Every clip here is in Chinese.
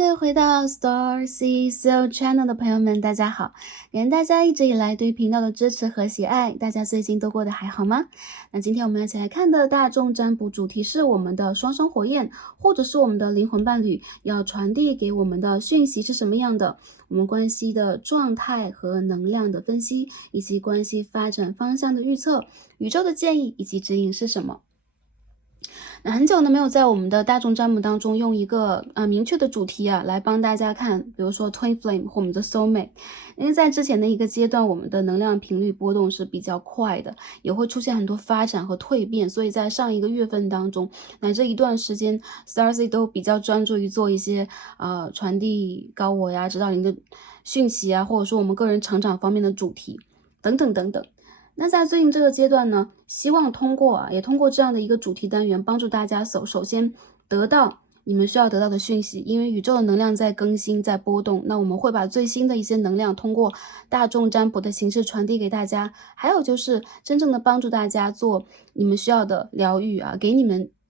各位回到 Star C So Channel 的朋友们，大家好！感谢大家一直以来对频道的支持和喜爱，大家最近都过得还好吗？那今天我们一起来看的大众占卜主题是我们的双生火焰，或者是我们的灵魂伴侣要传递给我们的讯息是什么样的？我们关系的状态和能量的分析，以及关系发展方向的预测，宇宙的建议以及指引是什么？那很久呢没有在我们的大众占卜当中用一个明确的主题来帮大家看，比如说 Twin Flame 或我们的 Soul Mate， 因为在之前的一个阶段，我们的能量频率波动是比较快的，也会出现很多发展和蜕变，所以在上一个月份当中，乃至一段时间 Starcy 都比较专注于做一些传递高我呀、指导灵的讯息啊，或者说我们个人成长方面的主题等等等等。那在最近这个阶段呢，希望通过这样的一个主题单元，帮助大家首先得到你们需要得到的讯息，因为宇宙的能量在更新，在波动，那我们会把最新的一些能量通过大众占卜的形式传递给大家，还有就是真正的帮助大家做你们需要的疗愈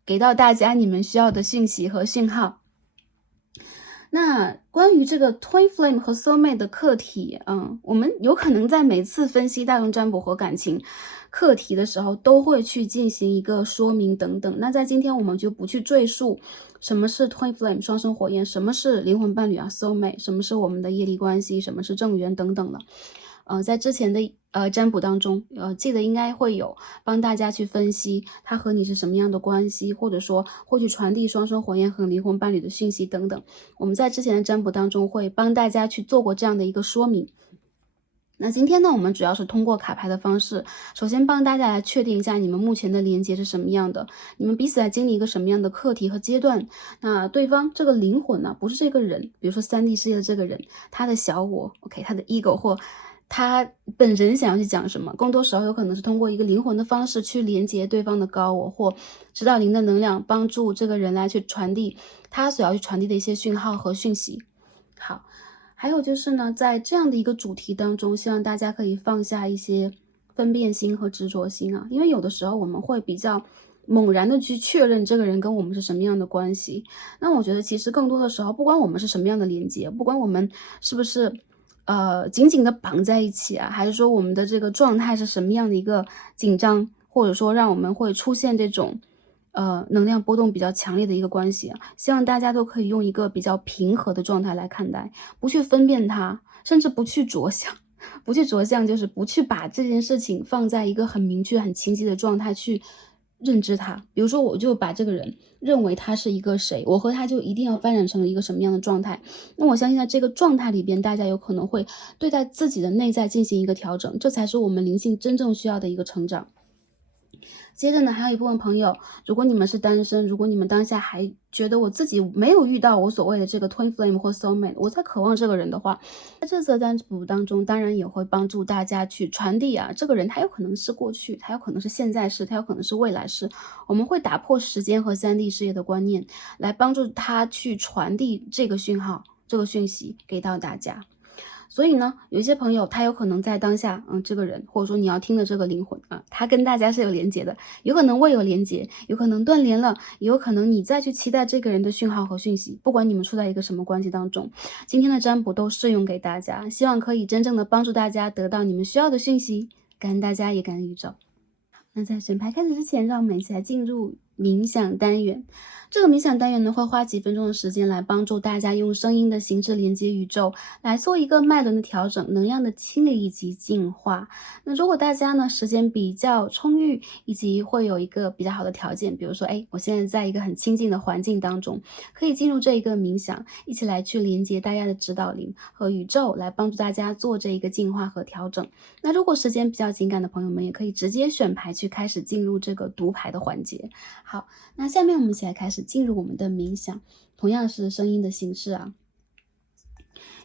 给到大家你们需要的讯息和讯号。那关于这个 Twin Flame 和 Soul Mate 的课题，我们有可能在每次分析大众占卜和感情课题的时候，都会去进行一个说明等等。那在今天我们就不去赘述什么是 Twin Flame 双生火焰，什么是灵魂伴侣Soul Mate， 什么是我们的业力关系，什么是正缘等等了。在之前的占卜当中，记得应该会有帮大家去分析它和你是什么样的关系，或者说会去传递双生火焰和灵魂伴侣的讯息等等。我们在之前的占卜当中会帮大家去做过这样的一个说明。那今天呢，我们主要是通过卡牌的方式，首先帮大家来确定一下你们目前的连接是什么样的，你们彼此在经历一个什么样的课题和阶段。那对方这个灵魂呢，不是这个人，比如说3D 世界的这个人，他的小我 ，OK， 他的 ego 或他本人想要去讲什么，更多时候有可能是通过一个灵魂的方式去连接对方的高我或指导灵的能量，帮助这个人来去传递他所要去传递的一些讯号和讯息。好，还有就是呢，在这样的一个主题当中，希望大家可以放下一些分辨心和执着心啊，因为有的时候我们会比较猛然的去确认这个人跟我们是什么样的关系。那我觉得其实更多的时候，不管我们是什么样的连接，不管我们是不是紧紧的绑在一起啊，还是说我们的这个状态是什么样的一个紧张，或者说让我们会出现这种能量波动比较强烈的一个关系啊，希望大家都可以用一个比较平和的状态来看待，不去分辨它，甚至不去着想。不去着相，就是不去把这件事情放在一个很明确、很清晰的状态去认知它。比如说，我就把这个人认为他是一个谁，我和他就一定要发展成一个什么样的状态。那我相信在这个状态里边，大家有可能会对待自己的内在进行一个调整，这才是我们灵性真正需要的一个成长。接着呢，还有一部分朋友，如果你们是单身，如果你们当下还觉得我自己没有遇到我所谓的这个 Twin Flame 或 Soul Mate， 我在渴望这个人的话，在这次占卜当中，当然也会帮助大家去传递这个人他有可能是过去，他有可能是现在式，他有可能是未来式，我们会打破时间和3D 世界的观念，来帮助他去传递这个讯号、这个讯息给到大家。所以呢，有一些朋友他有可能在当下，这个人或者说你要听的这个灵魂他跟大家是有连接的，有可能未有连接，有可能断联了，也有可能你再去期待这个人的讯号和讯息。不管你们处在一个什么关系当中，今天的占卜都适用给大家，希望可以真正的帮助大家得到你们需要的讯息。感恩大家，也感恩宇宙。那在选牌开始之前，让我们一起来进入冥想单元。这个冥想单元呢，会花几分钟的时间来帮助大家用声音的形式连接宇宙，来做一个脉轮的调整、能量的清理以及净化。那如果大家呢时间比较充裕，以及会有一个比较好的条件，比如说，我现在在一个很清静的环境当中，可以进入这一个冥想，一起来去连接大家的指导灵和宇宙，来帮助大家做这一个净化和调整。那如果时间比较紧赶的朋友们，也可以直接选牌去开始进入这个读牌的环节。好，那下面我们一起来开始进入我们的冥想，同样是声音的形式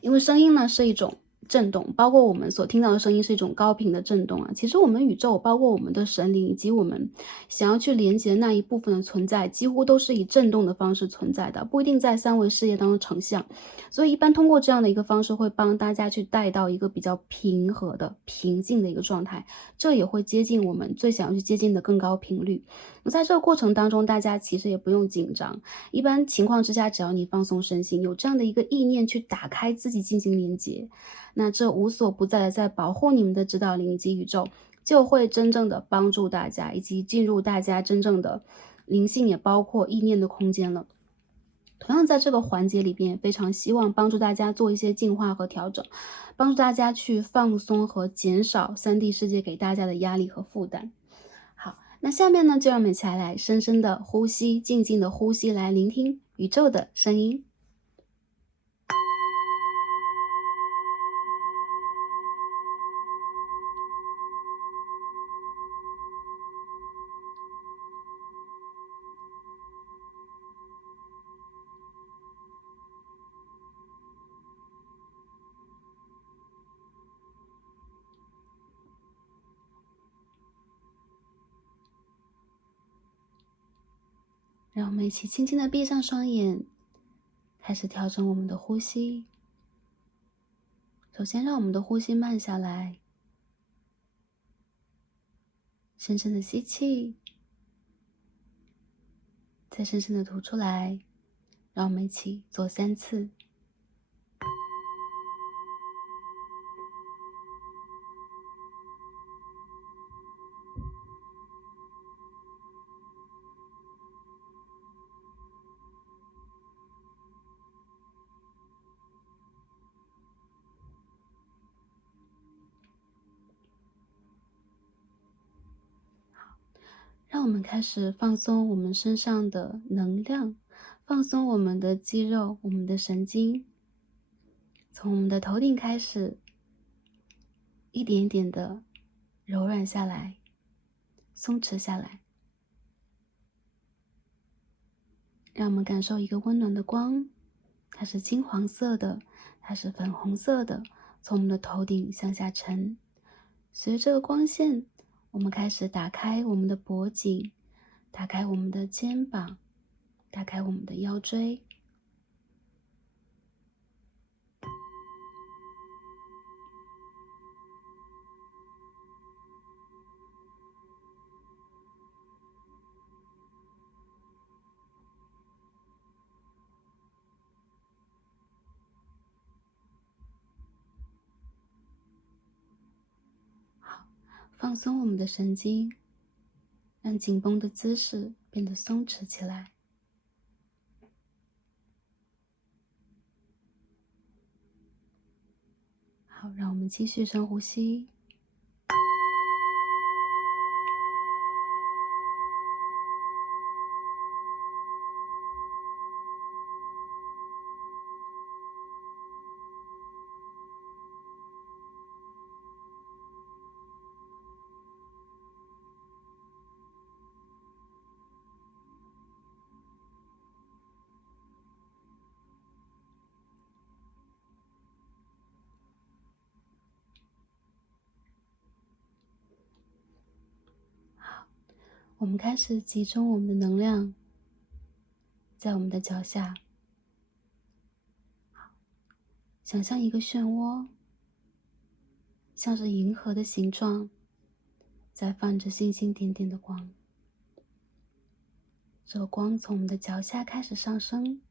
因为声音呢是一种震动，包括我们所听到的声音是一种高频的震动其实我们宇宙，包括我们的神灵以及我们想要去连接的那一部分的存在，几乎都是以震动的方式存在的，不一定在3维世界当中成像。所以一般通过这样的一个方式，会帮大家去带到一个比较平和的、平静的一个状态，这也会接近我们最想要去接近的更高频率。那在这个过程当中，大家其实也不用紧张，一般情况之下，只要你放松身心，有这样的一个意念去打开自己进行连接，那这无所不在的在保护你们的指导灵以及宇宙，就会真正的帮助大家，以及进入大家真正的灵性，也包括意念的空间了。同样在这个环节里边，也非常希望帮助大家做一些净化和调整，帮助大家去放松和减少3D 世界给大家的压力和负担。好，那下面呢，就让我们一起来深深的呼吸，静静的呼吸，来聆听宇宙的声音。让我们一起轻轻的闭上双眼，开始调整我们的呼吸。首先让我们的呼吸慢下来，深深的吸气，再深深的吐出来。让我们一起做3次。让我们开始放松我们身上的能量，放松我们的肌肉，我们的神经，从我们的头顶开始，一点一点的柔软下来，松弛下来。让我们感受一个温暖的光，它是金黄色的，它是粉红色的，从我们的头顶向下沉。随着这个光线，我们开始打开我们的脖颈，打开我们的肩膀，打开我们的腰椎。放松我们的神经，让紧绷的姿势变得松弛起来。好，让我们继续深呼吸。我们开始集中我们的能量在我们的脚下，想象一个漩涡，像是银河的形状，在放着星星点点的光。这个光从我们的脚下开始上升，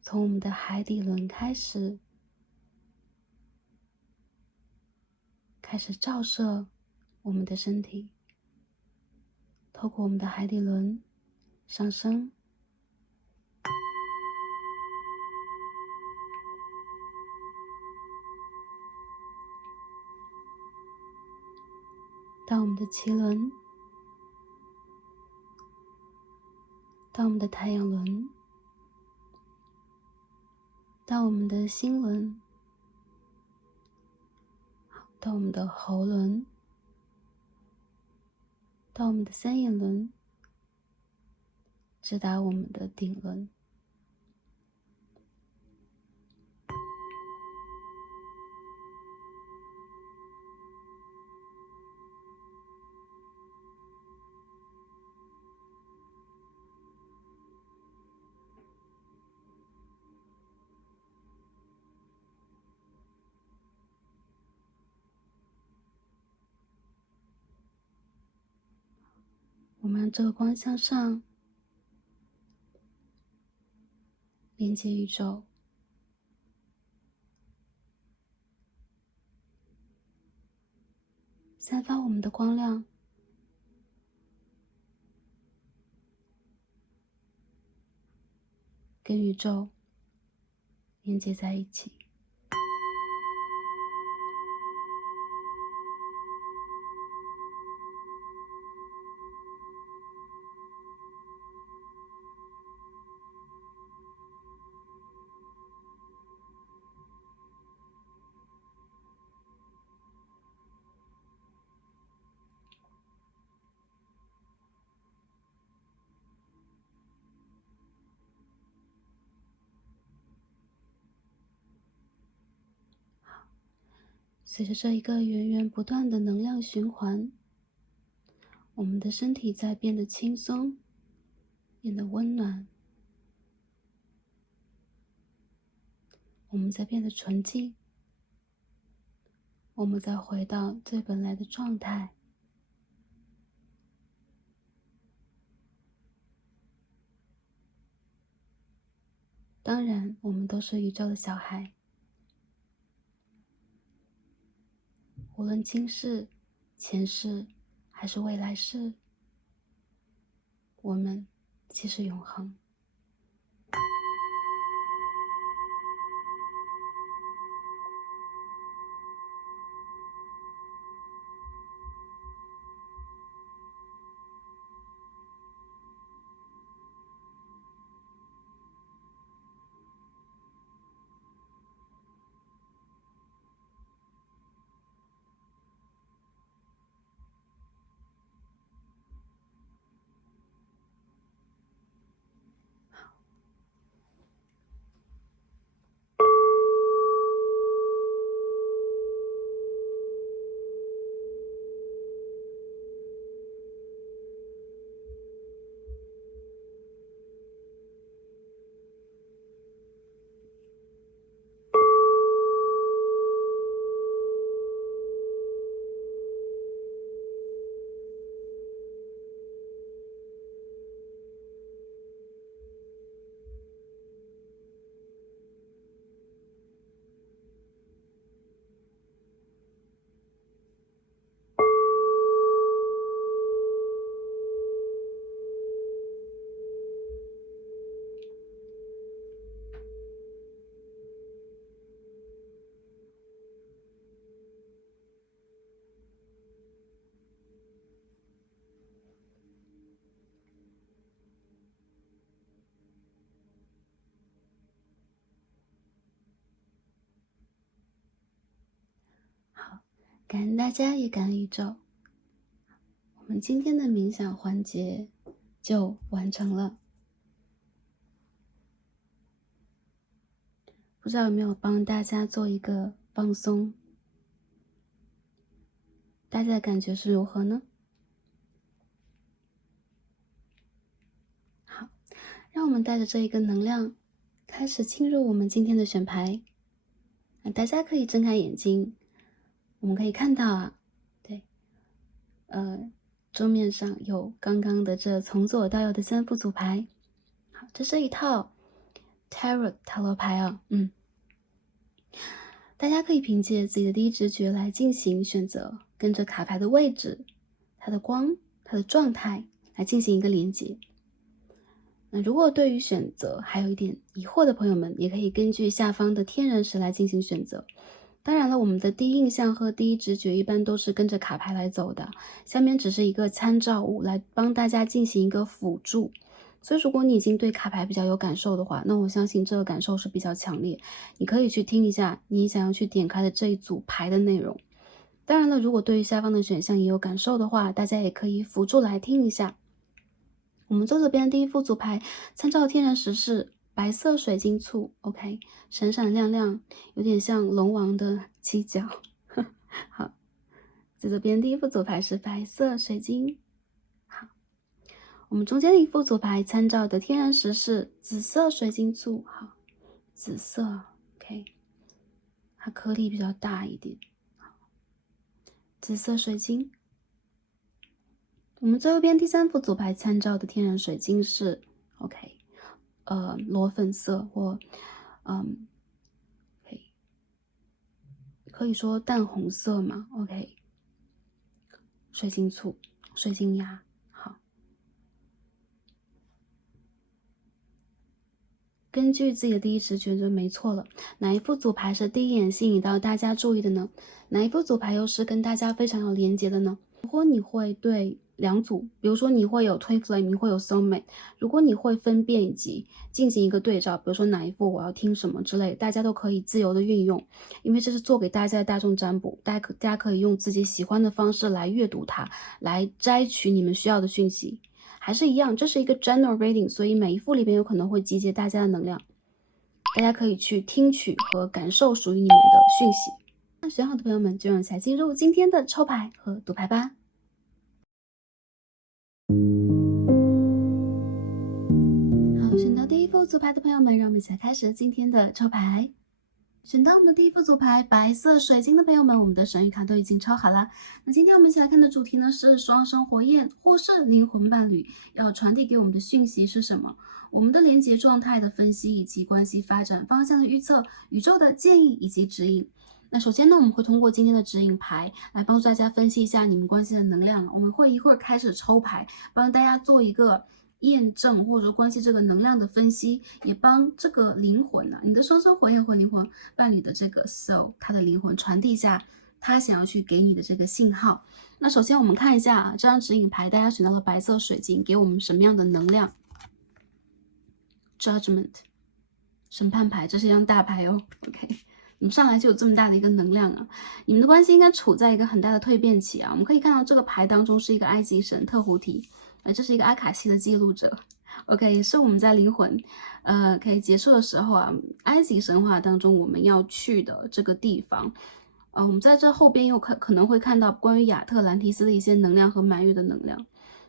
从我们的海底轮开始照射我们的身体，透过我们的海底轮上升，到我们的脐轮，到我们的太阳轮，到我们的心轮，到我们的喉轮，到我们的3眼轮，直达我们的顶轮。我们让这个光向上，连接宇宙，散发我们的光亮，跟宇宙连接在一起。随着这一个源源不断的能量循环，我们的身体在变得轻松，变得温暖，我们在变得纯净，我们再回到最本来的状态。当然，我们都是宇宙的小孩，无论今世、前世还是未来世，我们即是永恒。好，感恩大家，也感恩宇宙。我们今天的冥想环节就完成了。不知道有没有帮大家做一个放松？大家的感觉是如何呢？好，让我们带着这一个能量，开始进入我们今天的选牌。大家可以睁开眼睛，我们可以看到啊，对，桌面上有刚刚的这从左到右的3副组牌。好，这是一套 Tarot 塔罗牌啊，大家可以凭借自己的第一直觉来进行选择，跟着卡牌的位置、它的光、它的状态来进行一个连接。那如果对于选择还有一点疑惑的朋友们，也可以根据下方的天人石来进行选择。当然了，我们的第一印象和第一直觉一般都是跟着卡牌来走的，下面只是一个参照物，来帮大家进行一个辅助。所以如果你已经对卡牌比较有感受的话，那我相信这个感受是比较强烈，你可以去听一下你想要去点开的这一组牌的内容。当然了，如果对于下方的选项也有感受的话，大家也可以辅助来听一下。我们这边第一副组牌参照天然石是白色水晶簇 ，OK， 闪闪亮亮，有点像龙王的犄角。好，这边第一副组牌是白色水晶。好，我们中间的一副组牌参照的天然石是紫色水晶簇。好，紫色 ，OK， 它颗粒比较大一点。紫色水晶我们最右边第3副组牌参照的天然水晶是 OK， 裸粉色或可以说淡红色嘛 OK， 水晶簇、水晶芽。好，根据自己的第一直觉就没错了。哪一副组牌是第一眼吸引到大家注意的呢？哪一副组牌又是跟大家非常有连结的呢？如果你会对2组，比如说你会有 Twin Flame， 你会有 Soulmate， 如果你会分辨以及进行一个对照，比如说哪一副我要听什么之类，大家都可以自由的运用，因为这是做给大家的大众占卜，大家可以用自己喜欢的方式来阅读它，来摘取你们需要的讯息。还是一样，这是一个 general reading， 所以每一副里边有可能会集结大家的能量，大家可以去听取和感受属于你们的讯息。那选好的朋友们，就让我们一起来进入今天的抽牌和读牌吧。好，选到第一副组牌的朋友们，让我们一起来开始今天的抽牌。选到我们的第一副组牌白色水晶的朋友们，我们的神谕卡都已经抽好了。那今天我们一起来看的主题呢是双生火焰或是灵魂伴侣要传递给我们的讯息是什么？我们的连结状态的分析以及关系发展方向的预测，宇宙的建议以及指引。那首先呢，我们会通过今天的指引牌来帮助大家分析一下你们关系的能量。我们会一会儿开始抽牌，帮大家做一个验证或者说关系这个能量的分析，也帮这个灵魂你的双生火焰或灵魂伴侣的这个 soul， 他的灵魂传递一下他想要去给你的这个信号。那首先我们看一下这张指引牌，大家选到了白色水晶，给我们什么样的能量 ？Judgment， 审判牌，这是一张大牌哦。OK， 你们上来就有这么大的一个能量啊，你们的关系应该处在一个很大的蜕变期啊。我们可以看到这个牌当中是一个埃及神特胡提。这是一个阿卡西的记录者 ，OK， 也是我们在灵魂，可以结束的时候啊，埃及神话当中我们要去的这个地方，我们在这后边又可能会看到关于亚特兰提斯的一些能量和满月的能量。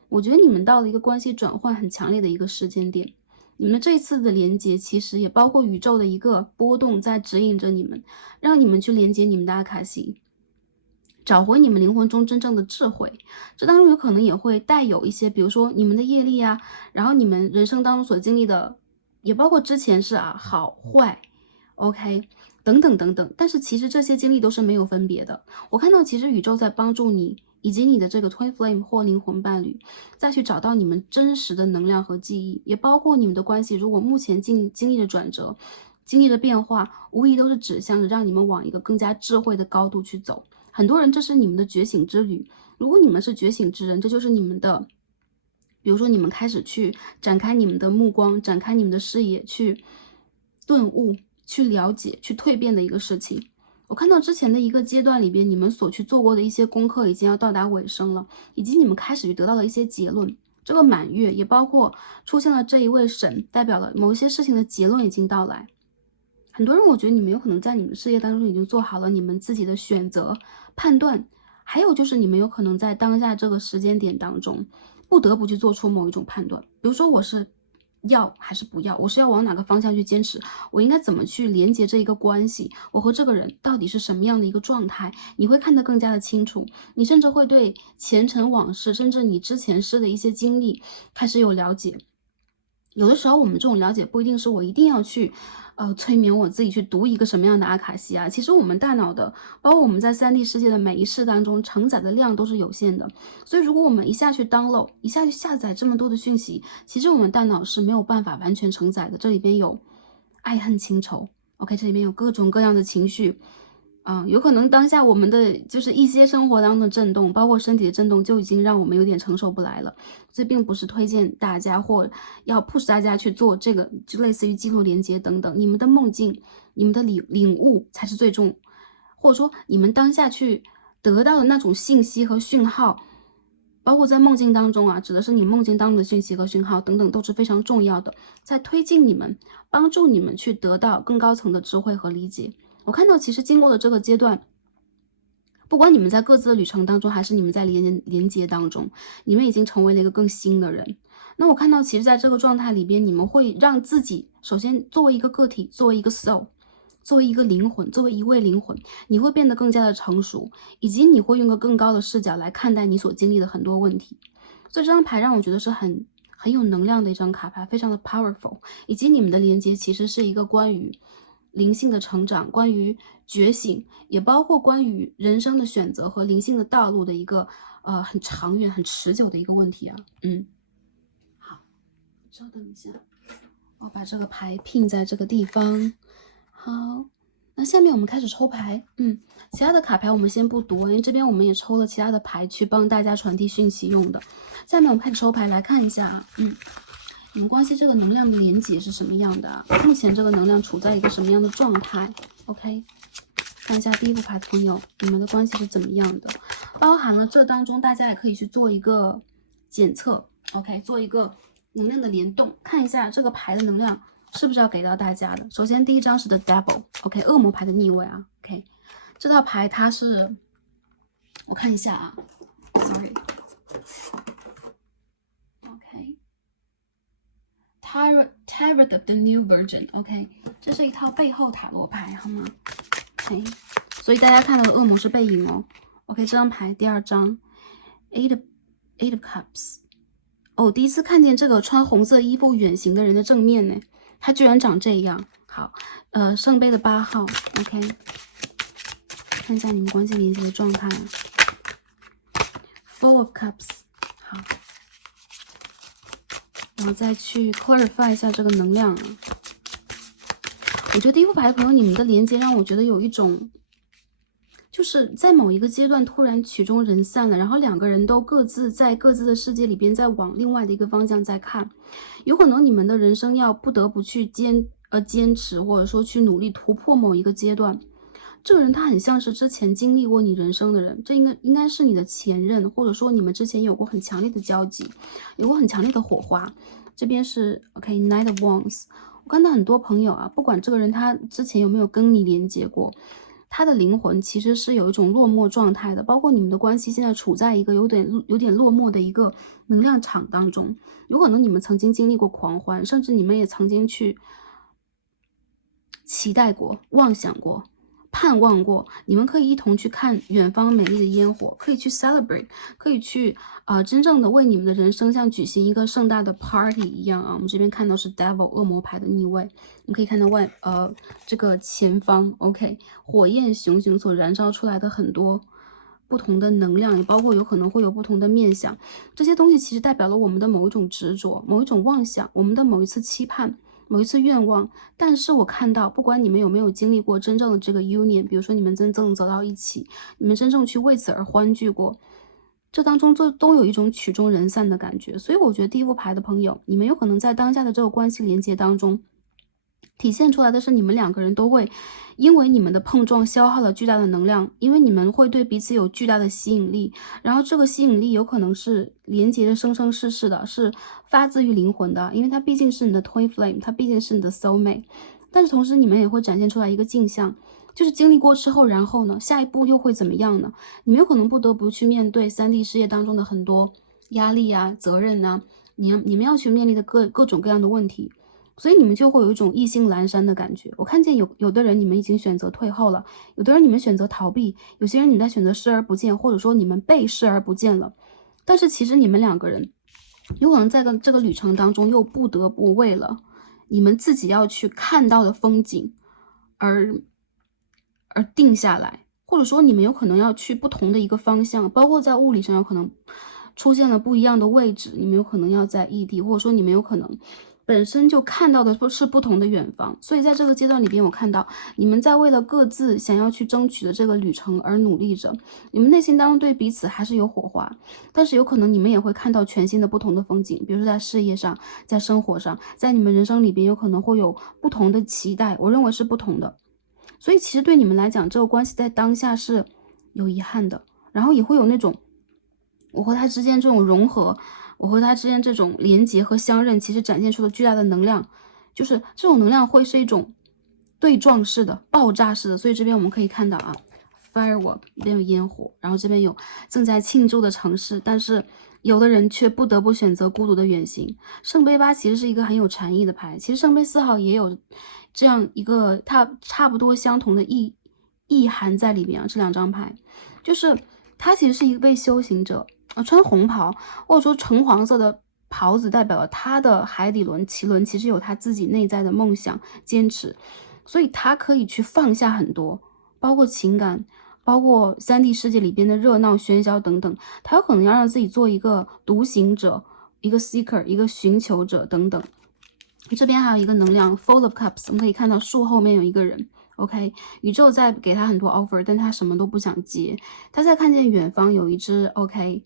我觉得你们到了一个关系转换很强烈的一个时间点，你们这一次的连接其实也包括宇宙的一个波动在指引着你们，让你们去连接你们的阿卡西。找回你们灵魂中真正的智慧，这当中有可能也会带有一些，比如说你们的业力啊，然后你们人生当中所经历的，也包括之前是好坏 ，OK， 等等等等。但是其实这些经历都是没有分别的。我看到其实宇宙在帮助你以及你的这个 Twin Flame 或灵魂伴侣，再去找到你们真实的能量和记忆，也包括你们的关系。如果目前经历着转折，经历着变化，无疑都是指向着让你们往一个更加智慧的高度去走。很多人这是你们的觉醒之旅，如果你们是觉醒之人，这就是你们的，比如说你们开始去展开你们的目光，展开你们的视野，去顿悟，去了解，去蜕变的一个事情。我看到之前的一个阶段里边，你们所去做过的一些功课已经要到达尾声了，以及你们开始去得到了一些结论。这个满月也包括出现了这一位神，代表了某一些事情的结论已经到来。很多人我觉得你们有可能在你们事业当中已经做好了你们自己的选择判断，还有就是你们有可能在当下这个时间点当中不得不去做出某一种判断，比如说我是要还是不要，我是要往哪个方向去坚持，我应该怎么去连接这一个关系，我和这个人到底是什么样的一个状态，你会看得更加的清楚，你甚至会对前尘往事，甚至你之前世的一些经历开始有了解。有的时候我们这种了解不一定是我一定要去催眠我自己去读一个什么样的阿卡西啊，其实我们大脑的包括我们在3D 世界的每一世当中承载的量都是有限的，所以如果我们一下去 download 一下去下载这么多的讯息，其实我们大脑是没有办法完全承载的，这里边有爱恨情仇 OK， 这里边有各种各样的情绪有可能当下我们的就是一些生活当中的震动，包括身体的震动，就已经让我们有点承受不来了。所以并不是推荐大家或要 push 大家去做这个，就类似于记录连接等等。你们的梦境、你们的领悟才是最重，或者说你们当下去得到的那种信息和讯号，包括在梦境当中指的是你梦境当中的讯息和讯号等等，都是非常重要的，在推进你们，帮助你们去得到更高层的智慧和理解。我看到其实经过了这个阶段，不管你们在各自的旅程当中，还是你们在连接当中，你们已经成为了一个更新的人。那我看到其实在这个状态里边，你们会让自己首先作为一个个体，作为一个 soul， 作为一个灵魂，作为一位灵魂，你会变得更加的成熟，以及你会用个更高的视角来看待你所经历的很多问题。所以这张牌让我觉得是很有能量的一张卡牌，非常的 powerful， 以及你们的连接其实是一个关于灵性的成长，关于觉醒，也包括关于人生的选择和灵性的道路的一个很长远、很持久的一个问题啊。好，稍等一下，我把这个牌拼在这个地方。好，那下面我们开始抽牌。其他的卡牌我们先不读，因为这边我们也抽了其他的牌去帮大家传递讯息用的。下面我们开始抽牌来看一下啊。你们关系这个能量的连接是什么样的啊？目前这个能量处在一个什么样的状态 ？OK， 看一下第一副牌的朋友，你们的关系是怎么样的？包含了这当中，大家也可以去做一个检测 ，OK， 做一个能量的联动，看一下这个牌的能量是不是要给到大家的。首先第一张是 The Devil，OK， 恶魔牌的逆位啊 ，OK， 这套牌它是，我看一下啊 ，Sorry。OK，Tarot of the New Virgin，OK， 这是一套背后塔罗牌，好吗 ？OK， 所以大家看到的恶魔是背影哦。OK， 这张牌第二张 ，Eight of Cups， 哦，第一次看见这个穿红色衣服远行的人的正面呢，他居然长这样。好，圣杯的8号 ，OK， 看一下你们关系连接的状态。Four of Cups， 好。然后再去 clarify 一下这个能量啊。我觉得第一副牌的朋友，你们的连接让我觉得有一种，就是在某一个阶段突然曲终人散了，然后两个人都各自在各自的世界里边，在往另外的一个方向在看。有可能你们的人生要不得不去坚持，或者说去努力突破某一个阶段。这个人他很像是之前经历过你人生的人，这应该是你的前任，或者说你们之前有过很强烈的交集，有过很强烈的火花。这边是 OK Knight of Wands， 我看到很多朋友啊，不管这个人他之前有没有跟你连接过，他的灵魂其实是有一种落寞状态的，包括你们的关系现在处在一个有点落寞的一个能量场当中。有可能你们曾经经历过狂欢，甚至你们也曾经去期待过、妄想过、盼望过，你们可以一同去看远方美丽的烟火，可以去 celebrate， 可以去真正的为你们的人生像举行一个盛大的 party 一样啊。我们这边看到是 Devil 恶魔牌的逆位，我们可以看到这个前方 OK 火焰熊熊所燃烧出来的很多不同的能量，也包括有可能会有不同的面相，这些东西其实代表了我们的某一种执着、某一种妄想、我们的某一次期盼。某一次愿望，但是我看到，不管你们有没有经历过真正的这个 union， 比如说你们真正走到一起，你们真正去为此而欢聚过，这当中都有一种曲终人散的感觉。所以我觉得第一副牌的朋友，你们有可能在当下的这个关系连接当中，体现出来的是你们两个人都会因为你们的碰撞消耗了巨大的能量，因为你们会对彼此有巨大的吸引力，然后这个吸引力有可能是连接着生生世世的，是发自于灵魂的，因为它毕竟是你的 twin flame， 它毕竟是你的 soul mate。但是同时你们也会展现出来一个镜像，就是经历过之后，然后呢，下一步又会怎么样呢？你们有可能不得不去面对3D 事业当中的很多压力啊、责任啊，你们要去面临的各种各样的问题。所以你们就会有一种意兴阑珊的感觉。我看见有的人你们已经选择退后了，有的人你们选择逃避，有些人你们在选择视而不见，或者说你们被视而不见了。但是其实你们两个人有可能在这个旅程当中又不得不为了你们自己要去看到的风景而定下来，或者说你们有可能要去不同的一个方向，包括在物理上有可能出现了不一样的位置，你们有可能要在异地，或者说你们有可能本身就看到的是不同的远方。所以在这个阶段里边，我看到你们在为了各自想要去争取的这个旅程而努力着，你们内心当中对彼此还是有火花，但是有可能你们也会看到全新的不同的风景，比如说在事业上，在生活上，在你们人生里边有可能会有不同的期待，我认为是不同的。所以其实对你们来讲，这个关系在当下是有遗憾的，然后也会有那种我和他之间这种融合，我和他之间这种连结和相认，其实展现出了巨大的能量，就是这种能量会是一种对撞式的、爆炸式的。所以这边我们可以看到啊 ，firework 这边有烟火，然后这边有正在庆祝的城市，但是有的人却不得不选择孤独的远行。圣杯8其实是一个很有禅意的牌，其实圣杯4号也有这样一个它差不多相同的意涵在里面啊。这两张牌就是他其实是一位修行者。穿红袍，或者说橙黄色的袍子代表了他的海底轮、脐轮，其实有他自己内在的梦想、坚持，所以他可以去放下很多，包括情感，包括3D 世界里边的热闹、喧嚣等等，他有可能要让自己做一个独行者、一个 seeker、一个寻求者等等。这边还有一个能量 full of cups， 我们可以看到树后面有一个人。OK， 宇宙在给他很多 offer， 但他什么都不想接。他在看见远方有一只 OK，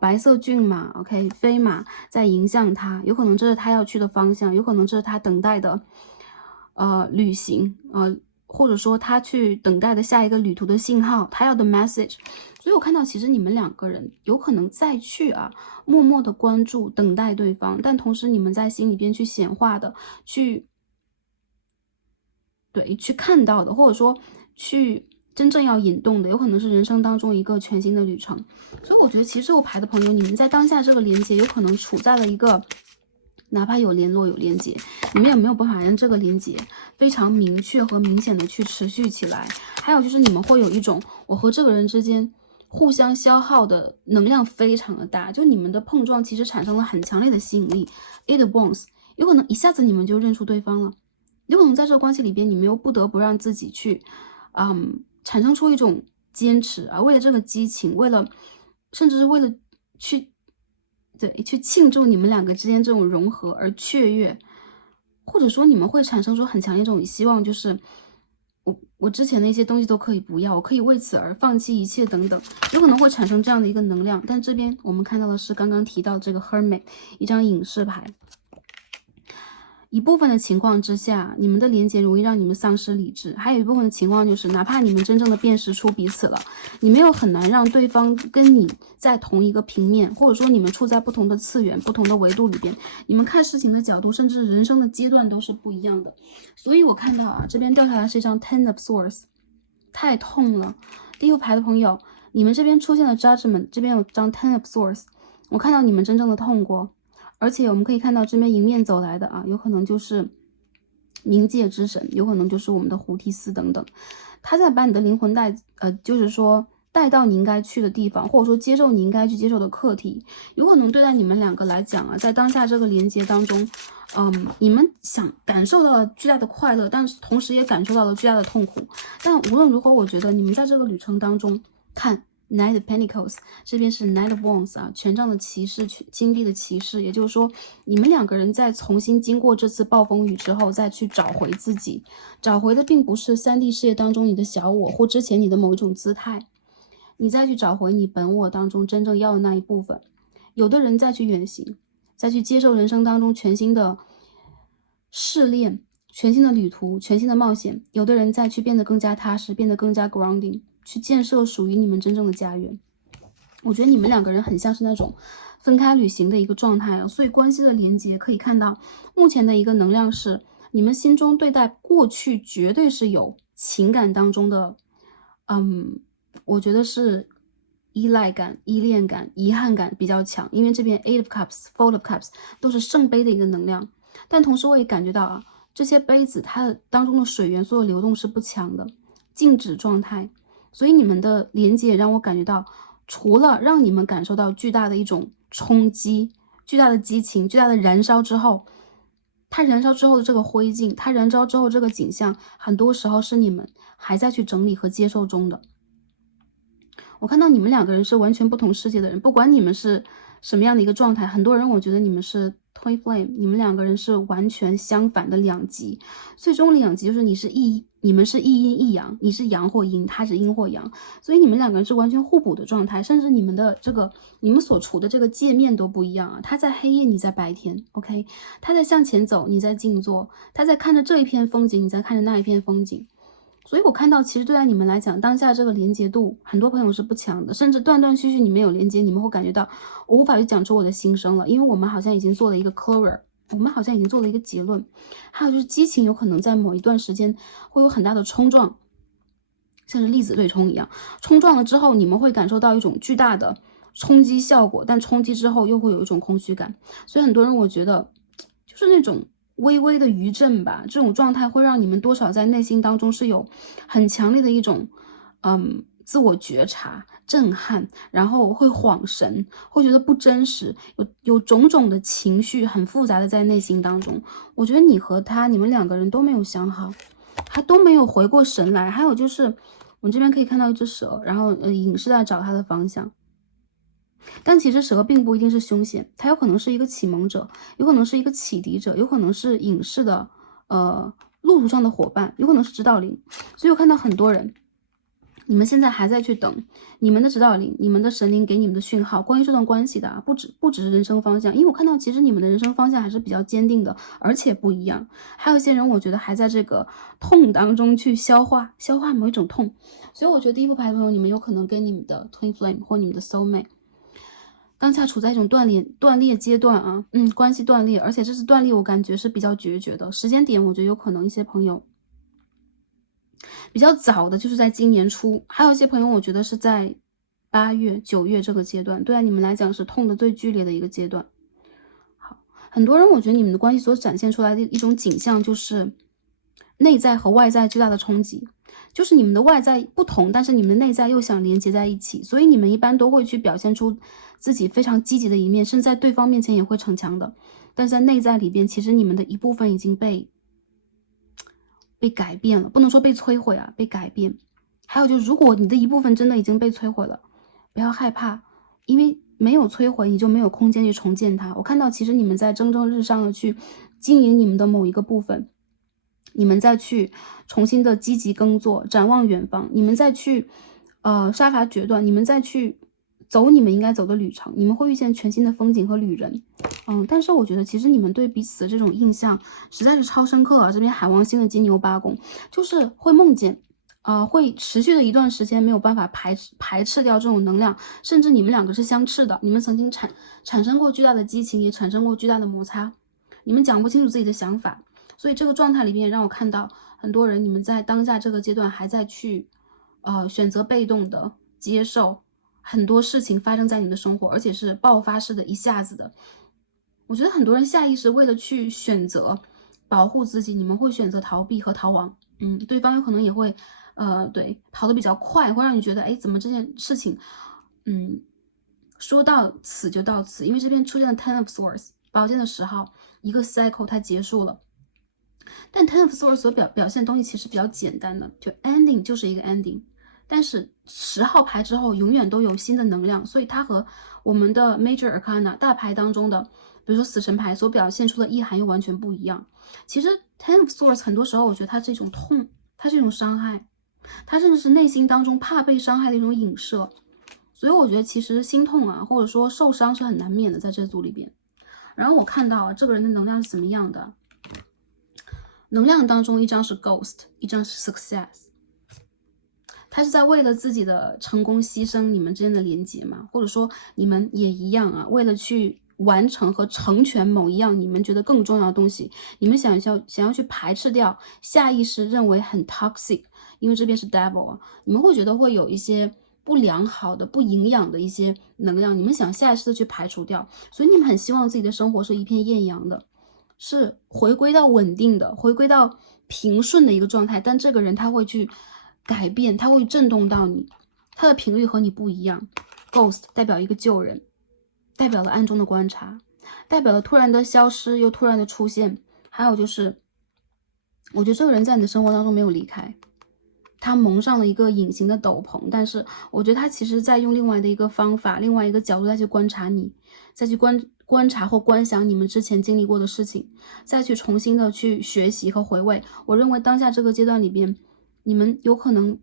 白色骏马 OK 飞马在迎向他，有可能这是他要去的方向，有可能这是他等待的旅行，或者说他去等待的下一个旅途的信号，他要的 message。所以我看到其实你们两个人有可能再去默默的关注等待对方，但同时你们在心里边去显化的去看到的，或者说去真正要引动的，有可能是人生当中一个全新的旅程。所以我觉得其实这个牌的朋友，你们在当下这个连接有可能处在了一个哪怕有联络有连接，你们也没有办法让这个连接非常明确和明显的去持续起来。还有就是你们会有一种我和这个人之间互相消耗的能量非常的大，就你们的碰撞其实产生了很强烈的吸引力。Eight of Wands， 有可能一下子你们就认出对方了，有可能在这个关系里边，你们又不得不让自己去产生出一种坚持为了这个激情，甚至是为了去庆祝你们两个之间这种融合而雀跃，或者说你们会产生出很强烈一种希望，就是我之前的一些东西都可以不要，我可以为此而放弃一切等等，有可能会产生这样的一个能量。但这边我们看到的是刚刚提到这个 Hermit， 一张隐士牌。一部分的情况之下，你们的连接容易让你们丧失理智，还有一部分的情况就是，哪怕你们真正的辨识出彼此了，你们又很难让对方跟你在同一个平面，或者说你们处在不同的次元、不同的维度里边，你们看事情的角度，甚至人生的阶段都是不一样的。所以我看到这边掉下来是一张 Ten of Swords， 太痛了。第一个牌的朋友，你们这边出现了 Judgment， 这边有张 Ten of Swords， 我看到你们真正的痛过。而且我们可以看到这边迎面走来的有可能就是冥界之神，有可能就是我们的胡提斯等等，他在把你的灵魂就是说带到你应该去的地方，或者说接受你应该去接受的课题。有可能对待你们两个来讲在当下这个连接当中，你们感受到了巨大的快乐，但是同时也感受到了巨大的痛苦。但无论如何，我觉得你们在这个旅程当中看。Knight of Pentacles， 这边是 Knight of Wands 权杖的骑士，金币的骑士，也就是说，你们两个人在重新经过这次暴风雨之后，再去找回自己，找回的并不是3D 世界当中你的小我或之前你的某一种姿态，你再去找回你本我当中真正要的那一部分。有的人再去远行，再去接受人生当中全新的试炼、全新的旅途、全新的冒险；有的人再去变得更加踏实，变得更加 grounding。去建设属于你们真正的家园。我觉得你们两个人很像是那种分开旅行的一个状态所以关系的连接可以看到，目前的一个能量是你们心中对待过去绝对是有情感当中的，我觉得是依赖感、依恋感、遗憾感比较强，因为这边 Eight of Cups、Four of Cups 都是圣杯的一个能量，但同时我也感觉到这些杯子它的当中的水元素的流动是不强的，静止状态。所以你们的连接让我感觉到，除了让你们感受到巨大的一种冲击、巨大的激情、巨大的燃烧之后，它燃烧之后的这个灰烬，它燃烧之后这个景象，很多时候是你们还在去整理和接受中的。我看到你们两个人是完全不同世界的人，不管你们是什么样的一个状态，很多人我觉得你们是 Twin Flame， 你们两个人是完全相反的两极。最终两极就是你们是一阴一阳，你是阳或阴，他是阴或阳，所以你们两个人是完全互补的状态，甚至你们所处的这个界面都不一样他在黑夜，你在白天 ，OK， 他在向前走，你在静坐，他在看着这一片风景，你在看着那一片风景。所以我看到其实对待你们来讲，当下这个连接度很多朋友是不强的，甚至断断续续你们有连接，你们会感觉到我无法去讲出我的心声了，因为我们好像已经做了一个 closure， 我们好像已经做了一个结论。还有就是激情有可能在某一段时间会有很大的冲撞，像是粒子对冲一样，冲撞了之后你们会感受到一种巨大的冲击效果，但冲击之后又会有一种空虚感。所以很多人我觉得就是那种微微的余震吧，这种状态会让你们多少在内心当中是有很强烈的一种自我觉察，震撼，然后会恍神，会觉得不真实，有种种的情绪很复杂的在内心当中。我觉得你和他，你们两个人都没有想好，他都没有回过神来。还有就是我们这边可以看到一只蛇，然后隐士在找他的方向。但其实蛇并不一定是凶险，它有可能是一个启蒙者，有可能是一个启迪者，有可能是隐士的路途上的伙伴，有可能是指导灵。所以我看到很多人，你们现在还在去等你们的指导灵，你们的神灵给你们的讯号，关于这段关系的啊，不只是人生方向，因为我看到其实你们的人生方向还是比较坚定的，而且不一样。还有一些人，我觉得还在这个痛当中去消化某一种痛。所以我觉得第一副牌的朋友，你们有可能跟你们的 twin flame 或你们的 soul mate当下处在一种断裂阶段啊，关系断裂，而且这次断裂我感觉是比较决绝的时间点。我觉得有可能一些朋友比较早的就是在今年初，还有一些朋友我觉得是在8月、9月这个阶段，对你们来讲是痛的最剧烈的一个阶段。好，很多人我觉得你们的关系所展现出来的一种景象就是内在和外在巨大的冲击。就是你们的外在不同，但是你们的内在又想连接在一起，所以你们一般都会去表现出自己非常积极的一面，甚至在对方面前也会逞强的。但是在内在里边，其实你们的一部分已经被改变了，不能说被摧毁啊，被改变。还有就是，如果你的一部分真的已经被摧毁了，不要害怕，因为没有摧毁，你就没有空间去重建它。我看到其实你们在蒸蒸日上的去经营你们的某一个部分。你们再去重新的积极耕作，展望远方，你们再去杀伐决断，你们再去走你们应该走的旅程，你们会遇见全新的风景和旅人。但是我觉得其实你们对彼此的这种印象实在是超深刻啊。这边海王星的金牛八宫就是会梦见会持续的一段时间没有办法排斥掉这种能量，甚至你们两个是相斥的，你们曾经产生过巨大的激情，也产生过巨大的摩擦，你们讲不清楚自己的想法。所以这个状态里面让我看到很多人，你们在当下这个阶段还在去选择被动的接受很多事情发生在你的生活，而且是爆发式的一下子的。我觉得很多人下意识为了去选择保护自己，你们会选择逃避和逃亡。对方有可能也会对跑得比较快，会让你觉得怎么这件事情说到此就到此。因为这边出现了 Ten of Swords 宝剑的10号，一个 cycle 它结束了。但 Ten of Swords 所表现的东西其实比较简单的，就 ending 就是一个 ending， 但是10号牌之后永远都有新的能量，所以它和我们的 Major Arcana 大牌当中的，比如说死神牌所表现出的意涵又完全不一样。其实 Ten of Swords 很多时候我觉得它是一种痛，它是一种伤害，它甚至是内心当中怕被伤害的一种影射。所以我觉得其实心痛啊，或者说受伤是很难免的在这组里边。然后我看到这个人的能量是怎么样的，能量当中一张是 Ghost， 一张是 Success， 他是在为了自己的成功牺牲你们之间的连接嘛，或者说你们也一样啊，为了去完成和成全某一样你们觉得更重要的东西，你们想要去排斥掉下意识认为很 toxic， 因为这边是 Devil 啊，你们会觉得会有一些不良好的不营养的一些能量，你们想下意识的去排除掉，所以你们很希望自己的生活是一片艳阳的，是回归到稳定的，回归到平顺的一个状态。但这个人他会去改变，他会震动到你，他的频率和你不一样。 Ghost 代表一个旧人，代表了暗中的观察，代表了突然的消失又突然的出现。还有就是我觉得这个人在你的生活当中没有离开，他蒙上了一个隐形的斗篷，但是我觉得他其实在用另外的一个方法，另外一个角度再去观察你，再去观察或观想你们之前经历过的事情，再去重新的去学习和回味。我认为当下这个阶段里边，你们有可能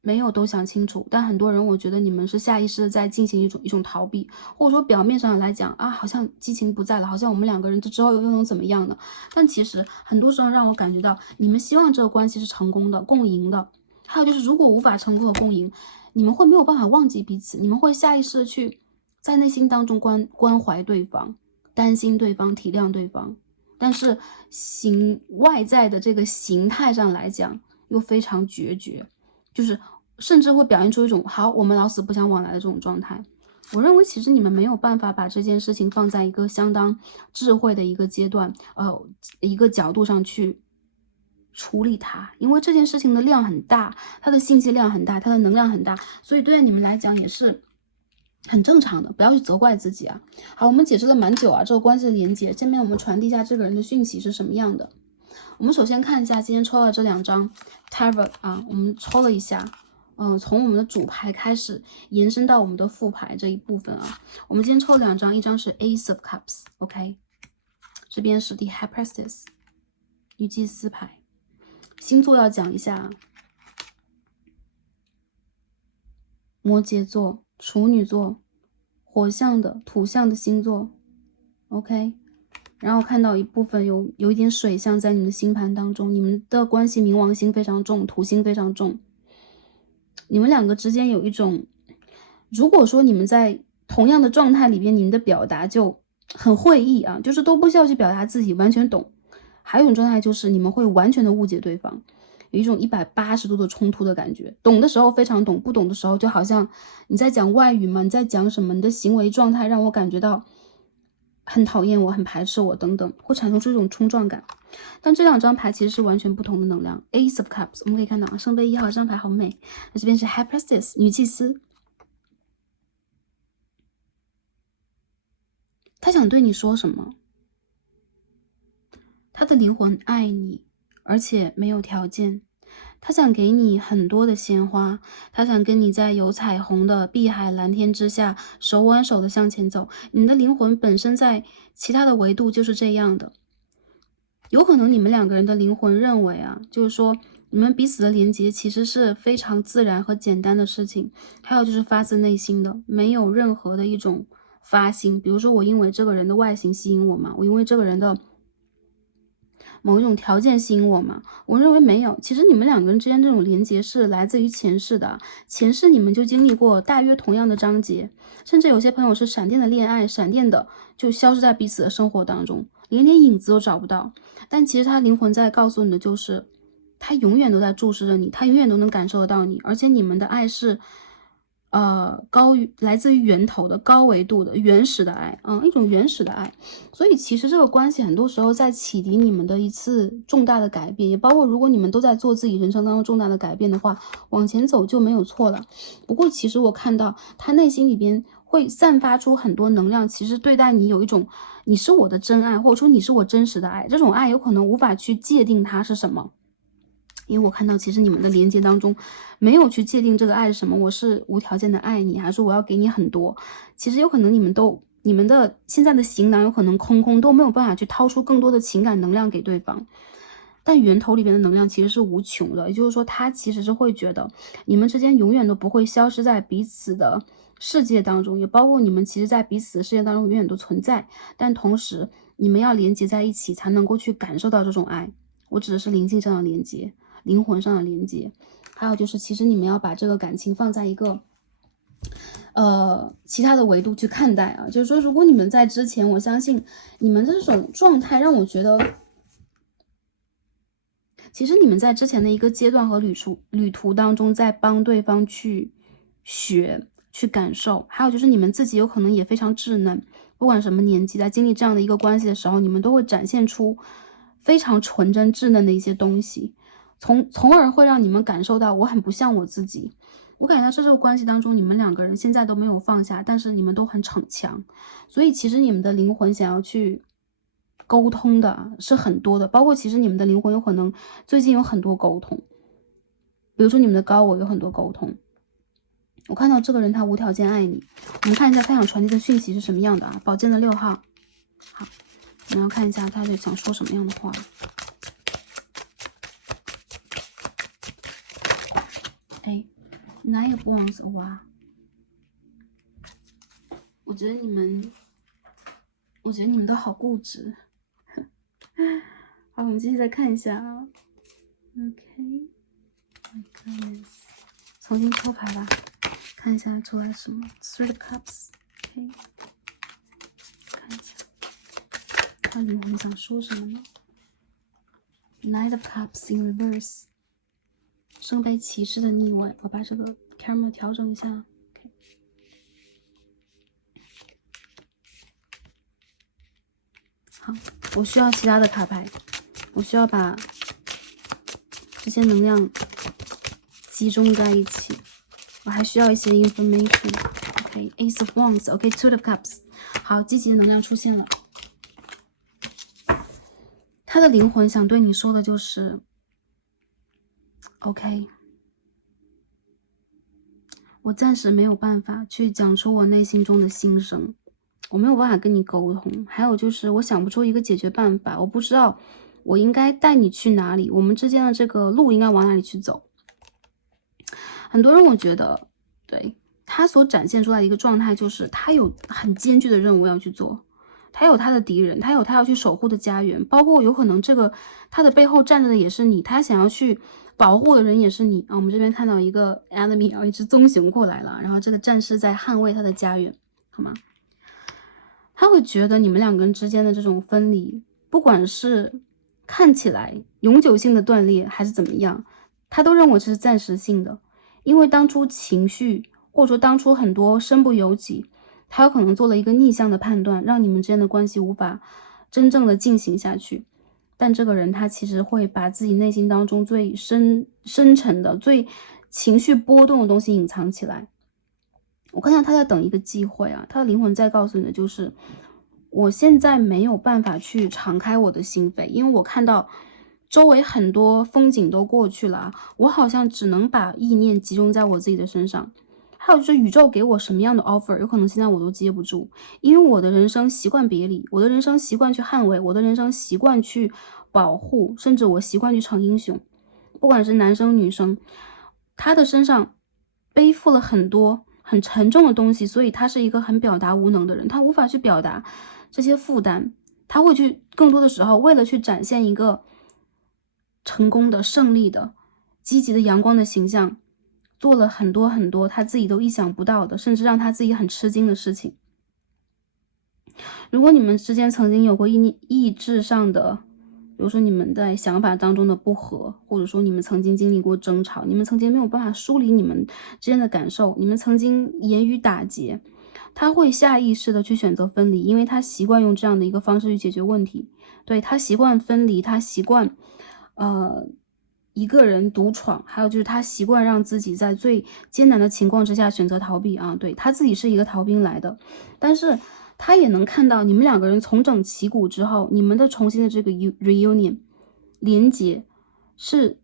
没有都想清楚，但很多人我觉得你们是下意识的在进行一种逃避，或者说表面上来讲啊，好像激情不在了，好像我们两个人这之后又能怎么样呢？但其实很多时候让我感觉到你们希望这个关系是成功的、共赢的。还有就是如果无法成功的共赢，你们会没有办法忘记彼此，你们会下意识的去在内心当中关怀对方，担心对方，体谅对方，但是外在的这个形态上来讲又非常决绝，就是甚至会表现出一种好我们老死不相往来的这种状态。我认为其实你们没有办法把这件事情放在一个相当智慧的一个阶段一个角度上去处理它，因为这件事情的量很大，它的信息量很大，它的能量很大，所以对你们来讲也是很正常的，不要去责怪自己啊。好，我们解释了蛮久啊，这个关系的连接，下面我们传递一下这个人的讯息是什么样的。我们首先看一下今天抽到这2张 Tarot 啊，我们抽了一下，从我们的主牌开始延伸到我们的副牌这一部分啊。我们今天抽了2张，一张是 Ace of Cups，OK，这边是 The High Priestess， 女祭司牌。星座要讲一下，摩羯座、处女座、火象的、土象的星座 ，OK。然后看到一部分有一点水象在你们的星盘当中，你们的关系冥王星非常重，土星非常重。你们2个之间有一种，如果说你们在同样的状态里边，你们的表达就很会意啊，就是都不需要去表达自己，完全懂。还有一种状态就是你们会完全的误解对方，有一种180度的冲突的感觉。懂的时候非常懂，不懂的时候就好像你在讲外语嘛，你在讲什么，你的行为状态让我感觉到很讨厌我，很排斥我等等，会产生出这种冲撞感。但这2张牌其实是完全不同的能量。Ace of Cups， 我们可以看到啊，圣杯1号这张牌好美。那这边是 High Priestess， 女祭司，她想对你说什么？她的灵魂爱你，而且没有条件。他想给你很多的鲜花，他想跟你在有彩虹的碧海蓝天之下手挽手的向前走。你的灵魂本身在其他的维度就是这样的。有可能你们2个人的灵魂认为啊，就是说你们彼此的连接其实是非常自然和简单的事情，还有就是发自内心的，没有任何的一种发心。比如说我因为这个人的外形吸引我嘛，我因为这个人的某一种条件吸引我嘛？我认为没有。其实你们2个人之间这种连接是来自于前世的，前世你们就经历过大约同样的章节，甚至有些朋友是闪电的恋爱，闪电的就消失在彼此的生活当中，连点影子都找不到。但其实他灵魂在告诉你的就是，他永远都在注视着你，他永远都能感受得到你，而且你们的爱是来自于源头的高维度的原始的爱，一种原始的爱。所以其实这个关系很多时候在启迪你们的一次重大的改变，也包括如果你们都在做自己人生当中重大的改变的话，往前走就没有错了。不过其实我看到他内心里边会散发出很多能量，其实对待你有一种你是我的真爱，或者说你是我真实的爱，这种爱有可能无法去界定它是什么。因为我看到其实你们的连接当中没有去界定这个爱是什么，我是无条件的爱你，还是我要给你很多。其实有可能你们的现在的行囊有可能空都没有办法去掏出更多的情感能量给对方，但源头里边的能量其实是无穷的。也就是说他其实是会觉得你们之间永远都不会消失在彼此的世界当中，也包括你们其实在彼此的世界当中永远都存在，但同时你们要连接在一起才能够去感受到这种爱。我指的是灵性上的连接，灵魂上的连接。还有就是其实你们要把这个感情放在一个其他的维度去看待啊，就是说如果你们在之前，我相信你们的这种状态让我觉得其实你们在之前的一个阶段和旅途当中在帮对方去学去感受，还有就是你们自己有可能也非常稚嫩，不管什么年纪，在经历这样的一个关系的时候，你们都会展现出非常纯真稚嫩的一些东西，从而会让你们感受到我很不像我自己。我感觉到这个关系当中，你们2个人现在都没有放下，但是你们都很逞强，所以其实你们的灵魂想要去沟通的是很多的，包括其实你们的灵魂有可能最近有很多沟通，比如说你们的高我有很多沟通。我看到这个人他无条件爱你，我们看一下他想传递的讯息是什么样的啊？宝剑的6号，好，我们要看一下他想说什么样的话。哎，9 of Wands， 哇，我觉得你们都好固执。好，我们继续再看一下啊。OK， my goodness， 重新抽牌吧，看一下出来什么。Three of Cups，OK， 看一下他灵魂想说什么呢 ？Knight of Cups in reverse， 圣杯骑士的逆位。我把这个 camera 调整一下。好，我需要其他的卡牌，我需要把些能量集中在一起，我还需要一些 information。OK，Ace of Wands，OK，Two of Cups， 好，积极的能量出现了。他的灵魂想对你说的就是，OK， 我暂时没有办法去讲出我内心中的心声，我没有办法跟你沟通。还有就是我想不出一个解决办法，我不知道我应该带你去哪里，我们之间的这个路应该往哪里去走。很多人我觉得，对，他所展现出来的一个状态就是他有很艰巨的任务要去做。他有他的敌人，他有他要去守护的家园，包括有可能这个他的背后站着的也是你，他想要去保护的人也是你啊。我们这边看到一个 enemy 啊，一只棕熊过来了，然后这个战士在捍卫他的家园，好吗？他会觉得你们两个人之间的这种分离，不管是看起来永久性的断裂还是怎么样，他都认为这是暂时性的，因为当初情绪或者说当初很多身不由己。他有可能做了一个逆向的判断，让你们之间的关系无法真正的进行下去。但这个人他其实会把自己内心当中最深沉的、最情绪波动的东西隐藏起来。我看到他在等一个机会啊，他的灵魂在告诉你的就是，我现在没有办法去敞开我的心扉，因为我看到周围很多风景都过去了，我好像只能把意念集中在我自己的身上。还有就是宇宙给我什么样的 offer， 有可能现在我都接不住，因为我的人生习惯别离，我的人生习惯去捍卫，我的人生习惯去保护，甚至我习惯去逞英雄。不管是男生女生，他的身上背负了很多很沉重的东西，所以他是一个很表达无能的人，他无法去表达这些负担，他会去更多的时候为了去展现一个成功的、胜利的、积极的、阳光的形象，做了很多很多他自己都意想不到的，甚至让他自己很吃惊的事情。如果你们之间曾经有过意志上的，比如说你们在想法当中的不合，或者说你们曾经经历过争吵，你们曾经没有办法梳理你们之间的感受，你们曾经言语打结，他会下意识的去选择分离，因为他习惯用这样的一个方式去解决问题。对，他习惯分离，他习惯一个人独闯，还有就是他习惯让自己在最艰难的情况之下选择逃避啊，对，他自己是一个逃兵来的，但是他也能看到你们两个人重整旗鼓之后，你们的重新的这个 reunion 连结是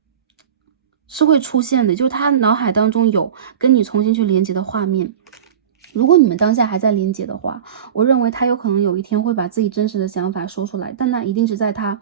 会出现的，就是他脑海当中有跟你重新去连接的画面。如果你们当下还在连接的话，我认为他有可能有一天会把自己真实的想法说出来，但那一定是在他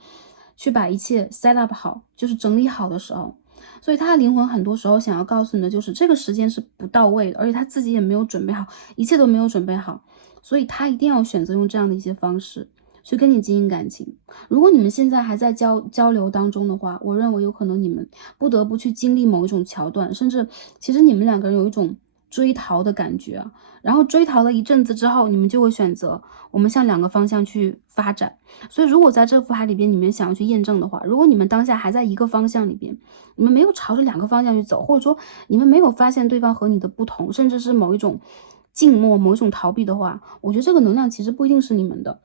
去把一切 set up 好，就是整理好的时候。所以他的灵魂很多时候想要告诉你的就是这个时间是不到位的，而且他自己也没有准备好，一切都没有准备好，所以他一定要选择用这样的一些方式去跟你经营感情。如果你们现在还在交流当中的话，我认为有可能你们不得不去经历某一种桥段，甚至其实你们两个人有一种追逃的感觉啊，然后追逃了一阵子之后，你们就会选择我们向两个方向去发展。所以如果在这幅海里边你们想要去验证的话，如果你们当下还在一个方向里边，你们没有朝着两个方向去走，或者说你们没有发现对方和你的不同，甚至是某一种静默、某一种逃避的话，我觉得这个能量其实不一定是你们的。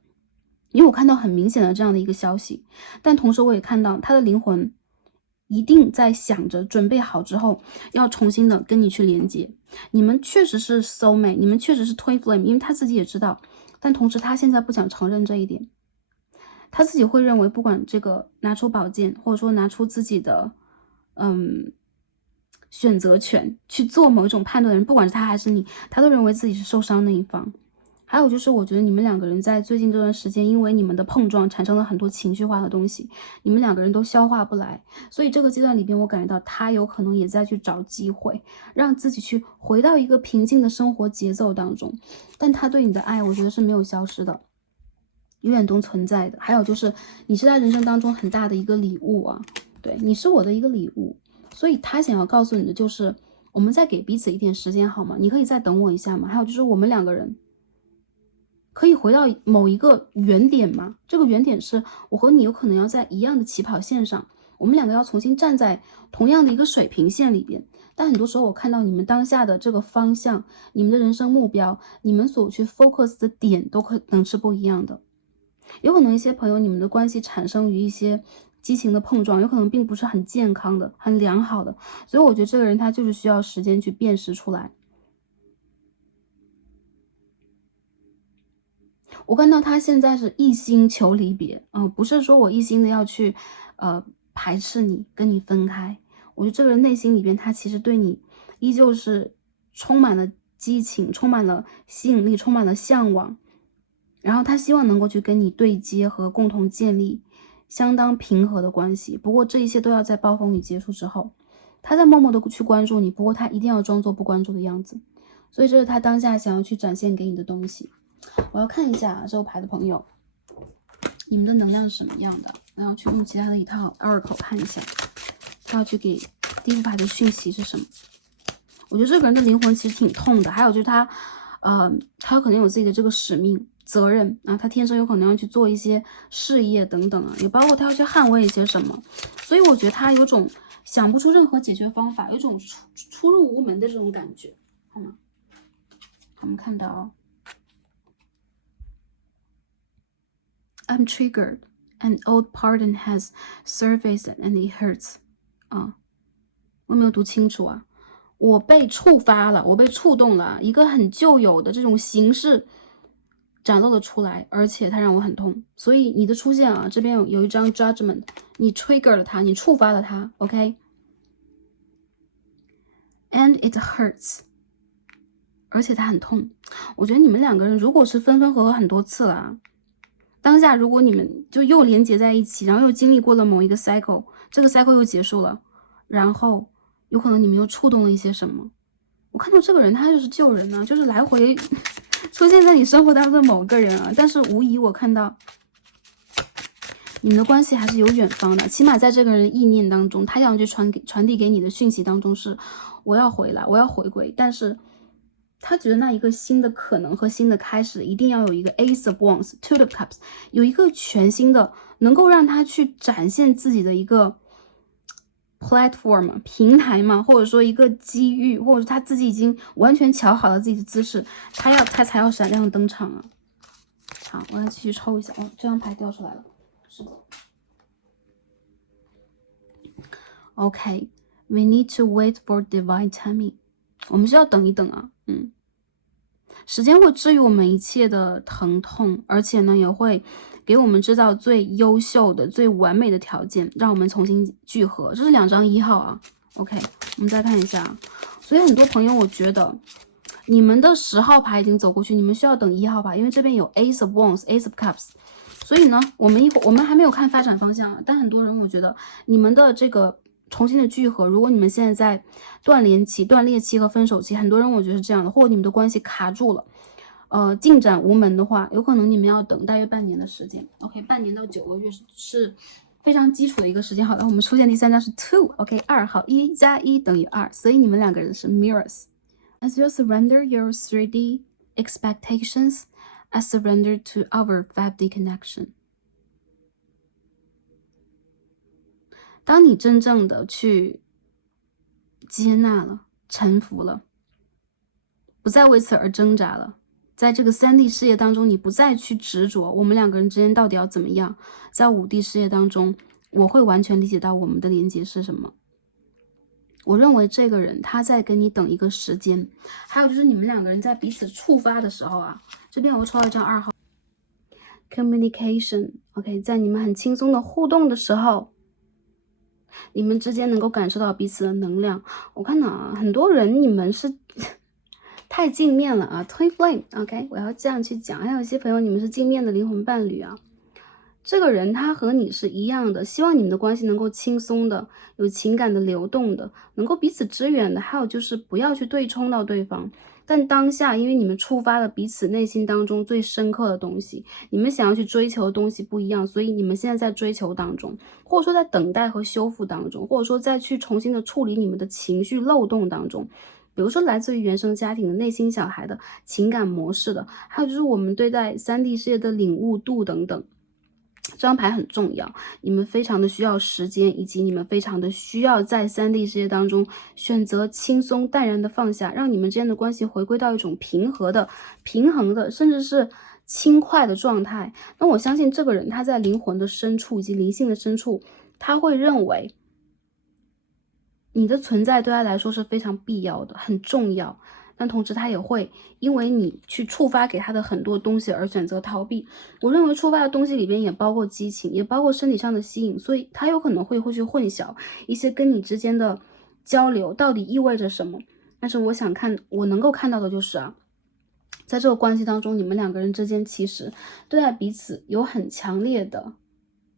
因为我看到很明显的这样的一个消息，但同时我也看到他的灵魂一定在想着准备好之后要重新的跟你去连接。你们确实是 soul mate， 你们确实是 twin flame， 因为他自己也知道，但同时他现在不想承认这一点。他自己会认为不管这个拿出宝剑，或者说拿出自己的选择权去做某一种判断的人，不管是他还是你，他都认为自己是受伤那一方。还有就是我觉得你们两个人在最近这段时间，因为你们的碰撞产生了很多情绪化的东西，你们两个人都消化不来，所以这个阶段里边我感觉到他有可能也在去找机会让自己去回到一个平静的生活节奏当中，但他对你的爱我觉得是没有消失的，永远都存在的。还有就是你是在人生当中很大的一个礼物啊，对，你是我的一个礼物，所以他想要告诉你的就是我们再给彼此一点时间好吗？你可以再等我一下吗？还有就是我们两个人可以回到某一个原点吗？这个原点是我和你有可能要在一样的起跑线上，我们两个要重新站在同样的一个水平线里边。但很多时候我看到你们当下的这个方向，你们的人生目标，你们所去 focus 的点都可能是不一样的。有可能一些朋友你们的关系产生于一些激情的碰撞，有可能并不是很健康的、很良好的。所以我觉得这个人他就是需要时间去辨识出来。我看到他现在是一心求离别，不是说我一心的要去，排斥你，跟你分开。我觉得这个人内心里边，他其实对你依旧是充满了激情，充满了吸引力，充满了向往。然后他希望能够去跟你对接和共同建立相当平和的关系。不过这一切都要在暴风雨结束之后，他在默默的去关注你，不过他一定要装作不关注的样子。所以这是他当下想要去展现给你的东西。我要看一下这个牌的朋友，你们的能量是什么样的？然后去用其他的一套 Oracle 看一下，他要去给第一副牌的讯息是什么？我觉得这个人的灵魂其实挺痛的，还有就是他有可能有自己的这个使命责任啊，他天生有可能要去做一些事业等等啊，也包括他要去捍卫一些什么，所以我觉得他有种想不出任何解决方法，有种出入无门的这种感觉，好吗？我们看到I'm triggered. An old pattern has surfaced and it hurts. 我没有读清楚啊。我被触发了，我被触动了，一个很旧有的这种形式展露了出来，而且它让我很痛。所以你的出现啊，这边有一张 Judgment， 你 trigger 了它，你触发了它 ，OK？ And it hurts， 而且它很痛。我觉得你们两个人如果是分分合合很多次了啊，当下如果你们就又连接在一起，然后又经历过了某一个 cycle， 这个 cycle 又结束了，然后有可能你们又触动了一些什么。我看到这个人他就是救人啊，就是来回出现在你生活当中的某个人啊，但是无疑我看到你们的关系还是有远方的，起码在这个人意念当中，他想去传递给你的讯息当中是我要回来，我要回归，但是他觉得那一个新的可能和新的开始一定要有一个 Ace of Wands、Two of Cups， 有一个全新的能够让他去展现自己的一个 platform 平台嘛，或者说一个机遇，或者他自己已经完全瞧好了自己的姿势，他才要闪亮登场啊。好，我要继续抽一下。这张牌掉出来了，是的。OK， we need to wait for divine timing。我们是要等一等啊，时间会治愈我们一切的疼痛，而且呢，也会给我们制造最优秀的、最完美的条件，让我们重新聚合。这是2张1号啊 ，OK， 我们再看一下。所以很多朋友，我觉得你们的10号牌已经走过去，你们需要等1号牌，因为这边有 Ace of Wands、Ace of Cups。所以呢，我们还没有看发展方向啊，但很多人我觉得你们的这个重新的聚合，如果你们现在在断联期、断裂期和分手期，很多人我觉得是这样的，或者你们的关系卡住了，进展无门的话，有可能你们要等大约半年的时间。OK， 半年到9个月是非常基础的一个时间。好了，我们出现第3张是 Two，OK， 2号1加1等于2，所以你们两个人是 Mirrors。As you surrender your 3D expectations, I surrender to our 5D connection。当你真正的去接纳了、臣服了，不再为此而挣扎了，在这个3D 事业当中，你不再去执着我们两个人之间到底要怎么样，在5D 事业当中，我会完全理解到我们的连接是什么。我认为这个人他在跟你等一个时间，还有就是你们两个人在彼此触发的时候啊，这边我又抽到一张2号 communication， OK， 在你们很轻松的互动的时候，你们之间能够感受到彼此的能量。我看到啊，很多人你们是太镜面了啊 ，Twin Flame，OK， 我要这样去讲。还有一些朋友你们是镜面的灵魂伴侣啊，这个人他和你是一样的，希望你们的关系能够轻松的，有情感的流动的，能够彼此支援的，还有就是不要去对冲到对方。但当下因为你们触发了彼此内心当中最深刻的东西，你们想要去追求的东西不一样，所以你们现在在追求当中，或者说在等待和修复当中，或者说再去重新的处理你们的情绪漏洞当中，比如说来自于原生家庭的内心小孩的情感模式的，还有就是我们对待3D 世界的领悟度等等。这张牌很重要，你们非常的需要时间，以及你们非常的需要在3D 世界当中选择轻松淡然的放下，让你们之间的关系回归到一种平衡的，甚至是轻快的状态。那我相信这个人他在灵魂的深处以及灵性的深处，他会认为你的存在对他来说是非常必要的，很重要。但同时他也会因为你去触发给他的很多东西而选择逃避。我认为触发的东西里边也包括激情，也包括身体上的吸引，所以他有可能会去混淆一些跟你之间的交流到底意味着什么。但是我能够看到的就是在这个关系当中，你们两个人之间其实对待彼此有很强烈的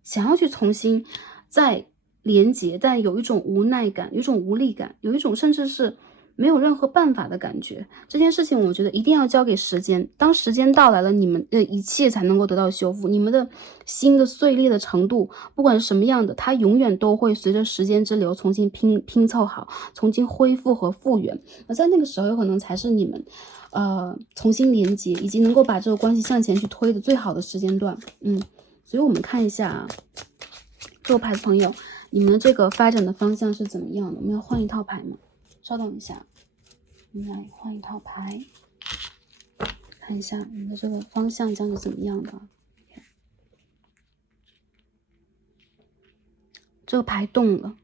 想要去重新再连结，但有一种无奈感，有一种无力感，有一种甚至是没有任何办法的感觉。这件事情我觉得一定要交给时间，当时间到来了，你们的一切才能够得到修复。你们的心的碎裂的程度，不管是什么样的，它永远都会随着时间之流重新拼凑好，重新恢复和复原。而在那个时候，有可能才是你们重新连接，以及能够把这个关系向前去推的最好的时间段。所以我们看一下这个牌的朋友，你们的这个发展的方向是怎么样的？我们要换一套牌吗？稍等一下，我们来换一套牌，看一下你们的这个方向将是怎么样的。这个牌动了，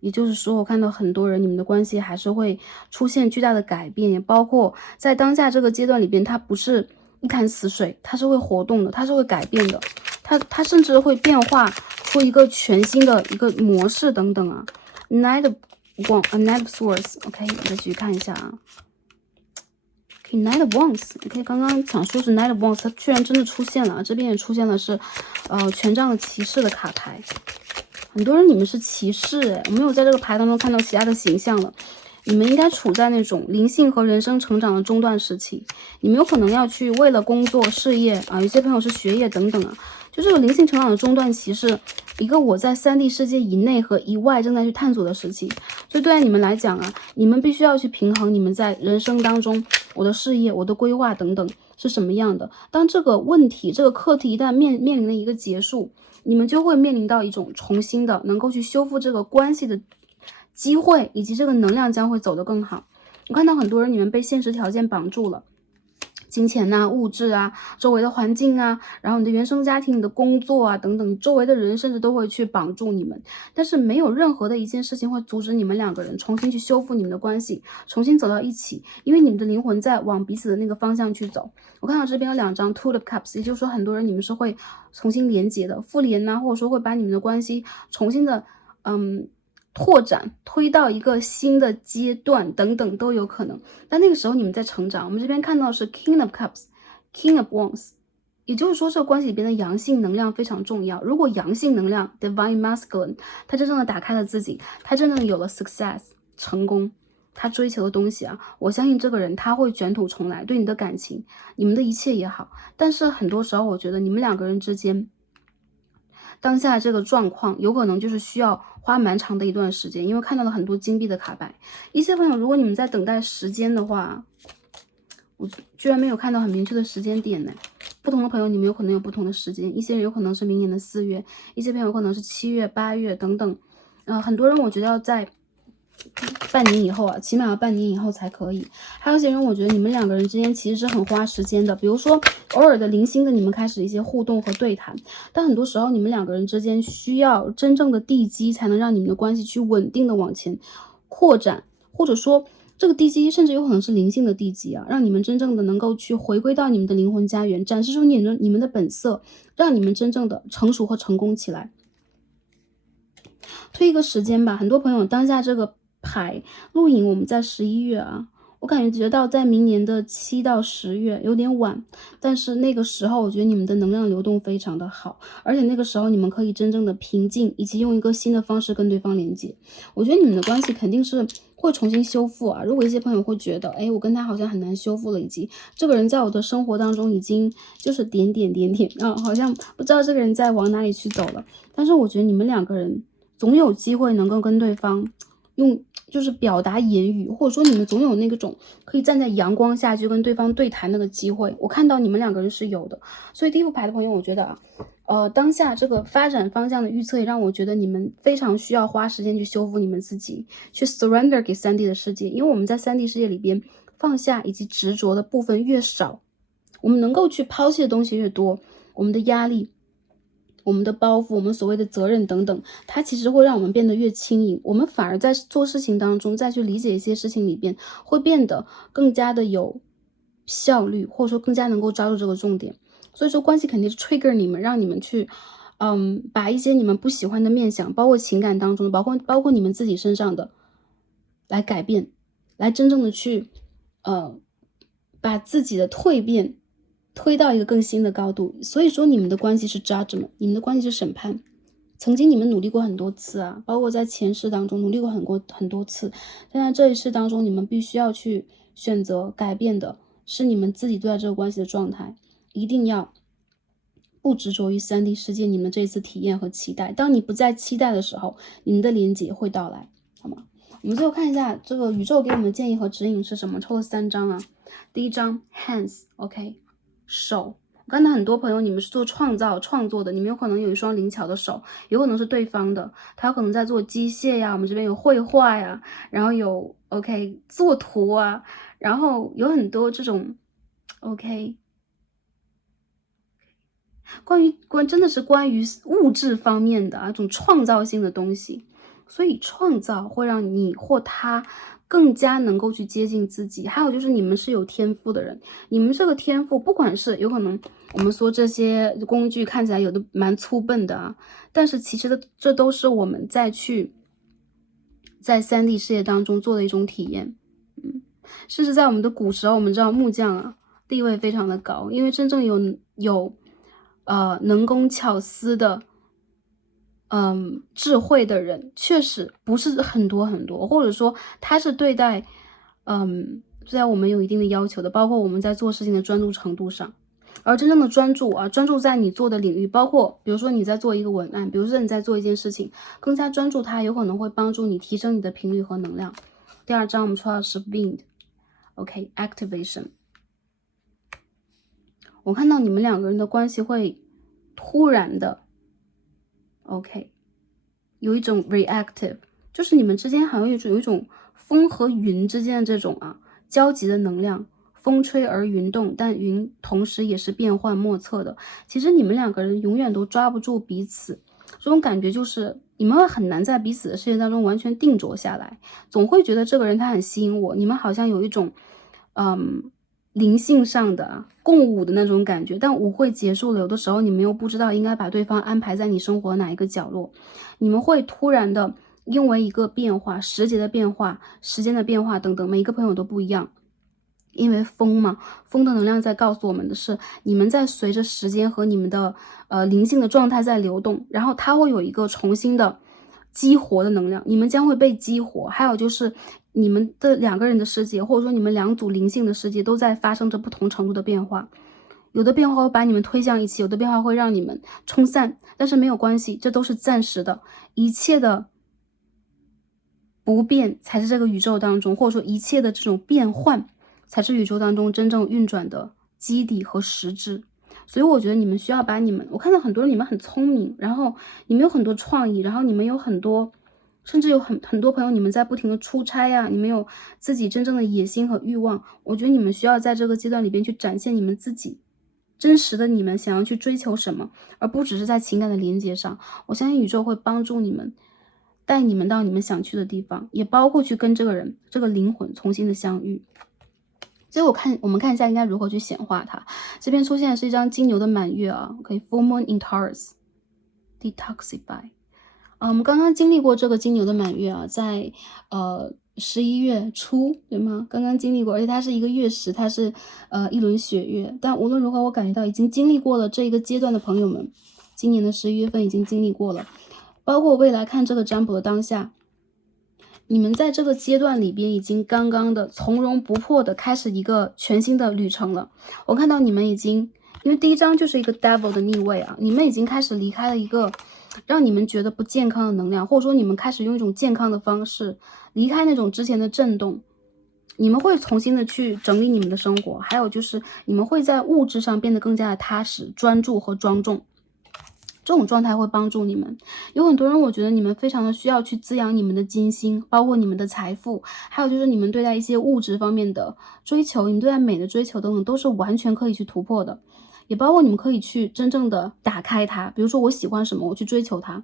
也就是说我看到很多人你们的关系还是会出现巨大的改变，也包括在当下这个阶段里边，它不是一潭死水，它是会活动的，它是会改变的，它甚至会变化出一个全新的一个模式等等Knight of Swords，OK， 我再继续看一下Knight of Wands，OK， 刚刚想说是 Knight of Wands， 它居然真的出现了，这边也出现了是权杖的骑士的卡牌。很多人你们是骑士我没有在这个牌当中看到其他的形象了。你们应该处在那种灵性和人生成长的中段时期，你们有可能要去为了工作、事业有些朋友是学业等等就这个灵性成长的中段期是一个我在3D 世界以内和以外正在去探索的时期。所以对你们来讲你们必须要去平衡你们在人生当中我的事业、我的规划等等是什么样的。当这个问题、这个课题一旦面临了一个结束，你们就会面临到一种重新的能够去修复这个关系的机会，以及这个能量将会走得更好。我看到很多人你们被现实条件绑住了，金钱物质周围的环境然后你的原生家庭、你的工作等等，周围的人甚至都会去绑住你们，但是没有任何的一件事情会阻止你们两个人重新去修复你们的关系，重新走到一起，因为你们的灵魂在往彼此的那个方向去走。我看到这边有2张 Two of Cups， 也就是说很多人你们是会重新连接的，复联或者说会把你们的关系重新的拓展，推到一个新的阶段等等都有可能。但那个时候你们在成长。我们这边看到是 King of Cups King of Wands， 也就是说这个关系里边的阳性能量非常重要。如果阳性能量 Divine Masculine 他真正的打开了自己，他真正的有了 success 成功，他追求的东西我相信这个人他会卷土重来，对你的感情、你们的一切也好。但是很多时候我觉得你们两个人之间当下这个状况有可能就是需要花蛮长的一段时间，因为看到了很多金币的卡牌。一些朋友如果你们在等待时间的话，我居然没有看到很明确的时间点呢。不同的朋友你们有可能有不同的时间，一些人有可能是明年的4月，一些朋友可能是7月、8月等等。很多人我觉得要在半年以后起码要半年以后才可以。还有一些人我觉得你们两个人之间其实是很花时间的，比如说偶尔的零星的你们开始一些互动和对谈，但很多时候你们两个人之间需要真正的地基才能让你们的关系去稳定的往前扩展，或者说这个地基甚至有可能是灵性的地基让你们真正的能够去回归到你们的灵魂家园，展示出你们的本色，让你们真正的成熟和成功起来。推一个时间吧，很多朋友当下这个牌录影我们在11月我感觉到在明年的7到10月有点晚，但是那个时候我觉得你们的能量流动非常的好，而且那个时候你们可以真正的平静，以及用一个新的方式跟对方连接。我觉得你们的关系肯定是会重新修复如果一些朋友会觉得我跟他好像很难修复了，以及这个人在我的生活当中已经就是点好像不知道这个人在往哪里去走了。但是我觉得你们两个人总有机会能够跟对方用就是表达言语，或者说你们总有那种可以站在阳光下去跟对方对谈那个机会，我看到你们两个人是有的。所以第一副牌的朋友我觉得当下这个发展方向的预测也让我觉得你们非常需要花时间去修复你们自己，去 surrender 给3D 的世界。因为我们在3D 世界里边放下以及执着的部分越少，我们能够去抛弃的东西越多，我们的压力、我们的包袱，我们所谓的责任等等，它其实会让我们变得越轻盈，我们反而在做事情当中，再去理解一些事情里边，会变得更加的有效率，或者说更加能够抓住这个重点。所以说关系肯定是 trigger 你们，让你们去把一些你们不喜欢的面向，包括情感当中的，包括你们自己身上的来改变，来真正的去把自己的蜕变推到一个更新的高度。所以说你们的关系是 judgment， 你们的关系是审判。曾经你们努力过很多次啊，包括在前世当中努力过很多次，但在这一世当中，你们必须要去选择改变的是你们自己对待这个关系的状态，一定要不执着于3D 世界你们这一次体验和期待。当你不再期待的时候，你们的连结会到来，好吗？我们最后看一下这个宇宙给我们的建议和指引是什么，抽了3张啊。第一张 hands， OK， 手。我看到很多朋友你们是做创作的，你们有可能有一双灵巧的手，有可能是对方的，他有可能在做机械呀，我们这边有绘画呀，然后有 OK 作图啊，然后有很多这种 OK， 真的是关于物质方面的一种创造性的东西。所以创造会让你或他更加能够去接近自己。还有就是你们是有天赋的人，你们这个天赋不管是有可能我们说这些工具看起来有的蛮粗笨的啊，但是其实这都是我们在 3D 世界当中做的一种体验。甚至在我们的古时候，我们知道木匠啊地位非常的高，因为真正有能工巧思的智慧的人确实不是很多，或者说他是对待我们有一定的要求的，包括我们在做事情的专注程度上。而真正的专注啊，专注在你做的领域，包括比如说你在做一个文案，比如说你在做一件事情，更加专注它有可能会帮助你提升你的频率和能量。第2章我们说到是 wind， OK activation。 我看到你们2个人的关系会突然的OK， 有一种 reactive， 就是你们之间好像有一种风和云之间的这种交集的能量，风吹而云动，但云同时也是变幻莫测的。其实你们2个人永远都抓不住彼此，这种感觉就是你们会很难在彼此的世界当中完全定着下来，总会觉得这个人他很吸引我，你们好像有一种灵性上的共舞的那种感觉，但舞会结束了，有的时候你们又不知道应该把对方安排在你生活哪一个角落，你们会突然的因为一个变化，时节的变化，时间的变化等等，每一个朋友都不一样。因为风嘛，风的能量在告诉我们的是，你们在随着时间和你们的灵性的状态在流动，然后它会有一个重新的激活的能量，你们将会被激活。还有就是你们的2个人的世界，或者说你们2组灵性的世界都在发生着不同程度的变化，有的变化会把你们推向一起，有的变化会让你们冲散，但是没有关系，这都是暂时的，一切的不变才是这个宇宙当中，或者说一切的这种变换才是宇宙当中真正运转的基底和实质。所以我觉得你们需要把我看到很多人你们很聪明，然后你们有很多创意，然后你们有很多，甚至有很多朋友你们在不停的出差呀，你们有自己真正的野心和欲望。我觉得你们需要在这个阶段里边去展现你们自己真实的你们想要去追求什么，而不只是在情感的连接上。我相信宇宙会帮助你们，带你们到你们想去的地方，也包括去跟这个人这个灵魂重新的相遇。所以我们看一下应该如何去显化它。这边出现的是一张金牛的满月啊，可以 full moon in Taurus detoxify。我们刚刚经历过这个金牛的满月啊，在11月初，对吗？刚刚经历过，而且它是一个月食，它是一轮血月。但无论如何，我感觉到已经经历过了这一个阶段的朋友们，今年的11月份已经经历过了，包括未来看这个占卜的当下。你们在这个阶段里边已经刚刚的从容不迫的开始一个全新的旅程了。我看到你们已经，因为第1章就是一个 devil 的逆位啊，你们已经开始离开了一个让你们觉得不健康的能量，或者说你们开始用一种健康的方式离开那种之前的震动。你们会重新的去整理你们的生活，还有就是你们会在物质上变得更加的踏实、专注和庄重。这种状态会帮助你们。有很多人我觉得你们非常的需要去滋养你们的金星，包括你们的财富，还有就是你们对待一些物质方面的追求，你们对待美的追求等等，都是完全可以去突破的。也包括你们可以去真正的打开它。比如说我喜欢什么，我去追求它，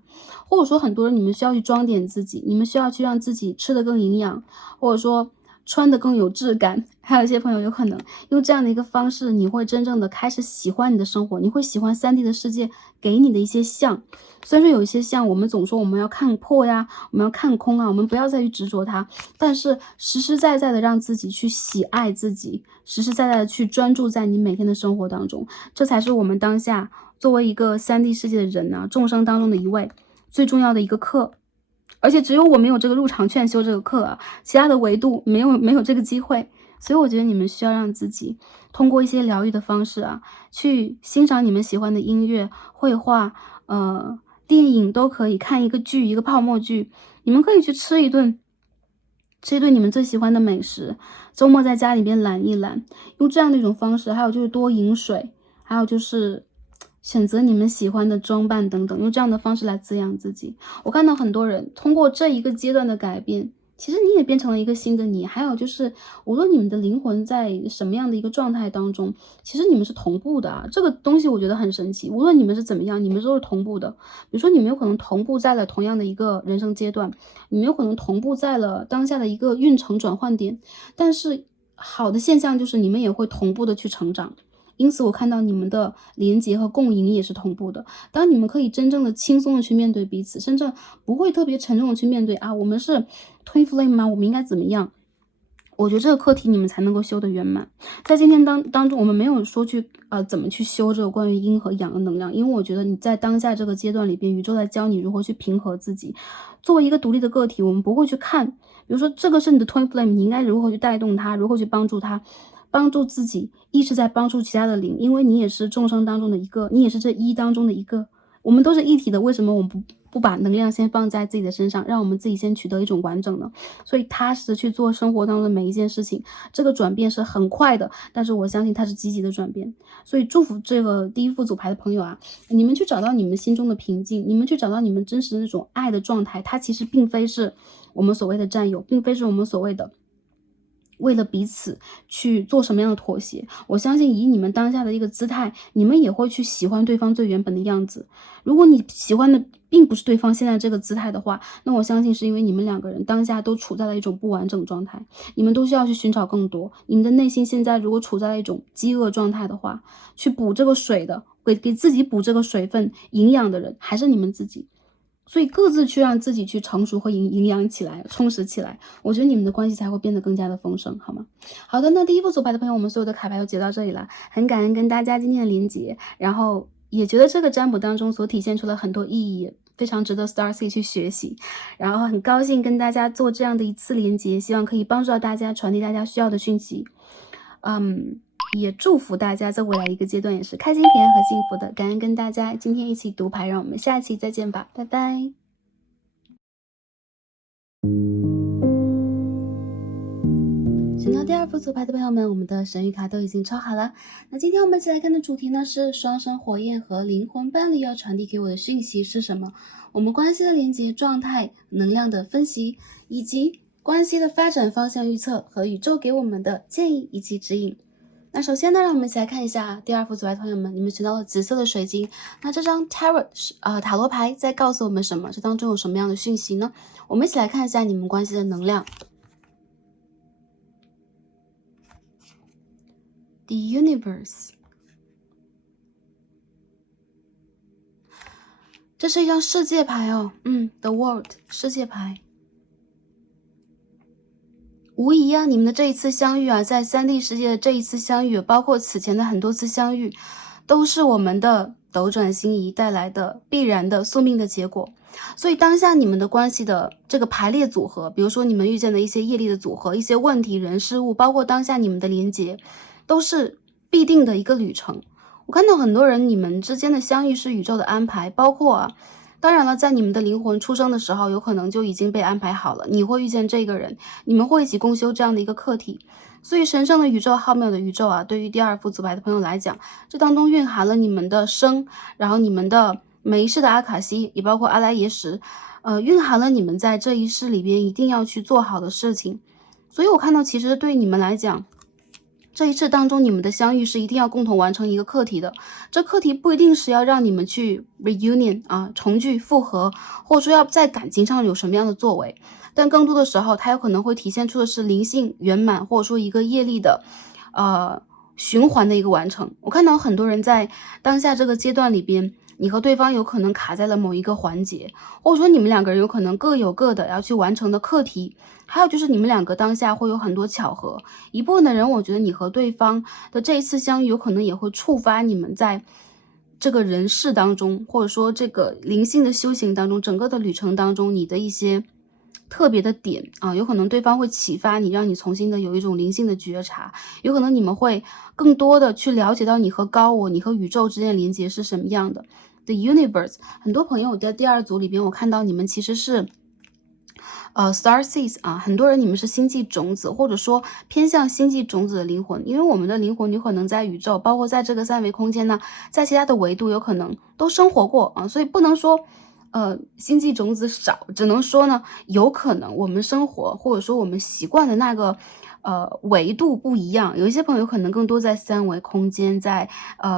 或者说很多人你们需要去装点自己，你们需要去让自己吃得更营养，或者说穿得更有质感。还有一些朋友有可能用这样的一个方式，你会真正的开始喜欢你的生活，你会喜欢3D 的世界给你的一些像。虽然说有一些像我们总说我们要看破呀，我们要看空啊，我们不要再去执着它，但是实实在在的让自己去喜爱自己，实实在在的去专注在你每天的生活当中，这才是我们当下作为一个3D 世界的人呢，众生当中的一位最重要的一个课。而且只有我没有这个入场券修这个课啊，其他的维度没有这个机会。所以我觉得你们需要让自己通过一些疗愈的方式啊，去欣赏你们喜欢的音乐、绘画、电影都可以，看一个剧，一个泡沫剧，你们可以去吃一顿你们最喜欢的美食，周末在家里边懒一懒，用这样的一种方式，还有就是多饮水，还有就是选择你们喜欢的装扮等等，用这样的方式来滋养自己。我看到很多人通过这一个阶段的改变，其实你也变成了一个新的你。还有就是无论你们的灵魂在什么样的一个状态当中，其实你们是同步的啊，这个东西我觉得很神奇。无论你们是怎么样，你们都是同步的。比如说你们有可能同步在了同样的一个人生阶段，你们有可能同步在了当下的一个运程转换点，但是好的现象就是你们也会同步的去成长。因此我看到你们的连结和共赢也是同步的。当你们可以真正的轻松的去面对彼此，甚至不会特别沉重的去面对啊，我们是 twin flame 吗？我们应该怎么样？我觉得这个课题你们才能够修得圆满。在今天当中，我们没有说去怎么去修这个关于阴和阳的能量，因为我觉得你在当下这个阶段里边，宇宙在教你如何去平和自己。作为一个独立的个体，我们不会去看，比如说这个是你的 twin flame，你应该如何去带动它，如何去帮助它，帮助自己，亦是在帮助其他的灵，因为你也是众生当中的一个，你也是这一当中的一个。我们都是一体的，为什么我们不把能量先放在自己的身上，让我们自己先取得一种完整呢？所以踏实的去做生活当中的每一件事情，这个转变是很快的，但是我相信它是积极的转变。所以祝福这个第一副组牌的朋友啊，你们去找到你们心中的平静，你们去找到你们真实的那种爱的状态，它其实并非是我们所谓的占有，并非是我们所谓的为了彼此去做什么样的妥协。我相信以你们当下的一个姿态，你们也会去喜欢对方最原本的样子。如果你喜欢的并不是对方现在这个姿态的话，那我相信是因为你们两个人当下都处在了一种不完整状态，你们都需要去寻找更多。你们的内心现在如果处在了一种饥饿状态的话，去补这个水的，给自己补这个水分营养的人还是你们自己。所以各自去让自己去成熟和营养起来，充实起来，我觉得你们的关系才会变得更加的丰盛，好吗？好的，那第一副组牌的朋友，我们所有的卡牌就解到这里了，很感恩跟大家今天的连结，然后也觉得这个占卜当中所体现出了很多意义，非常值得 Starseed 去学习，然后很高兴跟大家做这样的一次连结，希望可以帮助到大家，传递大家需要的讯息。也祝福大家在未来一个阶段也是开心、平安和幸福的。感恩跟大家今天一起读牌，让我们下期再见吧，拜拜。选到第二副组牌的朋友们，我们的神谕卡都已经抽好了。那今天我们一起来看的主题呢是双生火焰和灵魂伴侣要传递给我的讯息是什么？我们关系的连接状态、能量的分析，以及关系的发展方向预测和宇宙给我们的建议以及指引。那首先呢，让我们一起来看一下第二副组牌朋友们，你们选到了紫色的水晶。那这张 Tarot 塔罗牌在告诉我们什么？这当中有什么样的讯息呢？我们一起来看一下你们关系的能量。The Universe， 这是一张世界牌哦，The World 世界牌。无疑啊，你们的这一次相遇啊，在3D 世界的这一次相遇，包括此前的很多次相遇，都是我们的斗转星移带来的必然的宿命的结果。所以当下你们的关系的这个排列组合，比如说你们遇见的一些业力的组合，一些问题、人、事物，包括当下你们的连结，都是必定的一个旅程。我看到很多人你们之间的相遇是宇宙的安排，包括当然了，在你们的灵魂出生的时候，有可能就已经被安排好了，你会遇见这个人，你们会一起共修这样的一个课题。所以神圣的宇宙、浩渺的宇宙啊，对于第二副组牌的朋友来讲，这当中蕴含了你们的生，然后你们的每一世的阿卡西，也包括阿赖耶识，蕴含了你们在这一世里边一定要去做好的事情。所以我看到其实对你们来讲，这一次当中，你们的相遇是一定要共同完成一个课题的。这课题不一定是要让你们去 reunion 啊，重聚复合，或者说要在感情上有什么样的作为，但更多的时候，它有可能会体现出的是灵性圆满，或者说一个业力的循环的一个完成。我看到很多人在当下这个阶段里边，你和对方有可能卡在了某一个环节，或者说你们两个人有可能各有各的要去完成的课题。还有就是你们两个当下会有很多巧合，一部分的人我觉得你和对方的这一次相遇有可能也会触发你们在这个人世当中，或者说这个灵性的修行当中，整个的旅程当中你的一些特别的点啊，有可能对方会启发你，让你重新的有一种灵性的觉察，有可能你们会更多的去了解到你和高我、你和宇宙之间的连接是什么样的。The universe， 很多朋友在第二组里边，我看到你们其实是star seeds 啊，很多人你们是星际种子，或者说偏向星际种子的灵魂，因为我们的灵魂有可能在宇宙，包括在这个三维空间呢，在其他的维度有可能都生活过啊，所以不能说星际种子少，只能说呢，有可能我们生活或者说我们习惯的那个维度不一样，有一些朋友可能更多在三维空间，在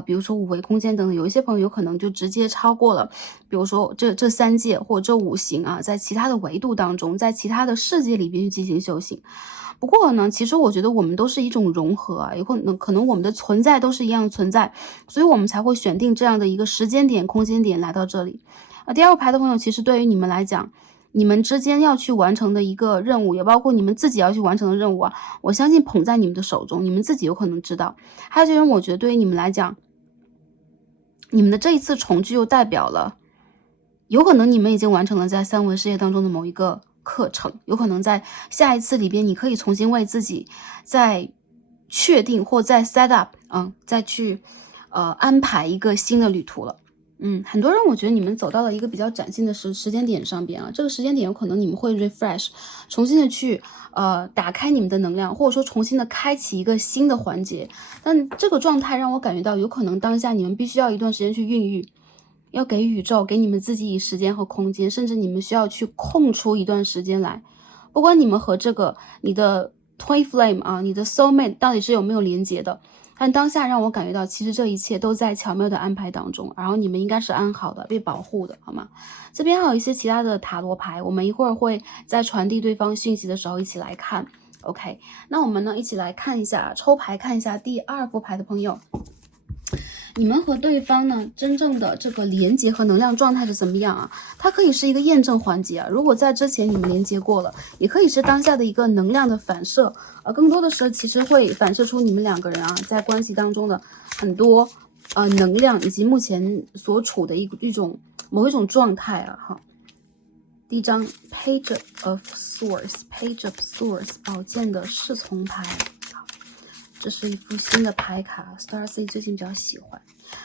比如说五维空间等等，有一些朋友有可能就直接超过了，比如说这三界或者这五行啊，在其他的维度当中，在其他的世界里边去进行修行。不过呢，其实我觉得我们都是一种融合啊，有可能我们的存在都是一样的存在，所以我们才会选定这样的一个时间点、空间点来到这里。第二个牌的朋友，其实对于你们来讲，你们之间要去完成的一个任务，也包括你们自己要去完成的任务啊，我相信捧在你们的手中，你们自己有可能知道。还有些人，我觉得对于你们来讲，你们的这一次重聚又代表了，有可能你们已经完成了在三维世界当中的某一个课程，有可能在下一次里边，你可以重新为自己再确定或再 set up，再去安排一个新的旅途了。很多人我觉得你们走到了一个比较崭新的时间点上边啊，这个时间点有可能你们会 refresh， 重新的去打开你们的能量，或者说重新的开启一个新的环节。但这个状态让我感觉到，有可能当下你们必须要一段时间去孕育，要给宇宙给你们自己以时间和空间，甚至你们需要去空出一段时间来，不管你们和这个你的 twin flame 啊，你的 soul mate 到底是有没有连接的。但当下让我感觉到，其实这一切都在巧妙的安排当中，然后你们应该是安好的，被保护的，好吗？这边还有一些其他的塔罗牌，我们一会儿会在传递对方讯息的时候一起来看。OK， 那我们呢一起来看一下，抽牌看一下第二副牌的朋友，你们和对方呢真正的这个连接和能量状态是怎么样啊？它可以是一个验证环节啊，如果在之前你们连接过了，也可以是当下的一个能量的反射，更多的是其实会反射出你们两个人啊在关系当中的很多能量，以及目前所处的某一种状态啊。哈，第一张 Page of Swords， Page of Swords， 宝剑的侍从牌。这是一副新的牌卡 ，Starcy 最近比较喜欢。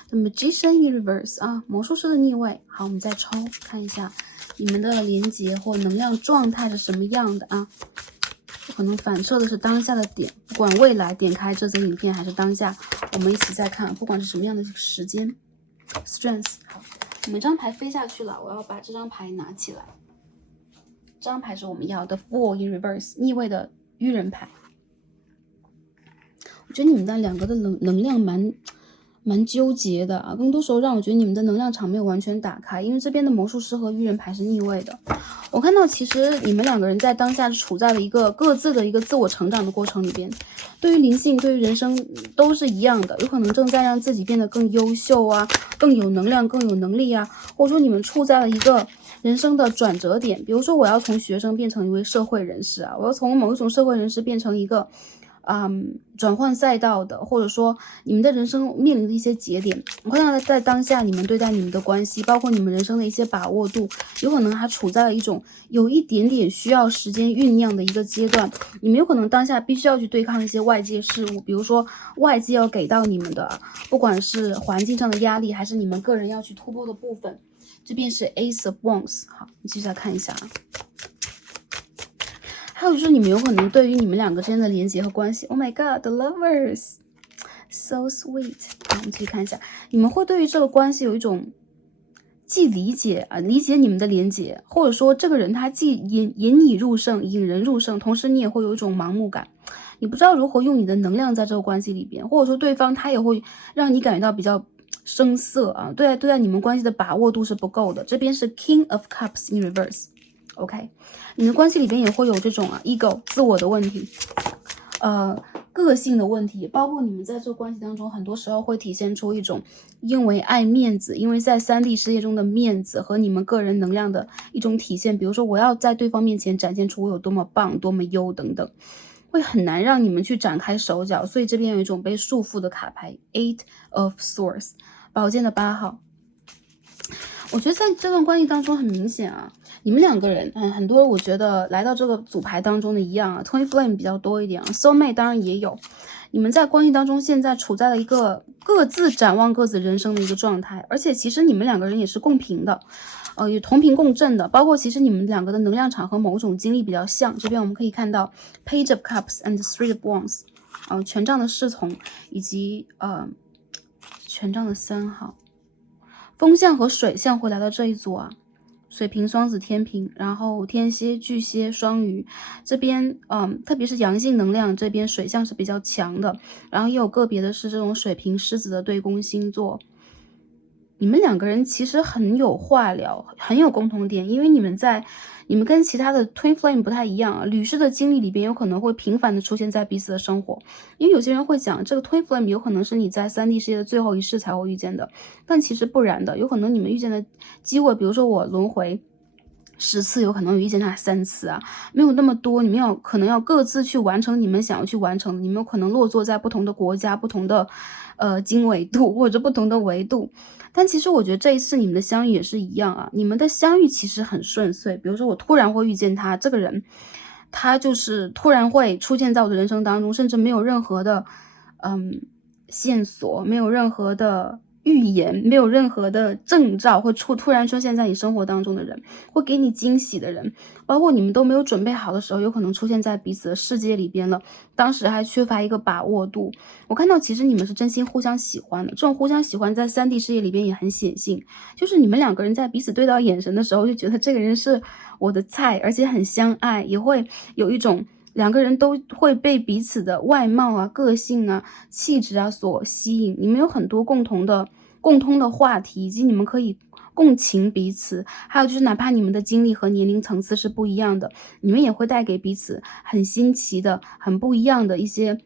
The Magician in Reverse 啊，魔术师的逆位。好，我们再抽看一下你们的连接或能量状态是什么样的啊？可能反射的是当下的点，不管未来点开这则影片还是当下，我们一起再看，不管是什么样的时间。Strength， 好，我们这张牌飞下去了，我要把这张牌拿起来。这张牌是我们要的 Fool in Reverse 逆位的愚人牌。我觉得你们的两个的能量蛮纠结的啊，更多时候让我觉得你们的能量场没有完全打开，因为这边的魔术师和愚人牌是逆位的。我看到其实你们两个人在当下是处在了一个各自的一个自我成长的过程里边，对于灵性对于人生都是一样的，有可能正在让自己变得更优秀啊，更有能量更有能力啊，或者说你们处在了一个人生的转折点，比如说我要从学生变成一位社会人士啊，我要从某一种社会人士变成一个转换赛道的，或者说你们的人生面临的一些节点，我看到在当下你们对待你们的关系，包括你们人生的一些把握度，有可能还处在了一种有一点点需要时间酝酿的一个阶段，你们有可能当下必须要去对抗一些外界事物，比如说外界要给到你们的，不管是环境上的压力，还是你们个人要去突破的部分。这边是 Ace of Wands， 好，你继续再看一下啊。还有就是你们有可能对于你们两个之间的连接和关系 ，Oh my God， the lovers so sweet。好，我们继续看一下，你们会对于这个关系有一种既理解你们的连接，或者说这个人他既引你入胜，引人入胜，同时你也会有一种盲目感。你不知道如何用你的能量在这个关系里边，或者说对方他也会让你感觉到比较生涩啊，对待你们关系的把握度是不够的。这边是 King of Cups in reverse。OK， 你们关系里边也会有这种ego 自我的问题，个性的问题，包括你们在这个关系当中，很多时候会体现出一种因为爱面子，因为在3D 世界中的面子和你们个人能量的一种体现。比如说，我要在对方面前展现出我有多么棒、多么优等等，会很难让你们去展开手脚。所以这边有一种被束缚的卡牌 ，Eight of Swords， 宝剑的8号。我觉得在这段关系当中很明显你们两个人，很多我觉得来到这个组牌当中的一样Twin Flame 比较多一点Soul Mate 当然也有。你们在关系当中现在处在了一个各自展望各自人生的一个状态，而且其实你们两个人也是共频的，也同频共振的，包括其实你们两个的能量场和某种经历比较像。这边我们可以看到 Page of Cups and Three of Wands，权杖的侍从以及权杖的3号。风象和水象会来到这一组水瓶、双子、天平，然后天蝎、巨蟹、双鱼这边，特别是阳性能量这边水象是比较强的，然后也有个别的是这种水瓶、狮子的对宫星座。你们两个人其实很有话聊，很有共同点，因为你们跟其他的 Twin Flame 不太一样吕氏的经历里边有可能会频繁的出现在彼此的生活，因为有些人会讲这个 Twin Flame 有可能是你在3D 世界的最后一世才会遇见的，但其实不然的，有可能你们遇见的机会，比如说我轮回10次，有可能遇见他3次没有那么多，你们可能要各自去完成你们想要去完成的，你们有可能落座在不同的国家、不同的经纬度或者不同的维度。但其实我觉得这一次你们的相遇也是一样你们的相遇其实很顺遂。比如说我突然会遇见他这个人，他就是突然会出现在我的人生当中，甚至没有任何的线索，没有任何的预言，没有任何的征兆，会突然出现在你生活当中的人，会给你惊喜的人，包括你们都没有准备好的时候，有可能出现在彼此的世界里边了，当时还缺乏一个把握度。我看到其实你们是真心互相喜欢的，这种互相喜欢在3D 世界里边也很显性，就是你们两个人在彼此对到眼神的时候，就觉得这个人是我的菜，而且很相爱，也会有一种两个人都会被彼此的外貌个性气质所吸引，你们有很多共通的话题，以及你们可以共情彼此，还有就是哪怕你们的经历和年龄层次是不一样的，你们也会带给彼此很新奇的、很不一样的一些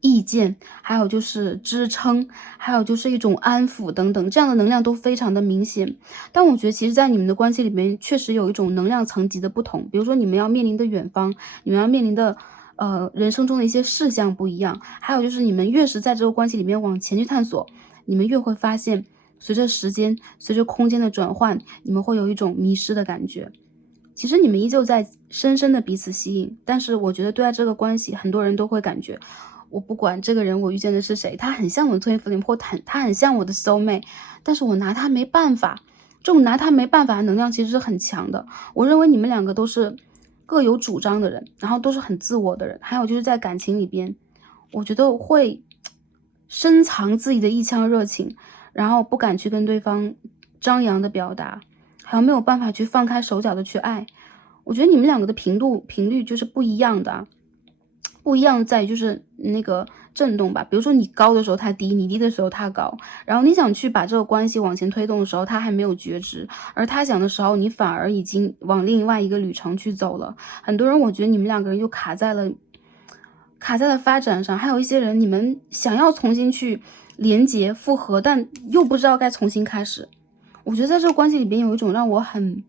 意见，还有就是支撑，还有就是一种安抚等等，这样的能量都非常的明显。但我觉得其实在你们的关系里面确实有一种能量层级的不同，比如说你们要面临的远方，你们要面临的人生中的一些事项不一样，还有就是你们越是在这个关系里面往前去探索，你们越会发现随着时间随着空间的转换，你们会有一种迷失的感觉。其实你们依旧在深深的彼此吸引，但是我觉得对待这个关系很多人都会感觉我不管这个人我遇见的是谁，他很像我的 Twin Flame 或他很像我的 Soul Mate， 但是我拿他没办法，这种拿他没办法的能量其实是很强的。我认为你们两个都是各有主张的人，然后都是很自我的人，还有就是在感情里边我觉得会深藏自己的一腔热情，然后不敢去跟对方张扬的表达，还有没有办法去放开手脚的去爱。我觉得你们两个的频率就是不一样的不一样在于就是那个震动吧，比如说你高的时候他低，你低的时候他高，然后你想去把这个关系往前推动的时候，他还没有觉知，而他想的时候，你反而已经往另外一个旅程去走了。很多人我觉得你们两个人就卡在了发展上，还有一些人你们想要重新去连结复合，但又不知道该重新开始。我觉得在这个关系里边有一种让我很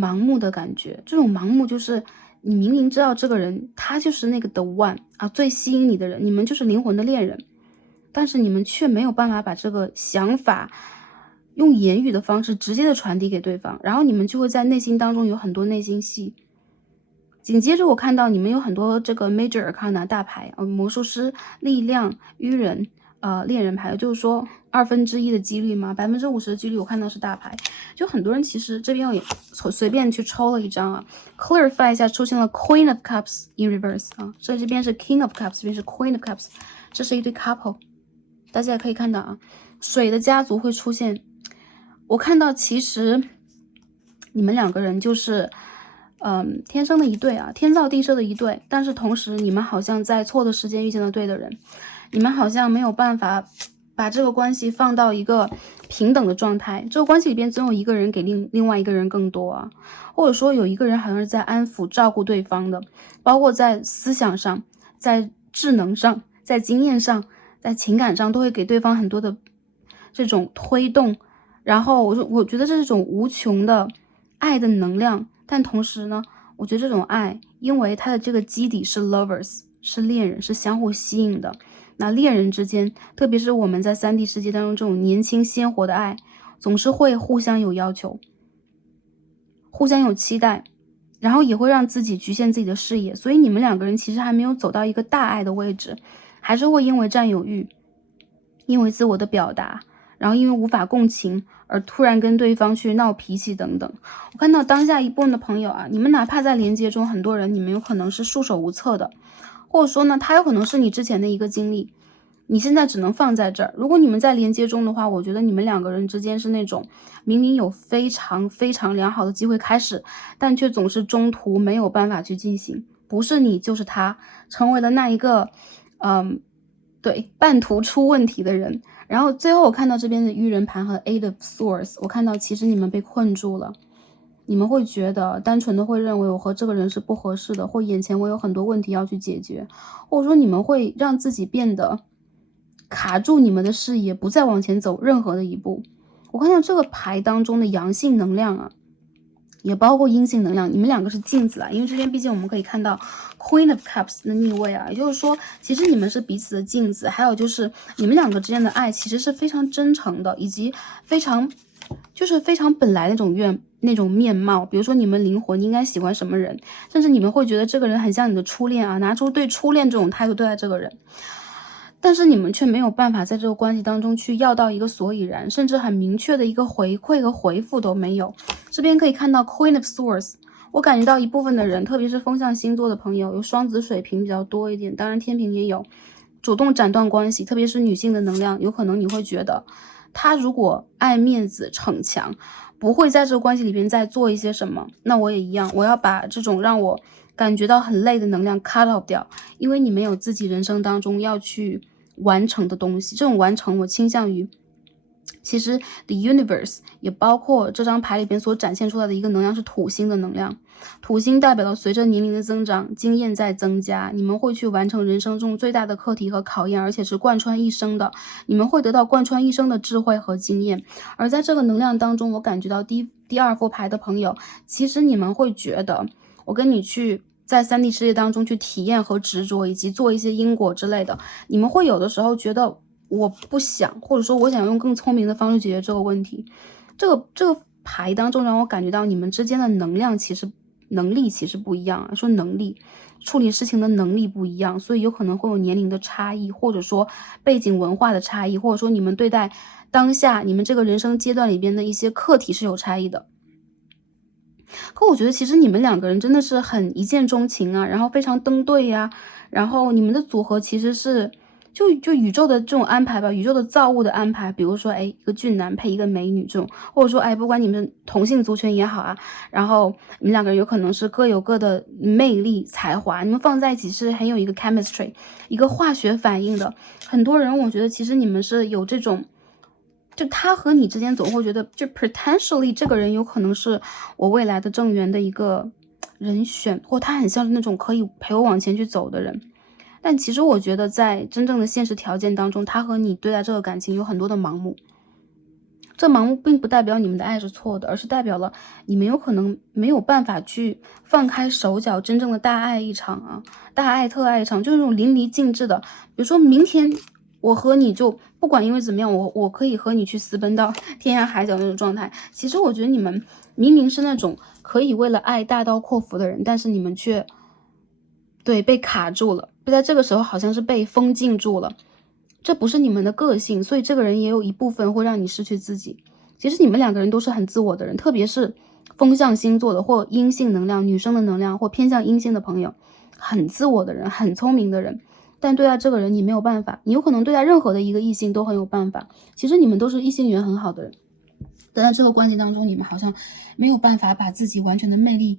盲目的感觉，这种盲目就是你明明知道这个人他就是那个 the one 最吸引你的人，你们就是灵魂的恋人，但是你们却没有办法把这个想法用言语的方式直接的传递给对方，然后你们就会在内心当中有很多内心戏。紧接着我看到你们有很多这个 Major Arcana 大牌魔术师、力量、愚人恋人牌，就是说1/2的几率嘛，50%的几率我看到是大牌。就很多人其实这边我也随便去抽了一张clarify 一下，出现了 Queen of Cups in reverse 所以这边是 King of Cups， 这边是 Queen of Cups， 这是一对 couple， 大家也可以看到水的家族会出现。我看到其实你们两个人就是天生的一对啊，天造地设的一对，但是同时你们好像在错的时间遇见了对的人，你们好像没有办法把这个关系放到一个平等的状态，这个关系里边总有一个人给另外一个人更多啊，或者说有一个人好像是在安抚照顾对方的，包括在思想上，在智能上，在经验上，在情感上都会给对方很多的这种推动，然后我觉得这是一种无穷的爱的能量，但同时呢，我觉得这种爱，因为它的这个基底是 lovers， 是恋人，是相互吸引的。那恋人之间，特别是我们在3D 世界当中这种年轻鲜活的爱，总是会互相有要求，互相有期待，然后也会让自己局限自己的视野。所以你们两个人其实还没有走到一个大爱的位置，还是会因为占有欲，因为自我的表达，然后因为无法共情而突然跟对方去闹脾气等等。我看到当下一部分的朋友啊，你们哪怕在连接中，很多人你们有可能是束手无策的，或者说呢，他有可能是你之前的一个经历，你现在只能放在这儿。如果你们在连接中的话，我觉得你们两个人之间是那种明明有非常非常良好的机会开始，但却总是中途没有办法去进行，不是你就是他，成为了那一个对，半途出问题的人。然后最后我看到这边的愚人盘和 Eight of Swords， 我看到其实你们被困住了，你们会觉得单纯的会认为我和这个人是不合适的，或眼前我有很多问题要去解决，或者说你们会让自己变得卡住你们的视野，不再往前走任何的一步。我看到这个牌当中的阳性能量啊，也包括阴性能量，你们两个是镜子啊，因为这边毕竟我们可以看到 Queen of Cups 的逆位啊，也就是说其实你们是彼此的镜子，还有就是你们两个之间的爱其实是非常真诚的，以及非常本来那种面貌，比如说你们灵魂应该喜欢什么人，甚至你们会觉得这个人很像你的初恋啊，拿出对初恋这种态度对待这个人，但是你们却没有办法在这个关系当中去要到一个所以然，甚至很明确的一个回馈和回复都没有。这边可以看到 Queen of Swords， 我感觉到一部分的人，特别是风象星座的朋友，有双子水瓶比较多一点，当然天平也有，主动斩断关系，特别是女性的能量，有可能你会觉得他如果爱面子逞强，不会在这个关系里边再做一些什么，那我也一样，我要把这种让我感觉到很累的能量 cut off 掉，因为你没有自己人生当中要去完成的东西，这种完成我倾向于其实 the universe 也包括这张牌里边所展现出来的一个能量是土星的能量，土星代表了随着年龄的增长，经验在增加，你们会去完成人生中最大的课题和考验，而且是贯穿一生的，你们会得到贯穿一生的智慧和经验。而在这个能量当中，我感觉到第二副牌的朋友，其实你们会觉得我跟你去在3D 世界当中去体验和执着，以及做一些因果之类的，你们会有的时候觉得我不想，或者说我想用更聪明的方式解决这个问题。这个牌当中让我感觉到你们之间的能力其实不一样啊，说能力处理事情的能力不一样，所以有可能会有年龄的差异，或者说背景文化的差异，或者说你们对待当下你们这个人生阶段里边的一些课题是有差异的。可我觉得其实你们两个人真的是很一见钟情啊，然后非常登对呀，然后你们的组合其实是就宇宙的这种安排吧，宇宙的造物的安排，比如说一个俊男配一个美女这种，或者说不管你们同性族群也好啊，然后你们两个人有可能是各有各的魅力才华，你们放在一起是很有一个 chemistry 一个化学反应的。很多人我觉得其实你们是有这种，就他和你之间总会觉得就 potentially 这个人有可能是我未来的正缘的一个人选，或他很像是那种可以陪我往前去走的人。但其实我觉得在真正的现实条件当中，他和你对待这个感情有很多的盲目，这盲目并不代表你们的爱是错的，而是代表了你们有可能没有办法去放开手脚，真正的大爱一场啊，大爱特爱一场，就是那种淋漓尽致的。比如说明天我和你就不管因为怎么样，我可以和你去私奔到天涯海角那种状态。其实我觉得你们明明是那种可以为了爱大刀阔斧的人，但是你们却被卡住了，在这个时候好像是被封禁住了，这不是你们的个性，所以这个人也有一部分会让你失去自己。其实你们两个人都是很自我的人，特别是风象星座的或阴性能量女生的能量或偏向阴性的朋友，很自我的人，很聪明的人，但对待这个人你没有办法，你有可能对待任何的一个异性都很有办法，其实你们都是异性缘很好的人，但在这个关系当中你们好像没有办法把自己完全的魅力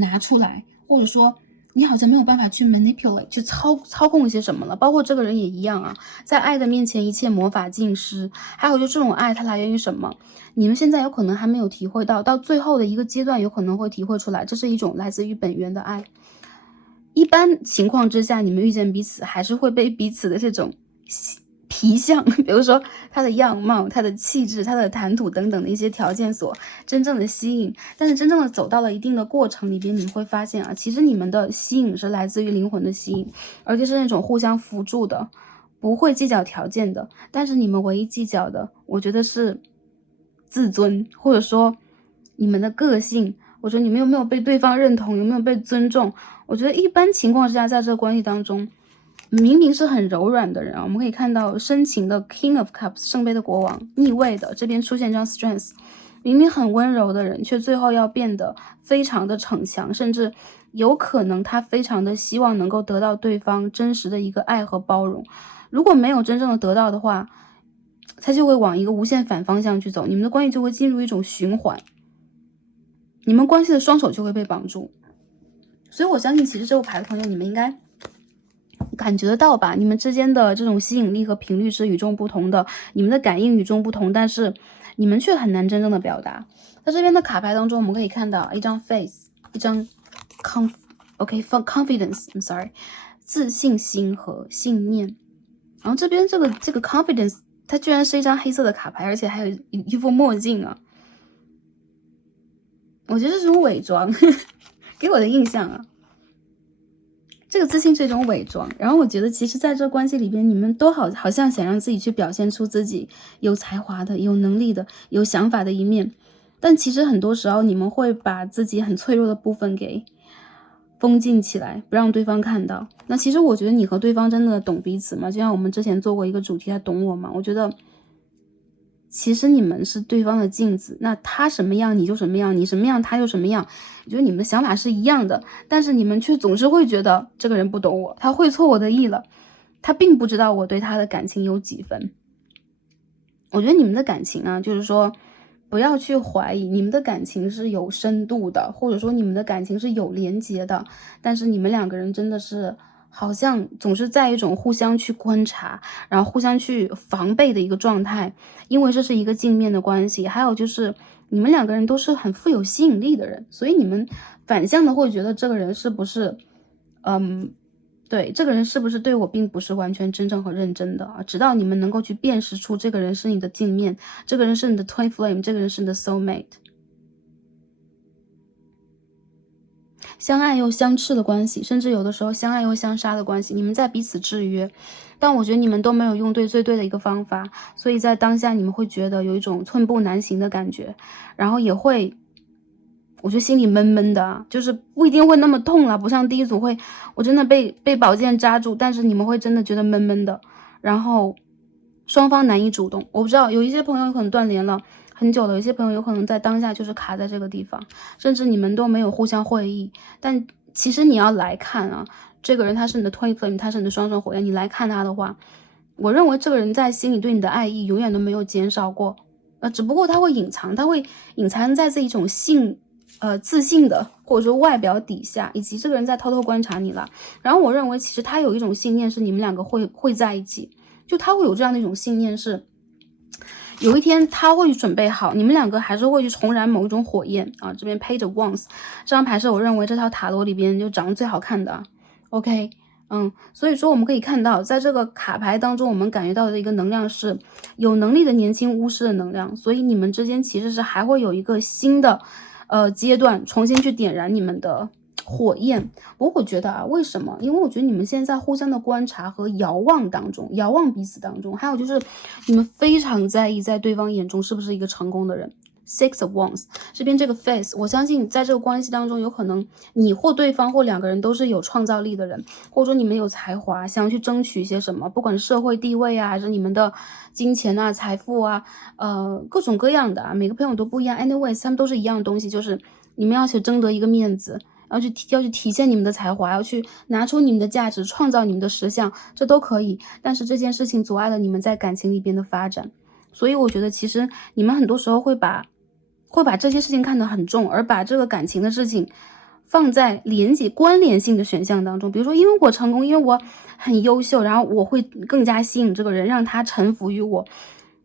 拿出来，或者说你好像没有办法去 manipulate 去操控一些什么了。包括这个人也一样啊，在爱的面前一切魔法尽失。还有就这种爱它来源于什么？你们现在有可能还没有体会到，到最后的一个阶段有可能会体会出来，这是一种来自于本源的爱。一般情况之下，你们遇见彼此还是会被彼此的这种皮相，比如说他的样貌、他的气质、他的谈吐等等的一些条件所真正的吸引。但是真正的走到了一定的过程里边，你们会发现啊，其实你们的吸引是来自于灵魂的吸引，而且是那种互相辅助的，不会计较条件的。但是你们唯一计较的，我觉得是自尊，或者说你们的个性。我说你们有没有被对方认同，有没有被尊重？我觉得一般情况之下，在这个关系当中，明明是很柔软的人啊，我们可以看到深情的 King of Cups 圣杯的国王逆位的，这边出现一张 Strength， 明明很温柔的人，却最后要变得非常的逞强，甚至有可能他非常的希望能够得到对方真实的一个爱和包容。如果没有真正的得到的话，他就会往一个无限反方向去走，你们的关系就会进入一种循环，你们关系的双手就会被绑住。所以我相信其实这副牌的朋友，你们应该感觉得到吧，你们之间的这种吸引力和频率是与众不同的，你们的感应与众不同，但是你们却很难真正的表达。在这边的卡牌当中，我们可以看到一张 face， 一张 confidence，I'm sorry， 自信心和信念。然后这边这个 confidence， 它居然是一张黑色的卡牌，而且还有一副墨镜啊。我觉得这是种伪装给我的印象啊，这个自信是一种伪装。然后我觉得其实在这关系里边，你们都好像想让自己去表现出自己有才华的、有能力的、有想法的一面，但其实很多时候你们会把自己很脆弱的部分给封禁起来，不让对方看到。那其实我觉得你和对方真的懂彼此吗？就像我们之前做过一个主题，他懂我吗？我觉得其实你们是对方的镜子，那他什么样你就什么样，你什么样他就什么样。我觉得你们的想法是一样的，但是你们却总是会觉得这个人不懂我，他会错我的意了，他并不知道我对他的感情有几分。我觉得你们的感情啊，就是说不要去怀疑，你们的感情是有深度的，或者说你们的感情是有连结的，但是你们两个人真的是好像总是在一种互相去观察，然后互相去防备的一个状态，因为这是一个镜面的关系。还有就是你们两个人都是很富有吸引力的人，所以你们反向的会觉得这个人是不是对，这个人是不是对我并不是完全真正和认真的啊，直到你们能够去辨识出这个人是你的镜面，这个人是你的 twin flame， 这个人是你的 soul mate。相爱又相斥的关系，甚至有的时候相爱又相杀的关系，你们在彼此制约，但我觉得你们都没有用对最对的一个方法，所以在当下你们会觉得有一种寸步难行的感觉，然后也会我觉得心里闷闷的啊，就是不一定会那么痛了，不像第一组会我真的被宝剑扎住，但是你们会真的觉得闷闷的，然后双方难以主动。我不知道有一些朋友有可能断联了很久了，有些朋友有可能在当下就是卡在这个地方，甚至你们都没有互相会意。但其实你要来看啊，这个人他是你的 twin flame， 他是你的双生火焰，你来看他的话，我认为这个人在心里对你的爱意永远都没有减少过，只不过他会隐藏在自己一种自信的或者说外表底下，以及这个人在偷偷观察你了。然后我认为其实他有一种信念是你们两个会在一起，就他会有这样的一种信念是有一天他会准备好，你们两个还是会去重燃某一种火焰啊。这边 Page of Wands 这张牌是我认为这套塔罗里边就长得最好看的OK，所以说我们可以看到，在这个卡牌当中，我们感觉到的一个能量是有能力的年轻巫师的能量，所以你们之间其实是还会有一个新的阶段，重新去点燃你们的火焰。不过我觉得啊，为什么？因为我觉得你们现在互相的观察和遥望当中，遥望彼此当中，还有就是你们非常在意在对方眼中是不是一个成功的人。Six of Wands 这边这个 face， 我相信在这个关系当中，有可能你或对方或两个人都是有创造力的人，或者说你们有才华，想要去争取一些什么，不管是社会地位啊，还是你们的金钱啊、财富啊，各种各样的啊，每个朋友都不一样。Anyways， 他们都是一样的东西，就是你们要去争得一个面子，要去体现你们的才华，要去拿出你们的价值，创造你们的实相，这都可以。但是这件事情阻碍了你们在感情里边的发展，所以我觉得其实你们很多时候会把这些事情看得很重，而把这个感情的事情放在连接关联性的选项当中，比如说因为我成功，因为我很优秀，然后我会更加吸引这个人，让他臣服于我。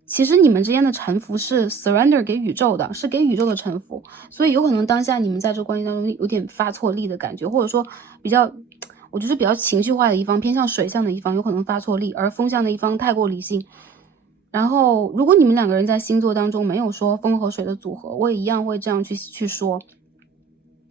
其实你们之间的臣服是 surrender 给宇宙的，是给宇宙的臣服，所以有可能当下你们在这个关系当中有点发错力的感觉，或者说比较，我觉得比较情绪化的一方，偏向水象的一方有可能发错力，而风象的一方太过理性。然后如果你们两个人在星座当中没有说风和水的组合，我也一样会这样去说，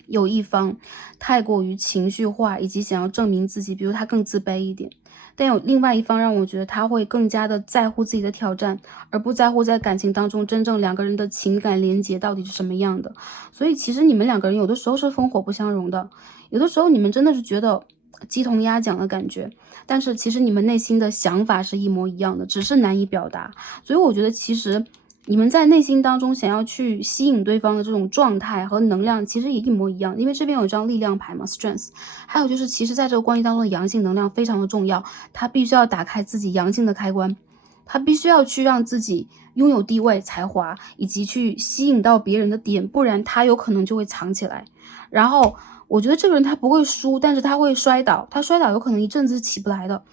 有一方太过于情绪化，以及想要证明自己，比如他更自卑一点，但有另外一方让我觉得他会更加的在乎自己的挑战，而不在乎在感情当中真正两个人的情感连接到底是什么样的。所以其实你们两个人有的时候是风火不相容的，有的时候你们真的是觉得鸡同鸭讲的感觉，但是其实你们内心的想法是一模一样的，只是难以表达。所以我觉得其实你们在内心当中想要去吸引对方的这种状态和能量其实也一模一样，因为这边有一张力量牌嘛 strength， 还有就是其实在这个关系当中的阳性能量非常的重要，他必须要打开自己阳性的开关，他必须要去让自己拥有地位才华，以及去吸引到别人的点，不然他有可能就会藏起来。然后我觉得这个人他不会输，但是他会摔倒，他摔倒有可能一阵子是起不来的，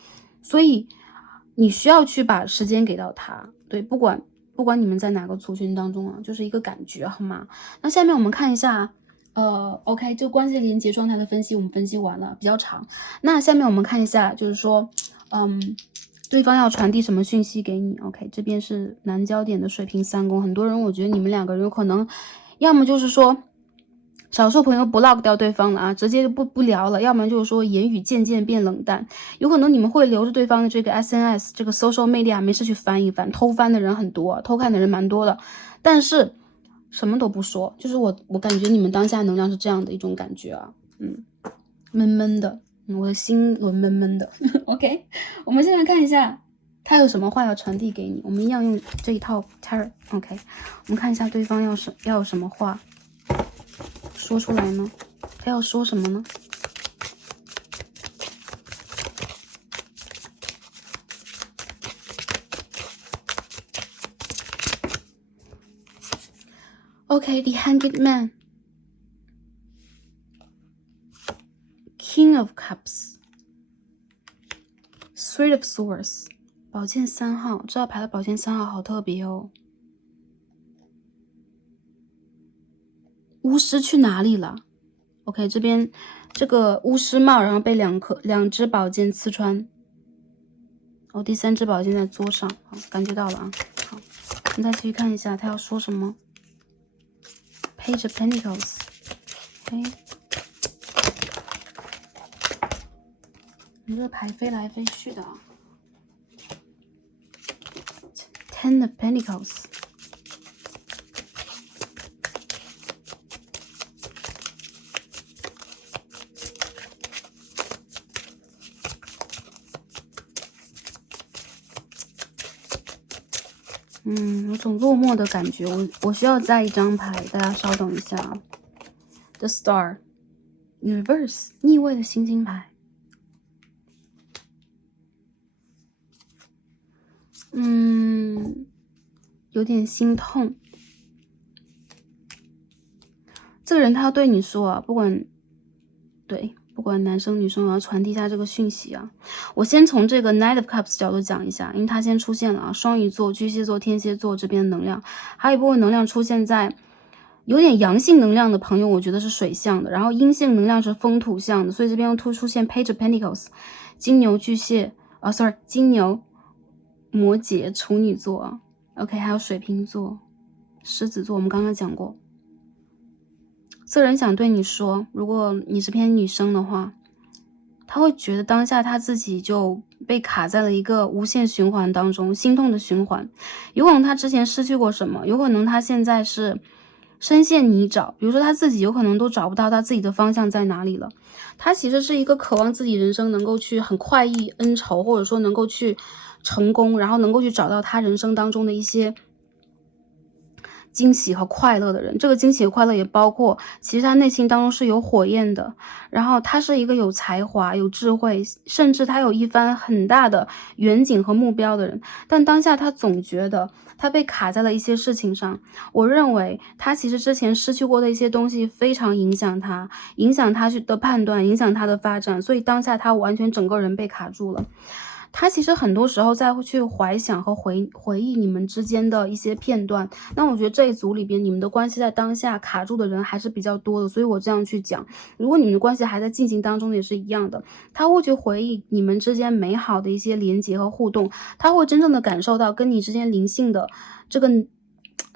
所以你需要去把时间给到他。对，不管你们在哪个族群当中啊，就是一个感觉好吗？那下面我们看一下OK， 就关系连接状态的分析我们分析完了，比较长。那下面我们看一下，就是说对方要传递什么讯息给你。 OK， 这边是南焦点的水瓶三宫，很多人我觉得你们两个人有可能要么就是说少数朋友 block 掉对方了啊，直接就不聊了，要么就是说言语渐渐变冷淡，有可能你们会留着对方的这个 SNS 这个 social media 没事去翻一翻，偷翻的人很多，偷看的人蛮多的，但是什么都不说，就是我感觉你们当下能量是这样的一种感觉啊，闷闷的，我的心轮闷闷的OK， 我们先来看一下他有什么话要传递给你，我们一样用这一套 tarot。 OK， 我们看一下对方要有什么话说出来呢？他要说什么呢？OK， The Hanged Man， King of Cups， Three of Swords， 宝剑三号，这套牌的宝剑三号好特别哦。巫师去哪里了？ OK， 这边这个巫师帽，然后被两只宝剑刺穿。第三只宝剑在桌上，好，感觉到了啊。好，我们再继续看一下他要说什么。Page of Pentacles， OK， 你这个牌飞来飞去的啊。Ten of Pentacles，有种落寞的感觉，我需要再一张牌，大家稍等一下啊。The Star Reverse 逆位的星星牌，有点心痛。这个人他要对你说啊，不管男生女生，我要传递一下这个讯息啊。我先从这个 Knight of Cups 角度讲一下，因为它先出现了啊，双鱼座、巨蟹座、天蝎座这边的能量，还有一部分能量出现在有点阳性能量的朋友，我觉得是水象的，然后阴性能量是风土象的，所以这边又出现 Page of Pentacles， 金牛、巨蟹金牛、摩羯、处女座 OK， 还有水瓶座、狮子座，我们刚刚讲过。这人想对你说，如果你是偏女生的话，他会觉得当下他自己就被卡在了一个无限循环当中，心痛的循环。有可能他之前失去过什么，有可能他现在是深陷泥沼，比如说他自己有可能都找不到他自己的方向在哪里了。他其实是一个渴望自己人生能够去很快意恩仇，或者说能够去成功，然后能够去找到他人生当中的一些惊喜和快乐的人。这个惊喜和快乐也包括，其实他内心当中是有火焰的，然后他是一个有才华、有智慧，甚至他有一番很大的远景和目标的人。但当下他总觉得他被卡在了一些事情上，我认为他其实之前失去过的一些东西非常影响他，影响他的判断，影响他的发展，所以当下他完全整个人被卡住了。他其实很多时候在去怀想和回忆你们之间的一些片段，那我觉得这一组里边你们的关系在当下卡住的人还是比较多的，所以我这样去讲。如果你们的关系还在进行当中也是一样的，他会去回忆你们之间美好的一些连结和互动，他会真正的感受到跟你之间灵性的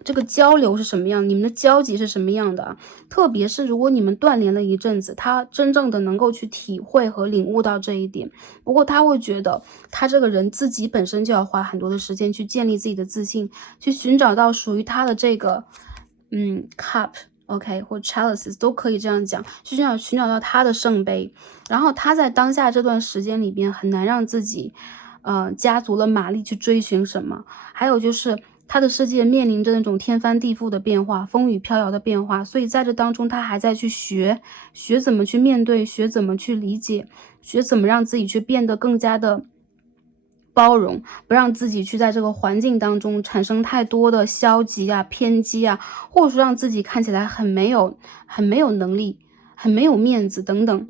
这个交流是什么样，你们的交集是什么样的啊？特别是如果你们断联了一阵子，他真正的能够去体会和领悟到这一点。不过他会觉得他这个人自己本身就要花很多的时间去建立自己的自信，去寻找到属于他的这个cup。OK， 或 chalices 都可以这样讲，去寻找到他的圣杯，然后他在当下这段时间里边很难让自己，加足了马力去追寻什么，还有就是他的世界面临着那种天翻地覆的变化，风雨飘摇的变化，所以在这当中他还在去学怎么去面对，学怎么去理解，学怎么让自己去变得更加的包容，不让自己去在这个环境当中产生太多的消极啊、偏激啊，或者说让自己看起来很没有能力、很没有面子等等。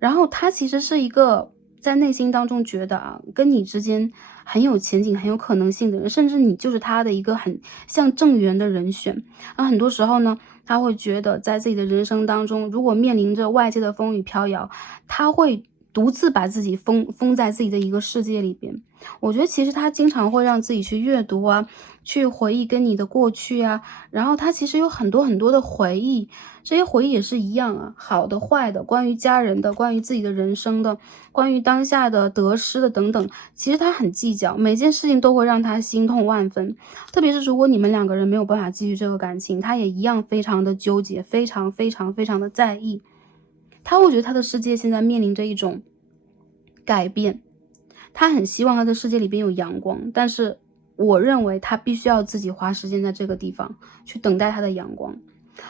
然后他其实是一个在内心当中觉得啊，跟你之间很有前景、很有可能性的人，甚至你就是他的一个很像正缘的人选。很多时候呢，他会觉得在自己的人生当中，如果面临着外界的风雨飘摇，他会独自把自己封在自己的一个世界里边。我觉得其实他经常会让自己去阅读啊，去回忆跟你的过去啊，然后他其实有很多很多的回忆，这些回忆也是一样啊，好的坏的，关于家人的，关于自己的人生的，关于当下的得失的等等，其实他很计较，每件事情都会让他心痛万分。特别是如果你们两个人没有办法继续这个感情，他也一样非常的纠结，非常非常非常的在意。他会觉得他的世界现在面临着一种改变，他很希望他的世界里边有阳光，但是我认为他必须要自己花时间在这个地方去等待他的阳光。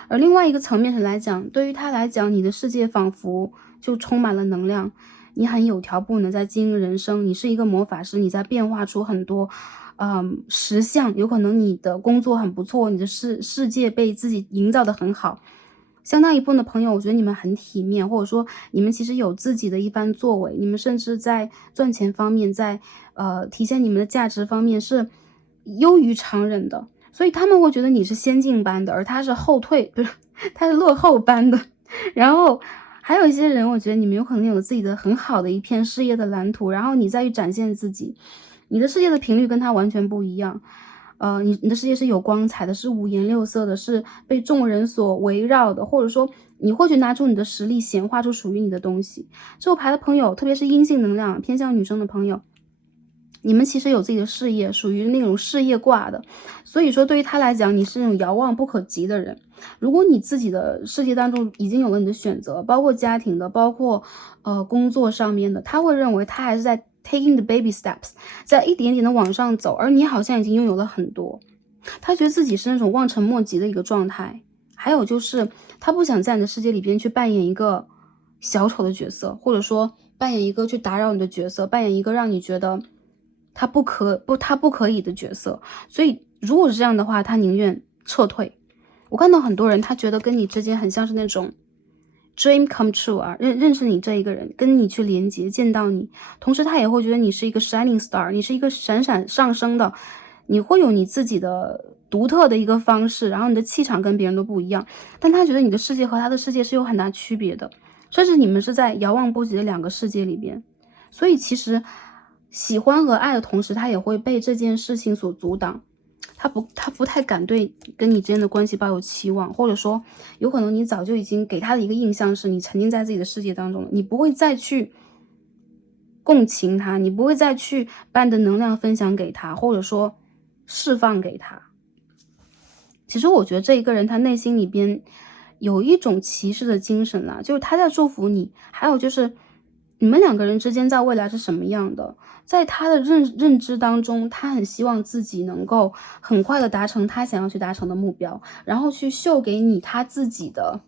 而另外一个层面上来讲，对于他来讲，你的世界仿佛就充满了能量，你很有条不紊的在经营人生，你是一个魔法师，你在变化出很多实相，有可能你的工作很不错，你的世界被自己营造得很好。相当一部分的朋友，我觉得你们很体面，或者说你们其实有自己的一番作为，你们甚至在赚钱方面，在体现你们的价值方面是优于常人的，所以他们会觉得你是先进班的，而他是后退，不是，他是落后班的。然后还有一些人，我觉得你们有可能有自己的很好的一片事业的蓝图，然后你再去展现自己，你的世界的频率跟他完全不一样。你的世界是有光彩的，是五颜六色的，是被众人所围绕的，或者说你会去拿出你的实力，显化出属于你的东西。这个牌的朋友，特别是阴性能量偏向女生的朋友，你们其实有自己的事业，属于那种事业挂的，所以说对于他来讲，你是那种遥望不可及的人。如果你自己的世界当中已经有了你的选择，包括家庭的，包括工作上面的，他会认为他还是在taking the baby steps， 在一点点的往上走，而你好像已经拥有了很多。他觉得自己是那种望尘莫及的一个状态。还有就是他不想在你的世界里边去扮演一个小丑的角色，或者说扮演一个去打扰你的角色，扮演一个让你觉得他不可以的角色。所以如果是这样的话，他宁愿撤退。我看到很多人，他觉得跟你之间很像是那种dream come true 啊，认识你这一个人，跟你去连接，见到你，同时他也会觉得你是一个 shining star， 你是一个闪闪上升的，你会有你自己的独特的一个方式，然后你的气场跟别人都不一样，但他觉得你的世界和他的世界是有很大区别的，甚至你们是在遥望不及的两个世界里边。所以其实喜欢和爱的同时，他也会被这件事情所阻挡。他不太敢对跟你之间的关系抱有期望，或者说有可能你早就已经给他的一个印象是你沉浸在自己的世界当中了，你不会再去共情他，你不会再去把你的能量分享给他，或者说释放给他。其实我觉得这一个人他内心里边有一种骑士的精神啦，就是他在祝福你，还有就是你们两个人之间在未来是什么样的？在他的认知当中，他很希望自己能够很快的达成他想要去达成的目标，然后去秀给你他自己的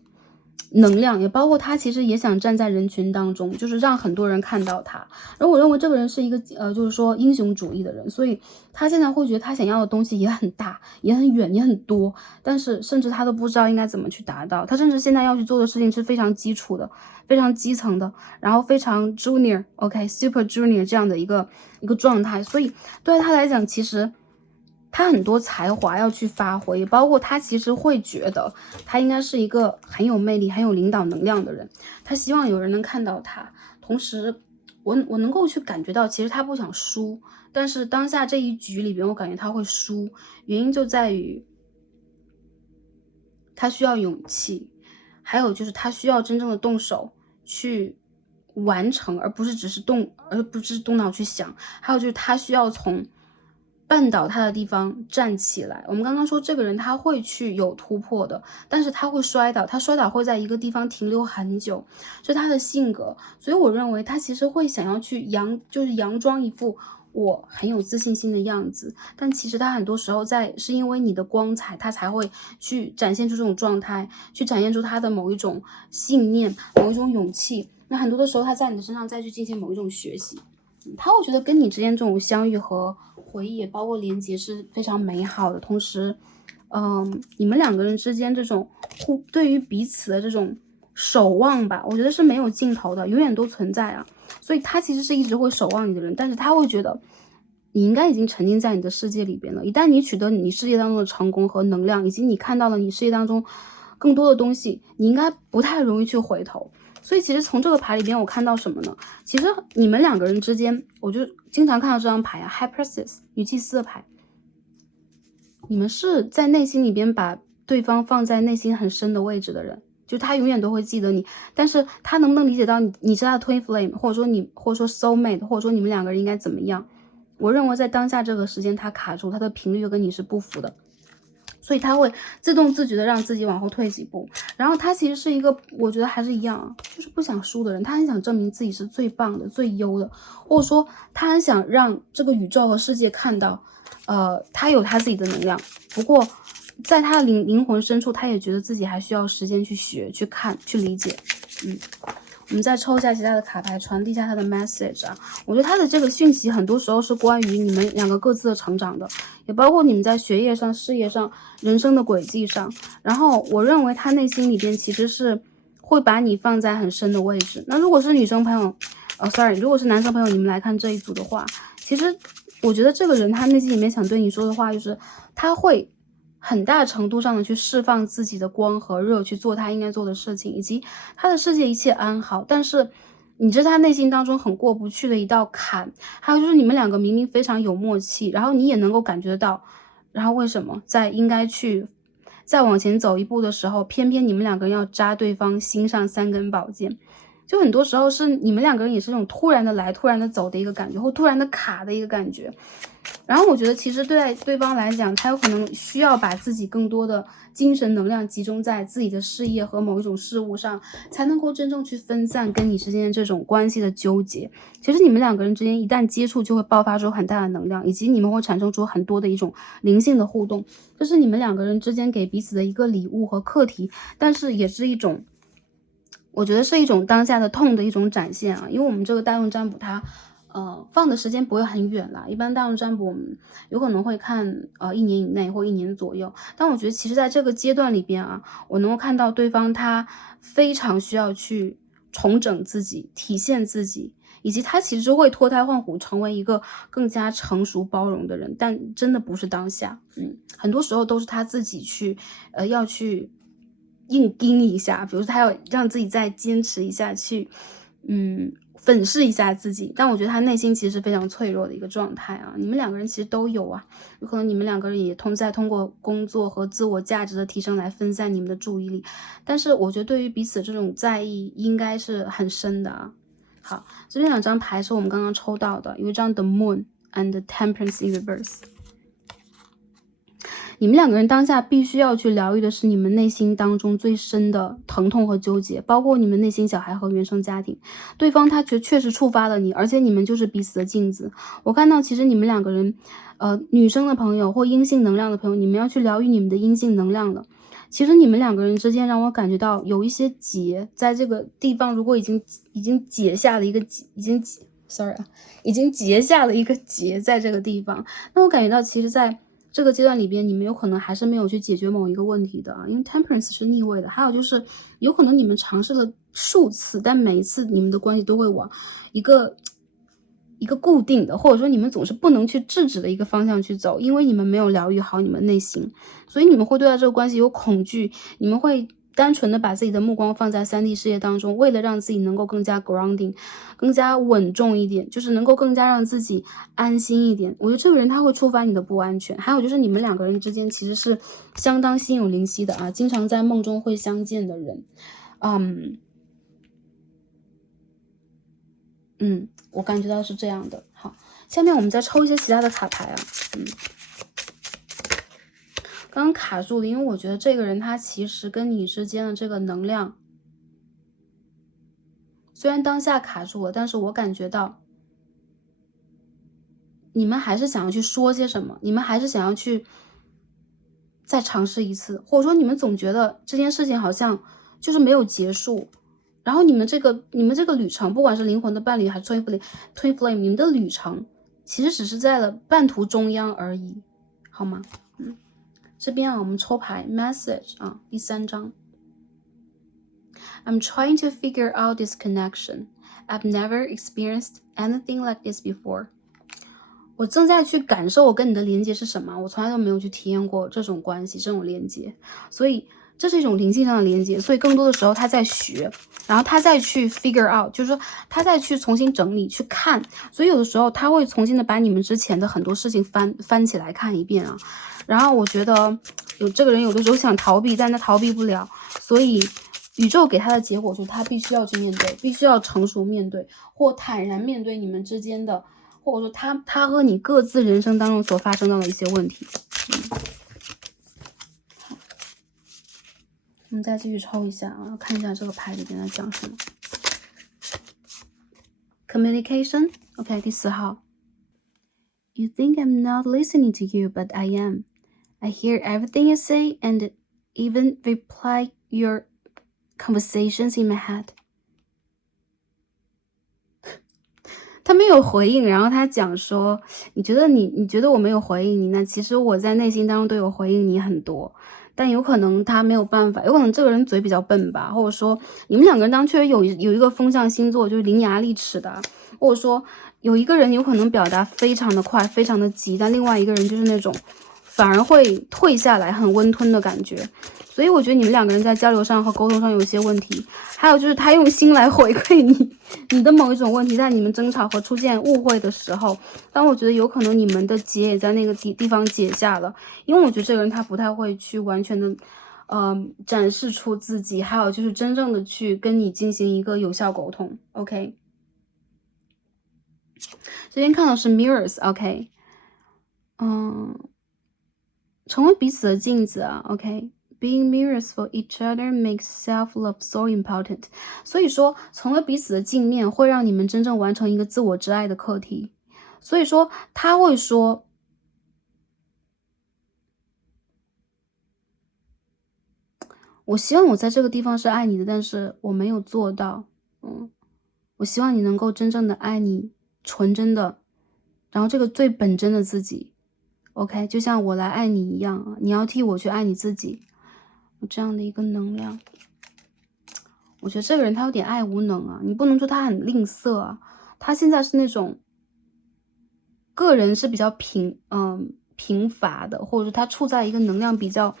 能量，也包括他其实也想站在人群当中，就是让很多人看到他。然后我认为这个人是一个就是说英雄主义的人，所以他现在会觉得他想要的东西也很大，也很远，也很多，但是甚至他都不知道应该怎么去达到。他甚至现在要去做的事情是非常基础的，非常基层的，然后非常 junior，super junior 这样的一个状态。所以对他来讲，其实他很多才华要去发挥，包括他其实会觉得他应该是一个很有魅力、很有领导能量的人。他希望有人能看到他，同时我能够去感觉到，其实他不想输，但是当下这一局里边，我感觉他会输，原因就在于他需要勇气，还有就是他需要真正的动手去完成，而不是只是动脑去想。还有就是他需要从绊倒他的地方站起来。我们刚刚说这个人他会去有突破的，但是他会摔倒，他摔倒会在一个地方停留很久，是他的性格。所以我认为他其实会想要去佯装一副我很有自信心的样子，但其实他很多时候是因为你的光彩，他才会去展现出这种状态，去展现出他的某一种信念，某一种勇气。那很多的时候他在你的身上再去进行某一种学习，他会觉得跟你之间这种相遇和回忆也包括连接是非常美好的。同时你们两个人之间这种对于彼此的这种守望吧，我觉得是没有尽头的，永远都存在啊。所以他其实是一直会守望你的人，但是他会觉得你应该已经沉浸在你的世界里边了。一旦你取得你世界当中的成功和能量，以及你看到了你世界当中更多的东西，你应该不太容易去回头。所以其实从这个牌里边我看到什么呢？其实你们两个人之间，我就经常看到这张牌啊 High Priestess 女祭司的牌，你们是在内心里边把对方放在内心很深的位置的人，就他永远都会记得你，但是他能不能理解到你是他的 twin flame， 或者说 soul mate， 或者说你们两个人应该怎么样？我认为在当下这个时间他卡住，他的频率跟你是不符的，所以他会自动自觉的让自己往后退几步。然后他其实是一个我觉得还是一样，就是不想输的人，他很想证明自己是最棒的最优的，或者说他很想让这个宇宙和世界看到他有他自己的能量。不过在他的灵魂深处，他也觉得自己还需要时间去学去看去理解。我们再抽一下其他的卡牌，传递一下他的 message 啊。我觉得他的这个讯息很多时候是关于你们两个各自的成长的，也包括你们在学业上、事业上、人生的轨迹上。然后我认为他内心里边其实是会把你放在很深的位置。那如果是女生朋友如果是男生朋友，你们来看这一组的话，其实我觉得这个人他内心里面想对你说的话，就是他会很大程度上的去释放自己的光和热，去做他应该做的事情，以及他的世界一切安好。但是你这是他内心当中很过不去的一道坎。还有就是你们两个明明非常有默契，然后你也能够感觉得到，然后为什么在应该去再往前走一步的时候，偏偏你们两个人要扎对方心上3根宝剑。就很多时候是你们两个人也是那种突然的来突然的走的一个感觉，或突然的卡的一个感觉。然后我觉得其实对对方来讲，他有可能需要把自己更多的精神能量集中在自己的事业和某一种事物上，才能够真正去分散跟你之间的这种关系的纠结。其实你们两个人之间一旦接触，就会爆发出很大的能量，以及你们会产生出很多的一种灵性的互动。这是你们两个人之间给彼此的一个礼物和课题，但是也是一种我觉得是一种当下的痛的一种展现啊。因为我们这个大众占卜它放的时间不会很远啦，一般大众占卜我们有可能会看1年以内或1年左右。但我觉得其实在这个阶段里边啊，我能够看到对方他非常需要去重整自己，体现自己，以及他其实会脱胎换骨，成为一个更加成熟包容的人，但真的不是当下。很多时候都是他自己去要去硬盯一下，比如说他要让自己再坚持一下，去粉饰一下自己。但我觉得他内心其实是非常脆弱的一个状态啊。你们两个人其实都有啊，有可能你们两个人也通过工作和自我价值的提升来分散你们的注意力，但是我觉得对于彼此这种在意应该是很深的啊。好，这边2张牌是我们刚刚抽到的，有一张 The Moon and the Temperance in Reverse。你们两个人当下必须要去疗愈的是你们内心当中最深的疼痛和纠结，包括你们内心小孩和原生家庭。对方他确实触发了你，而且你们就是彼此的镜子。我看到其实你们两个人，女生的朋友或阴性能量的朋友，你们要去疗愈你们的阴性能量了。其实你们两个人之间让我感觉到有一些结，在这个地方如果已经结下了一个已经结下了一个结在这个地方，那我感觉到其实在这个阶段里边，你们有可能还是没有去解决某一个问题的啊，因为 Temperance 是逆位的，还有就是有可能你们尝试了数次，但每一次你们的关系都会往一个固定的，或者说你们总是不能去制止的一个方向去走，因为你们没有疗愈好你们内心，所以你们会对待这个关系有恐惧，你们会单纯的把自己的目光放在3D 世界当中，为了让自己能够更加 grounding， 更加稳重一点，就是能够更加让自己安心一点。我觉得这个人他会触发你的不安全，还有就是你们两个人之间其实是相当心有灵犀的啊，经常在梦中会相见的人。我感觉到是这样的。好，下面我们再抽一些其他的卡牌啊。刚刚卡住了，因为我觉得这个人他其实跟你之间的这个能量，虽然当下卡住了，但是我感觉到你们还是想要去说些什么，你们还是想要去再尝试一次，或者说你们总觉得这件事情好像就是没有结束。然后你们这个旅程，不管是灵魂的伴侣还是 twin flame， 你们的旅程其实只是在了半途中央而已，好吗？这边啊，我们抽牌 message 啊，第3张。I'm trying to figure out this connection. I've never experienced anything like this before. 我正在去感受我跟你的连接是什么，我从来都没有去体验过这种关系，这种连接，所以这是一种灵性上的连接，所以更多的时候他在学，然后他再去 figure out， 就是说他再去重新整理去看，所以有的时候他会重新的把你们之前的很多事情翻起来看一遍啊。然后我觉得这个人有的时候想逃避，但他逃避不了，所以宇宙给他的结果就是他必须要去面对，必须要成熟面对，或坦然面对你们之间的，或者说他和你各自人生当中所发生到的一些问题。我们再继续抽一下啊，看一下这个牌里边在讲什么。Communication， OK， 第4号。You think I'm not listening to you, but I am. I hear everything you say and even reply your conversations in my head. 他没有回应，然后他讲说，你觉得我没有回应你，那其实我在内心当中都有回应你很多，但有可能他没有办法，有可能这个人嘴比较笨吧，或者说你们两个人当中确实有一个风象星座就是伶牙俐齿的，或者说有一个人有可能表达非常的快，非常的急，但另外一个人就是那种反而会退下来，很温吞的感觉。所以我觉得你们两个人在交流上和沟通上有一些问题，还有就是他用心来回馈你的某一种问题，在你们争吵和出现误会的时候，但我觉得有可能你们的结也在那个地方解下了，因为我觉得这个人他不太会去完全的展示出自己，还有就是真正的去跟你进行一个有效沟通。 OK， 这边看到是 mirrors。 OK， 成为彼此的镜子啊。 OK，Being mirrors for each other makes self-love so important。 所以说成为彼此的镜面会让你们真正完成一个自我之爱的课题。所以说他会说，我希望我在这个地方是爱你的，但是我没有做到。我希望你能够真正的爱你纯真的，然后这个最本真的自己。 OK， 就像我来爱你一样，你要替我去爱你自己，这样的一个能量。我觉得这个人他有点爱无能啊，你不能说他很吝啬啊，他现在是那种个人是比较贫乏的，或者说他处在一个能量比较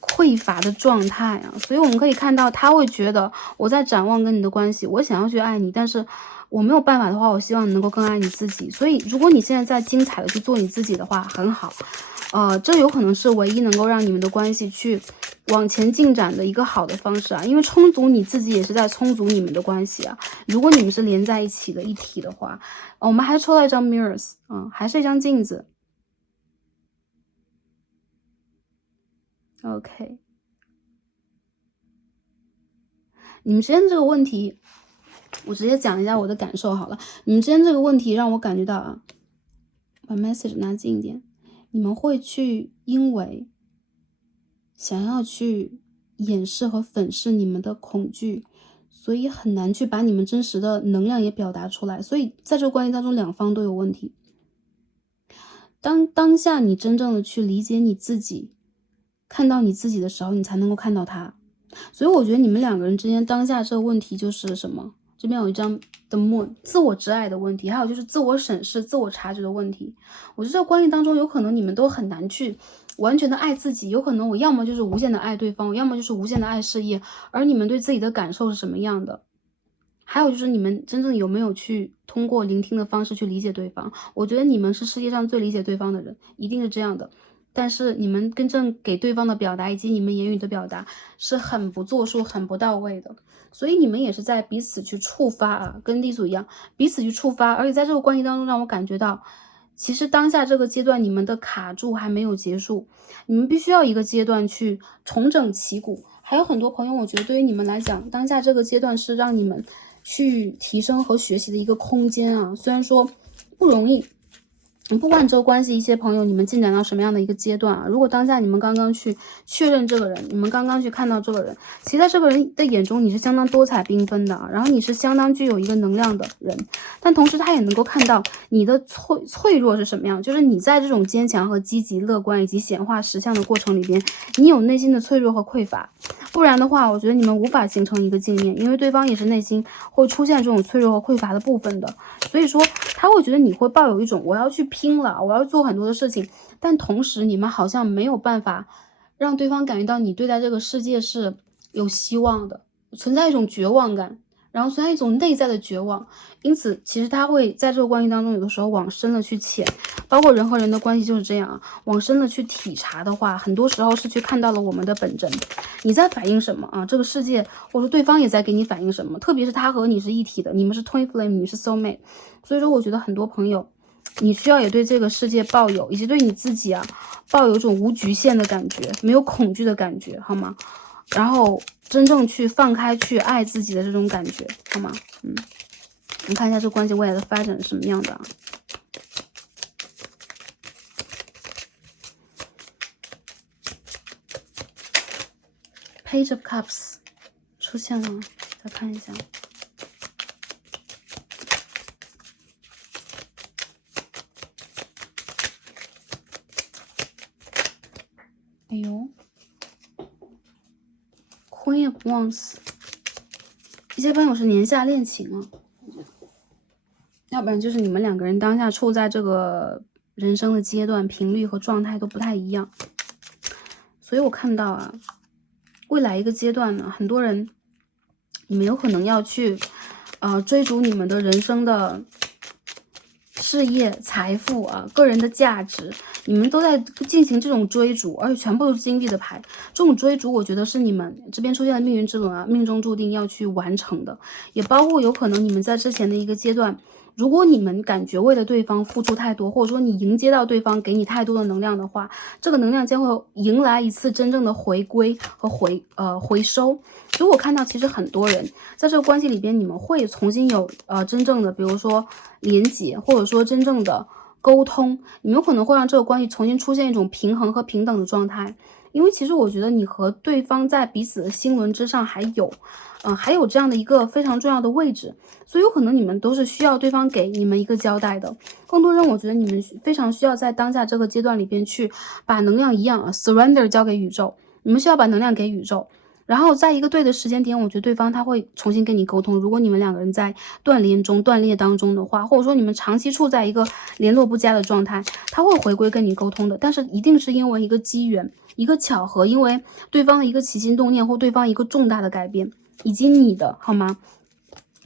匮乏的状态啊，所以我们可以看到他会觉得我在展望跟你的关系，我想要去爱你，但是我没有办法的话，我希望你能够更爱你自己。所以如果你现在在精彩的去做你自己的话，很好。这有可能是唯一能够让你们的关系去往前进展的一个好的方式啊，因为充足你自己也是在充足你们的关系啊。如果你们是连在一起的一体的话，我们还抽到一张 mirrors，还是一张镜子。OK， 你们之间这个问题，我直接讲一下我的感受好了。你们之间这个问题让我感觉到啊，把 message 拿近一点，你们会去因为想要去掩饰和粉饰你们的恐惧，所以很难去把你们真实的能量也表达出来，所以在这个关系当中两方都有问题。当下你真正的去理解你自己，看到你自己的时候，你才能够看到他。所以我觉得你们两个人之间当下这个问题就是什么？这边有一张 The Moon， 自我挚爱的问题，还有就是自我审视、自我察觉的问题。我觉得这个关系当中，有可能你们都很难去完全的爱自己，有可能我要么就是无限的爱对方，我要么就是无限的爱事业，而你们对自己的感受是什么样的？还有就是你们真正有没有去通过聆听的方式去理解对方？我觉得你们是世界上最理解对方的人，一定是这样的。但是你们真正给对方的表达以及你们言语的表达是很不作数、很不到位的，所以你们也是在彼此去触发啊，跟地组一样，彼此去触发，而且在这个关系当中让我感觉到，其实当下这个阶段你们的卡住还没有结束，你们必须要一个阶段去重整旗鼓。还有很多朋友，我觉得对于你们来讲，当下这个阶段是让你们去提升和学习的一个空间啊，虽然说不容易。不管这个关系一些朋友你们进展到什么样的一个阶段啊，如果当下你们刚刚去确认这个人，你们刚刚去看到这个人，其实在这个人的眼中你是相当多彩缤纷的啊，然后你是相当具有一个能量的人，但同时他也能够看到你的脆弱是什么样，就是你在这种坚强和积极乐观以及显化实相的过程里边，你有内心的脆弱和匮乏，不然的话我觉得你们无法形成一个镜面，因为对方也是内心会出现这种脆弱和匮乏的部分的，所以说他会觉得你会抱有一种我要去拼了，我要做很多的事情，但同时你们好像没有办法让对方感觉到你对待这个世界是有希望的，存在一种绝望感，然后存在一种内在的绝望，因此其实他会在这个关系当中有的时候往深了去潜，包括人和人的关系就是这样啊，往深了去体察的话，很多时候是去看到了我们的本真，你在反映什么啊？这个世界或者说对方也在给你反映什么，特别是他和你是一体的，你们是 twin flame， 你是 soul mate， 所以说我觉得很多朋友你需要也对这个世界抱有，以及对你自己啊抱有一种无局限的感觉，没有恐惧的感觉，好吗？然后真正去放开去爱自己的这种感觉，好吗？我们看一下这关系未来的发展是什么样的啊？Page of Cups 出现了，再看一下。哎呦 ，Queen of Wands， 一些朋友是年下恋情啊，要不然就是你们两个人当下处在这个人生的阶段、频率和状态都不太一样，所以我看到啊，未来一个阶段呢，很多人你们有可能要去追逐你们的人生的事业、财富啊，个人的价值，你们都在进行这种追逐，而且全部都是金币的牌。这种追逐，我觉得是你们这边出现的命运之轮啊，命中注定要去完成的，也包括有可能你们在之前的一个阶段。如果你们感觉为了对方付出太多，或者说你迎接到对方给你太多的能量的话，这个能量将会迎来一次真正的回归和回收。所以我看到其实很多人在这个关系里边，你们会重新有真正的比如说连结，或者说真正的沟通，你们有可能会让这个关系重新出现一种平衡和平等的状态。因为其实我觉得你和对方在彼此的心轮之上还有这样的一个非常重要的位置，所以有可能你们都是需要对方给你们一个交代的。更多人我觉得你们非常需要在当下这个阶段里边去把能量一样surrender 交给宇宙，你们需要把能量给宇宙，然后在一个对的时间点，我觉得对方他会重新跟你沟通。如果你们两个人在断裂当中的话，或者说你们长期处在一个联络不佳的状态，他会回归跟你沟通的，但是一定是因为一个机缘，一个巧合，因为对方的一个起心动念或对方一个重大的改变，以及你的好吗？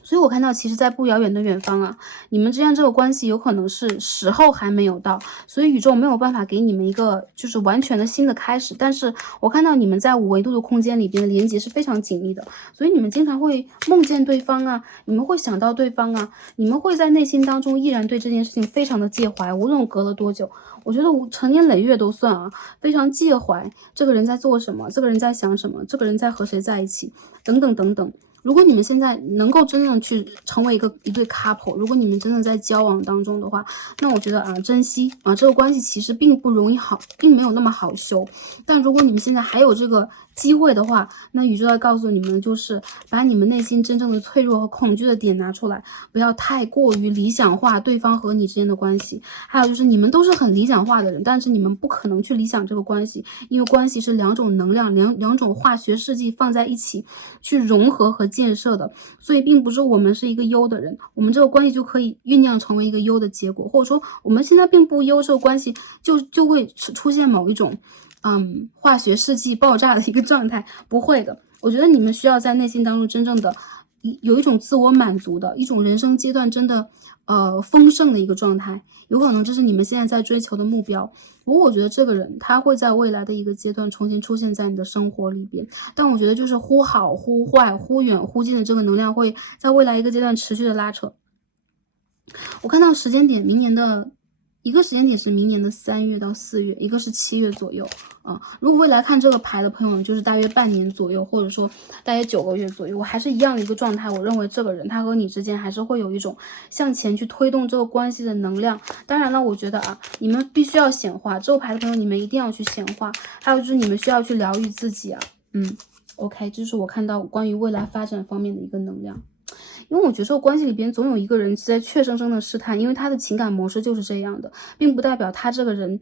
所以我看到其实在不遥远的远方啊，你们之间这个关系有可能是时候还没有到，所以宇宙没有办法给你们一个就是完全的新的开始。但是我看到你们在5维度的空间里边的连接是非常紧密的，所以你们经常会梦见对方啊，你们会想到对方啊，你们会在内心当中依然对这件事情非常的介怀，无论隔了多久。我觉得成年累月都算啊，非常介怀这个人在做什么，这个人在想什么，这个人在和谁在一起，等等等等。如果你们现在能够真正去成为一对 couple， 如果你们真的在交往当中的话，那我觉得珍惜这个关系其实并不容易好，并没有那么好修。但如果你们现在还有这个机会的话，那宇宙要告诉你们，就是把你们内心真正的脆弱和恐惧的点拿出来，不要太过于理想化对方和你之间的关系。还有就是你们都是很理想化的人，但是你们不可能去理想这个关系，因为关系是两种能量，两种化学试剂放在一起去融合和建设的，所以并不是我们是一个优的人，我们这个关系就可以酝酿成为一个优的结果，或者说我们现在并不优，这个关系就会出现某一种化学试剂爆炸的一个状态，不会的。我觉得你们需要在内心当中真正的有一种自我满足的一种人生阶段，真的丰盛的一个状态，有可能这是你们现在在追求的目标。我觉得这个人他会在未来的一个阶段重新出现在你的生活里边，但我觉得就是忽好忽坏忽远忽近的这个能量会在未来一个阶段持续的拉扯。我看到时间点，明年的一个时间点是明年的3月到4月，一个是7月左右如果未来看这个牌的朋友，就是大约半年左右，或者说大约9个月左右，我还是一样的一个状态。我认为这个人他和你之间还是会有一种向前去推动这个关系的能量。当然了，我觉得你们必须要显化，这个牌的朋友你们一定要去显化，还有就是你们需要去疗愈自己OK， 这是我看到关于未来发展方面的一个能量。因为我觉得这个关系里边总有一个人在怯生生的试探，因为他的情感模式就是这样的，并不代表他这个人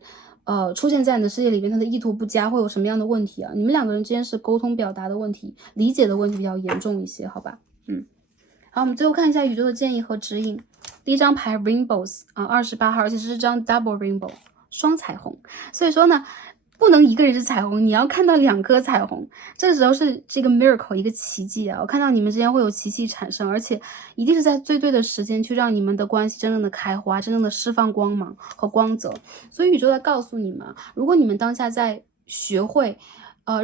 出现在你的世界里边他的意图不佳，会有什么样的问题你们2个人之间是沟通表达的问题，理解的问题比较严重一些，好吧好，我们最后看一下宇宙的建议和指引。第一张牌 Rainbows 28号，而且是张 Double Rainbow 双彩虹，所以说呢不能一个人是彩虹，你要看到2颗彩虹，这个时候是这个 miracle 一个奇迹我看到你们之间会有奇迹产生，而且一定是在最对的时间去让你们的关系真正的开花，真正的释放光芒和光泽。所以宇宙在告诉你们，如果你们当下在学会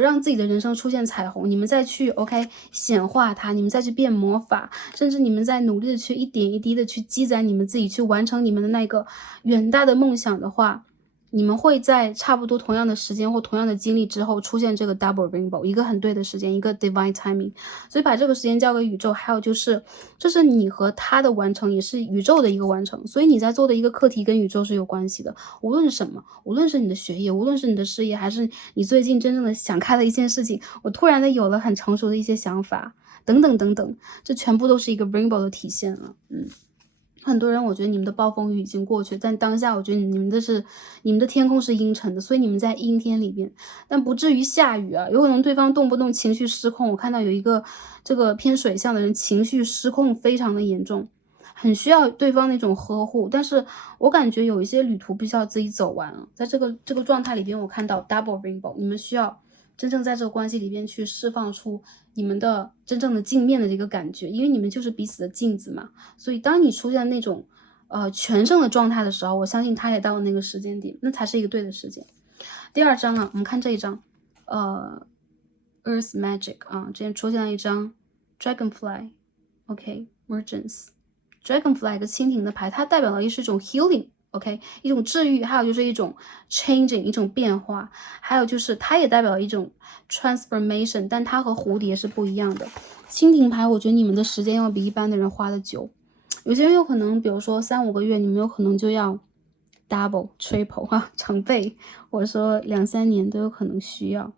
让自己的人生出现彩虹，你们再去 OK 显化它，你们再去变魔法，甚至你们在努力的去一点一滴的去积攒你们自己，去完成你们的那个远大的梦想的话，你们会在差不多同样的时间或同样的经历之后出现这个 double rainbow， 一个很对的时间，一个 divine timing。所以把这个时间交给宇宙，还有就是这是你和他的完成，也是宇宙的一个完成。所以你在做的一个课题跟宇宙是有关系的，无论是什么，无论是你的学业，无论是你的事业，还是你最近真正的想开了一件事情，我突然的有了很成熟的一些想法，等等等等，这全部都是一个 rainbow 的体现了。很多人我觉得你们的暴风雨已经过去，但当下我觉得你们的天空是阴沉的，所以你们在阴天里边，但不至于下雨有可能对方动不动情绪失控。我看到有一个这个偏水象的人情绪失控非常的严重，很需要对方那种呵护，但是我感觉有一些旅途必须要自己走完在这个状态里边，我看到 double rainbow， 你们需要真正在这个关系里边去释放出你们的真正的镜面的这个感觉，因为你们就是彼此的镜子嘛。所以当你出现那种全胜的状态的时候，我相信他也到了那个时间点，那才是一个对的时间。第二张我们看这一张Earth Magic 之前出现了一张 Dragonfly OK Mergence Dragonfly 一个蜻蜓的牌，它代表的是一种 healing OK 一种治愈，还有就是一种 changing 一种变化，还有就是它也代表了一种 transformation， 但它和蝴蝶是不一样的。蜻蜓牌我觉得你们的时间要比一般的人花的久，有些人有可能比如说3-5个月，你们有可能就要 double triple 成倍，或者说2-3年都有可能需要。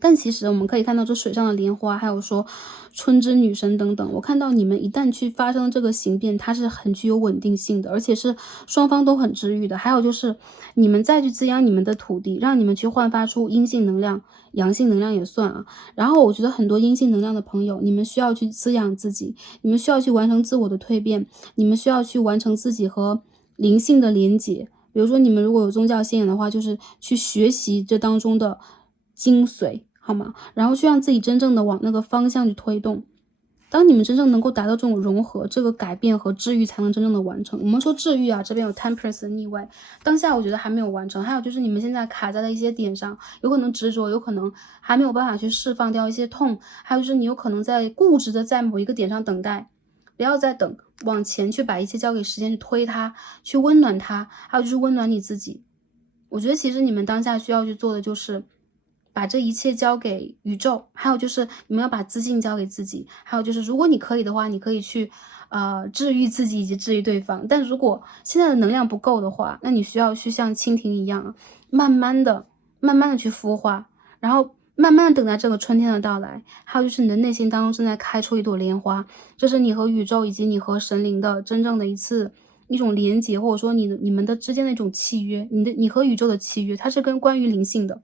但其实我们可以看到这水上的莲花，还有说春之女神等等，我看到你们一旦去发生这个形变，它是很具有稳定性的，而且是双方都很治愈的。还有就是你们再去滋养你们的土地，让你们去焕发出阴性能量，阳性能量也算然后我觉得很多阴性能量的朋友，你们需要去滋养自己，你们需要去完成自我的蜕变，你们需要去完成自己和灵性的连结。比如说你们如果有宗教信仰的话，就是去学习这当中的精髓好吗？然后去让自己真正的往那个方向去推动。当你们真正能够达到这种融合，这个改变和治愈才能真正的完成。我们说治愈啊，这边有 temperance 的逆位，当下我觉得还没有完成。还有就是你们现在卡在了一些点上，有可能执着，有可能还没有办法去释放掉一些痛，还有就是你有可能在固执的在某一个点上等待，不要再等，往前去把一切交给时间去推它，去温暖它，还有就是温暖你自己。我觉得其实你们当下需要去做的就是把这一切交给宇宙，还有就是你们要把自信交给自己，还有就是如果你可以的话，你可以去治愈自己以及治愈对方。但如果现在的能量不够的话，那你需要去像蜻蜓一样，慢慢的、慢慢的去孵化，然后慢慢的等待这个春天的到来。还有就是你的内心当中正在开出一朵莲花，这是你和宇宙以及你和神灵的真正的一种连接，或者说你们的之间的一种契约，你和宇宙的契约，它是跟关于灵性的。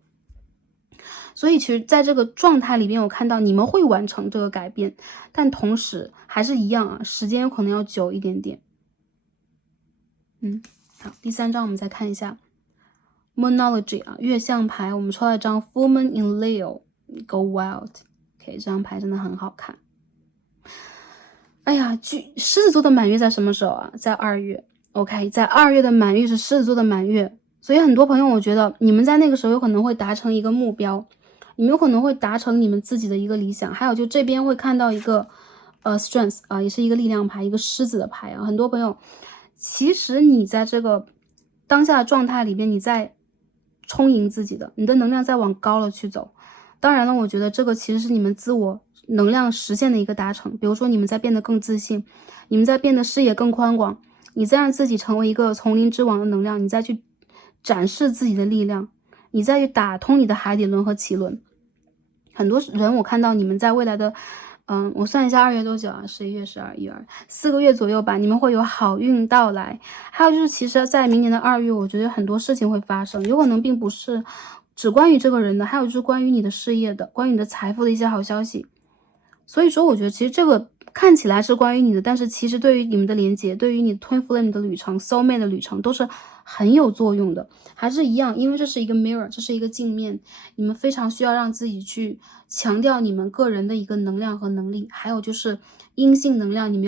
所以其实在这个状态里边，我看到你们会完成这个改变，但同时还是一样啊，时间有可能要久一点点。好，第3张我们再看一下 Moonology 啊，月相牌，我们抽到一张 Full Moon in Leo Go Wild。OK， 这张牌真的很好看。哎呀，狮子座的满月在什么时候啊？在2月。OK， 在2月的满月是狮子座的满月，所以很多朋友我觉得你们在那个时候有可能会达成一个目标，你们有可能会达成你们自己的一个理想。还有就这边会看到一个strength 啊，也是一个力量牌，一个狮子的牌啊。很多朋友其实你在这个当下的状态里边，你在充盈自己的，你的能量在往高了去走。当然了，我觉得这个其实是你们自我能量实现的一个达成。比如说你们在变得更自信，你们在变得视野更宽广，你在让自己成为一个丛林之王的能量，你再去展示自己的力量，你再去打通你的海底轮和脐轮。很多人我看到你们在未来的我算一下2月多久啊，11月、12、1、2 4个月左右吧，你们会有好运到来。还有就是其实在明年的2月，我觉得很多事情会发生，有可能并不是只关于这个人的，还有就是关于你的事业的，关于你的财富的一些好消息。所以说我觉得其实这个看起来是关于你的，但是其实对于你们的连接，对于你 Twin Flame 的旅程 Soul Mate 的旅程都是很有作用的。还是一样，因为这是一个 mirror， 这是一个镜面，你们非常需要让自己去强调你们个人的一个能量和能力，还有就是阴性能量，你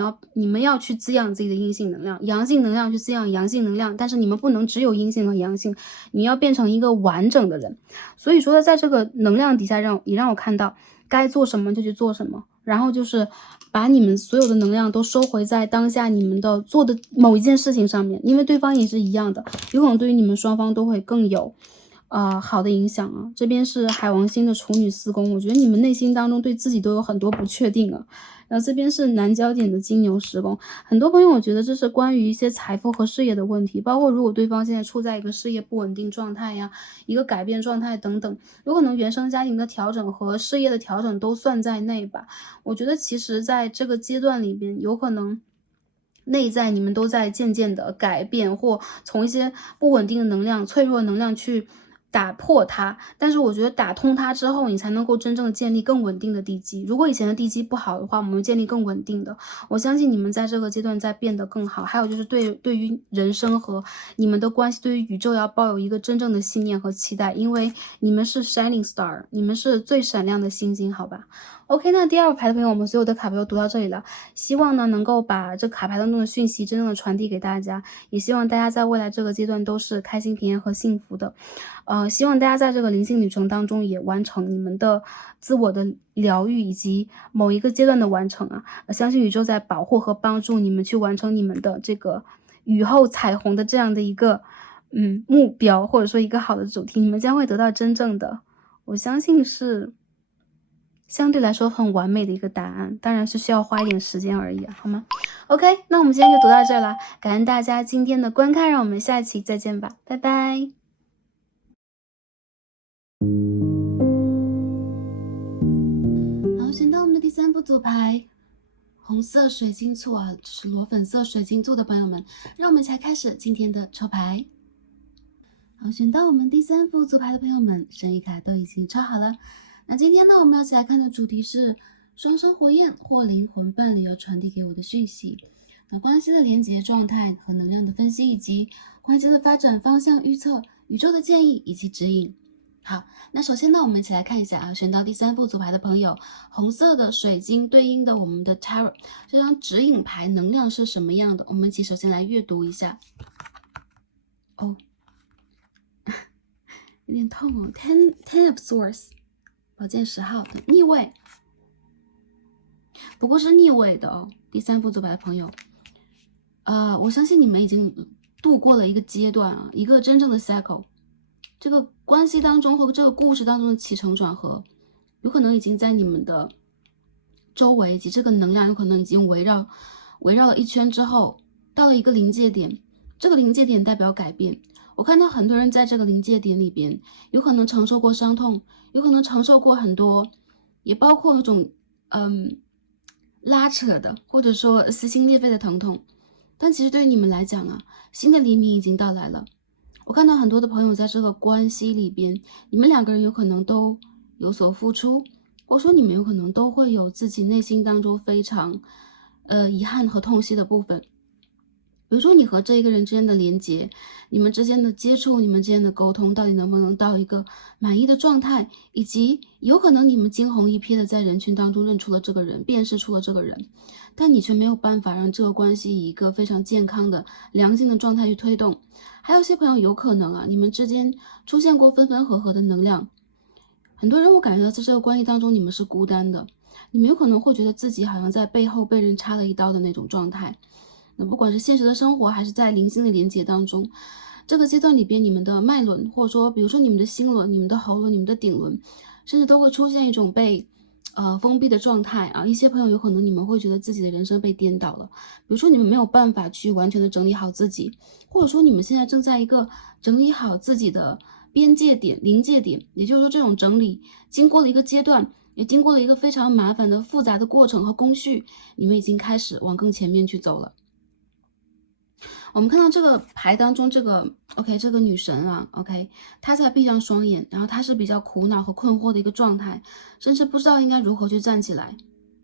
们要去滋养自己的阴性能量，阳性能量去滋养阳性能量，但是你们不能只有阴性和阳性，你要变成一个完整的人。所以说在这个能量底下也让我看到该做什么就去做什么，然后就是把你们所有的能量都收回在当下你们的做的某一件事情上面，因为对方也是一样的，有可能对于你们双方都会更有好的影响啊。这边是海王星的处女4宫，我觉得你们内心当中对自己都有很多不确定啊。然后这边是南焦点的金牛10宫，很多朋友我觉得这是关于一些财富和事业的问题，包括如果对方现在处在一个事业不稳定状态呀，一个改变状态等等，有可能原生家庭的调整和事业的调整都算在内吧。我觉得其实在这个阶段里边，有可能内在你们都在渐渐的改变，或从一些不稳定的能量、脆弱的能量去打破它，但是我觉得打通它之后，你才能够真正建立更稳定的地基。如果以前的地基不好的话，我们建立更稳定的。我相信你们在这个阶段在变得更好。还有就是对于人生和你们的关系，对于宇宙要抱有一个真正的信念和期待，因为你们是 shining star， 你们是最闪亮的星星，好吧？ OK， 那第2排的朋友，我们所有的卡牌都读到这里了，希望呢能够把这卡牌当中的讯息真正的传递给大家，也希望大家在未来这个阶段都是开心、平安和幸福的。希望大家在这个灵性旅程当中也完成你们的自我的疗愈以及某一个阶段的完成啊！相信宇宙在保护和帮助你们去完成你们的这个雨后彩虹的这样的一个目标，或者说一个好的主题，你们将会得到真正的，我相信是相对来说很完美的一个答案，当然是需要花一点时间而已啊，好吗 ？OK， 那我们今天就读到这了，感恩大家今天的观看，让我们下期再见吧，拜拜。好，选到我们的第3副组牌，红色水晶簇啊，是裸粉色水晶簇的朋友们，让我们一起来开始今天的抽牌。好，选到我们第3副组牌的朋友们，生意卡都已经抽好了。那今天呢，我们要一起来看的主题是双生火焰或灵魂伴侣要传递给我的讯息。那关系的连结状态和能量的分析，以及关系的发展方向预测、宇宙的建议以及指引。好，那首先呢，我们一起来看一下啊，选到第3副组牌的朋友，红色的水晶对应的我们的 Tarot 这张指引牌能量是什么样的？我们一起首先来阅读一下。哦，有点痛哦。Ten of Swords， 宝剑10号的逆位，不过是逆位的哦。第3副组牌的朋友，我相信你们已经度过了一个阶段啊，一个真正的 cycle。这个关系当中和这个故事当中的起承转合，有可能已经在你们的周围，以及这个能量有可能已经围绕了一圈之后，到了一个临界点。这个临界点代表改变。我看到很多人在这个临界点里边，有可能承受过伤痛，有可能承受过很多，也包括那种拉扯的，或者说撕心裂肺的疼痛。但其实对于你们来讲啊，新的黎明已经到来了。我看到很多的朋友在这个关系里边，你们2个人有可能都有所付出，或者说你们有可能都会有自己内心当中非常遗憾和痛惜的部分。比如说你和这一个人之间的连接，你们之间的接触，你们之间的沟通到底能不能到一个满意的状态，以及有可能你们惊鸿一瞥的在人群当中认出了这个人，辨识出了这个人，但你却没有办法让这个关系以一个非常健康的良性的状态去推动。还有些朋友有可能啊，你们之间出现过分分合合的能量，很多人我感觉到在这个关系当中你们是孤单的，你们有可能会觉得自己好像在背后被人插了一刀的那种状态。那不管是现实的生活还是在灵性的连接当中，这个阶段里边你们的脉轮，或者说比如说你们的心轮、你们的喉轮、你们的顶轮，甚至都会出现一种被封闭的状态啊。一些朋友有可能你们会觉得自己的人生被颠倒了，比如说你们没有办法去完全的整理好自己，或者说你们现在正在一个整理好自己的边界点、临界点，也就是说这种整理经过了一个阶段，也经过了一个非常麻烦的复杂的过程和工序，你们已经开始往更前面去走了。我们看到这个牌当中，这个 OK， 这个女神啊 ，OK， 她在闭上双眼，然后她是比较苦恼和困惑的一个状态，甚至不知道应该如何去站起来。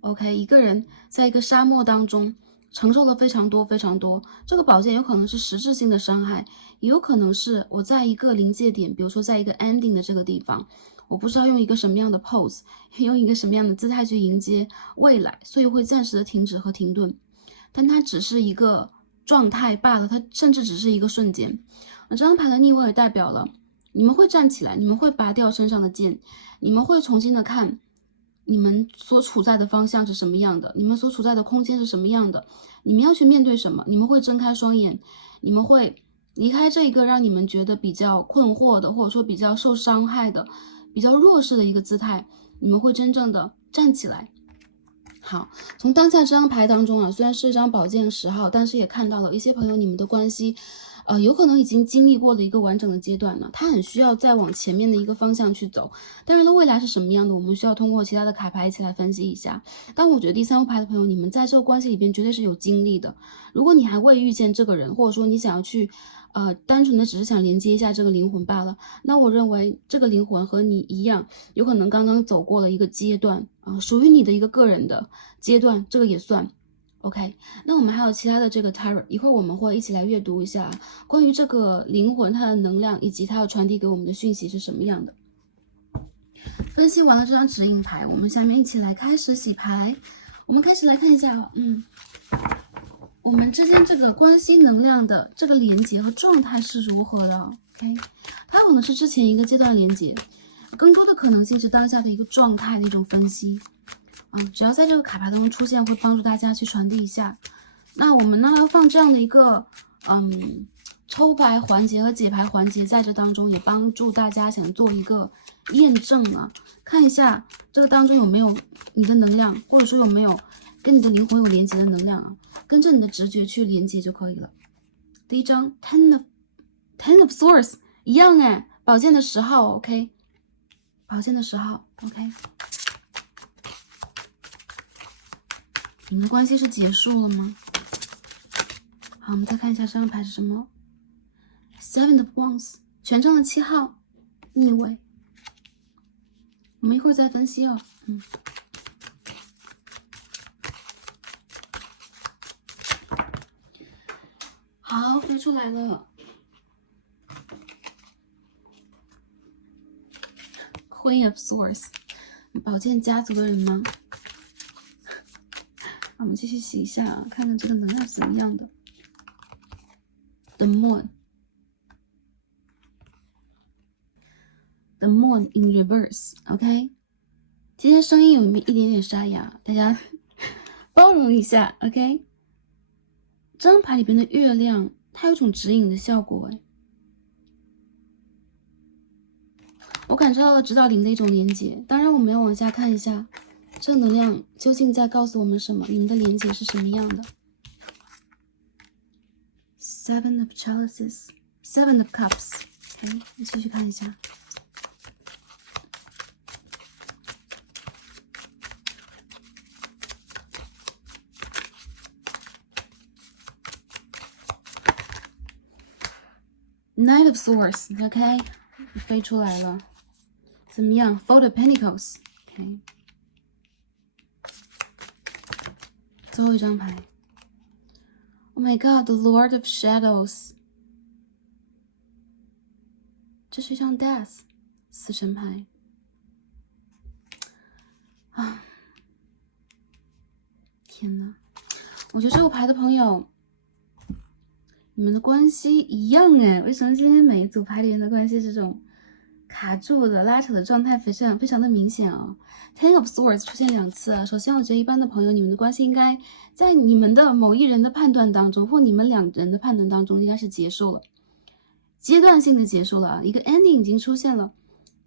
OK， 一个人在一个沙漠当中承受了非常多非常多。这个宝剑有可能是实质性的伤害，也有可能是我在一个临界点，比如说在一个 ending 的这个地方，我不知道用一个什么样的 pose， 用一个什么样的姿态去迎接未来，所以会暂时的停止和停顿。但它只是一个状态罢了，它甚至只是一个瞬间。这张牌的逆位也代表了你们会站起来，你们会拔掉身上的剑，你们会重新的看你们所处在的方向是什么样的，你们所处在的空间是什么样的，你们要去面对什么，你们会睁开双眼，你们会离开这一个让你们觉得比较困惑的，或者说比较受伤害的、比较弱势的一个姿态，你们会真正的站起来。好，从当下这张牌当中啊，虽然是一张宝剑10号，但是也看到了一些朋友你们的关系，有可能已经经历过了一个完整的阶段了，他很需要再往前面的一个方向去走。当然了，未来是什么样的，我们需要通过其他的卡牌一起来分析一下。但我觉得第3副牌的朋友，你们在这个关系里边绝对是有经历的。如果你还未遇见这个人，或者说你想要去单纯的只是想连接一下这个灵魂罢了，那我认为这个灵魂和你一样，有可能刚刚走过了一个阶段啊，属于你的一个个人的阶段，这个也算。OK， 那我们还有其他的这个 Tarot， 一会儿我们会一起来阅读一下关于这个灵魂它的能量以及它要传递给我们的讯息是什么样的。分析完了这张指引牌，我们下面一起来开始洗牌。我们开始来看一下，我们之间这个关系能量的这个连接和状态是如何的 ？OK， 它可能是之前一个阶段连接，更多的可能性是当下的一个状态的一种分析。只要在这个卡牌当中出现，会帮助大家去传递一下。那我们呢要放这样的一个抽牌环节和解牌环节在这当中，也帮助大家想做一个验证啊，看一下这个当中有没有你的能量，或者说有没有跟你的灵魂有连接的能量啊，跟着你的直觉去连接就可以了。第一张 Ten of Swords 一样哎，宝剑的10号 OK， 宝剑的10号 OK。你们关系是结束了吗？好，我们再看一下这张牌是什么 ？Seven of Wands， 权杖的7号逆位。我们一会儿再分析哦。好，飞出来了。Queen of Swords， 宝剑家族的人吗？我们继续洗一下啊，看看这个能量是怎么样的。The Moon in reverse，OK？今天声音有一点点沙哑，大家包容一下 ，OK？ 这张牌里边的月亮，它有一种指引的效果，哎，我感受到了指导灵的一种连接。当然，我们要往下看一下，这个能量究竟在告诉我们什么？你们的连接是什么样的 ？Seven of Chalices， Seven of Cups，OK？ 你继续看一下。Knight of Swords，OK， 飞出来了，怎么样 ？Four of Pentacles，OK， 最后一张牌 ，Oh my God，The Lord of Shadows， 这是一张 Death， 死神牌啊！天哪，我觉得这个牌的朋友。你们的关系一样哎，为什么今天每一组牌里面的关系这种卡住的、拉扯的状态非常的明显啊？Ten of Swords 出现2次啊。首先，我觉得一般的朋友，你们的关系应该在你们的某一人的判断当中，或你们2人的判断当中，应该是结束了，阶段性的结束了，一个 ending 已经出现了。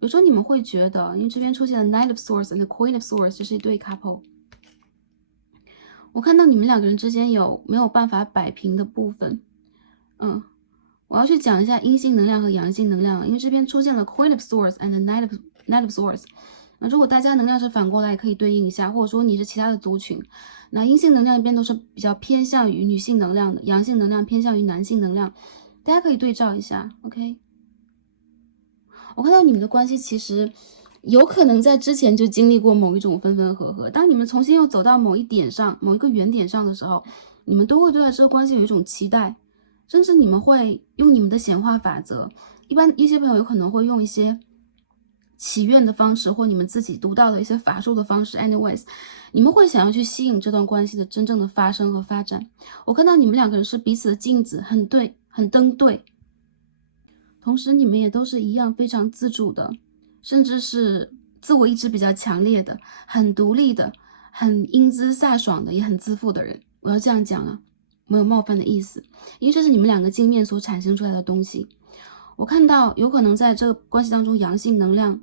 比如说，你们会觉得，因为这边出现了 Knight of Swords and the Queen of Swords， 这是一对 couple。我看到你们2个人之间有没有办法摆平的部分。我要去讲一下阴性能量和阳性能量，因为这边出现了 Queen of Swords and the Knight of Swords。如果大家能量是反过来，可以对应一下，或者说你是其他的族群，那阴性能量一边都是比较偏向于女性能量的，阳性能量偏向于男性能量，大家可以对照一下 ，OK？ 我看到你们的关系其实有可能在之前就经历过某一种分分合合，当你们重新又走到某一点上、某一个原点上的时候，你们都会对待这个关系有一种期待。甚至你们会用你们的显化法则，一些朋友有可能会用一些祈愿的方式，或你们自己读到的一些法术的方式 anyways， 你们会想要去吸引这段关系的真正的发生和发展。我看到你们2个人是彼此的镜子，很对，很登对，同时你们也都是一样非常自主的，甚至是自我意志比较强烈的，很独立的，很英姿飒爽的，也很自负的人。我要这样讲啊，没有冒犯的意思，因为这是你们2个镜面所产生出来的东西。我看到有可能在这个关系当中，阳性能量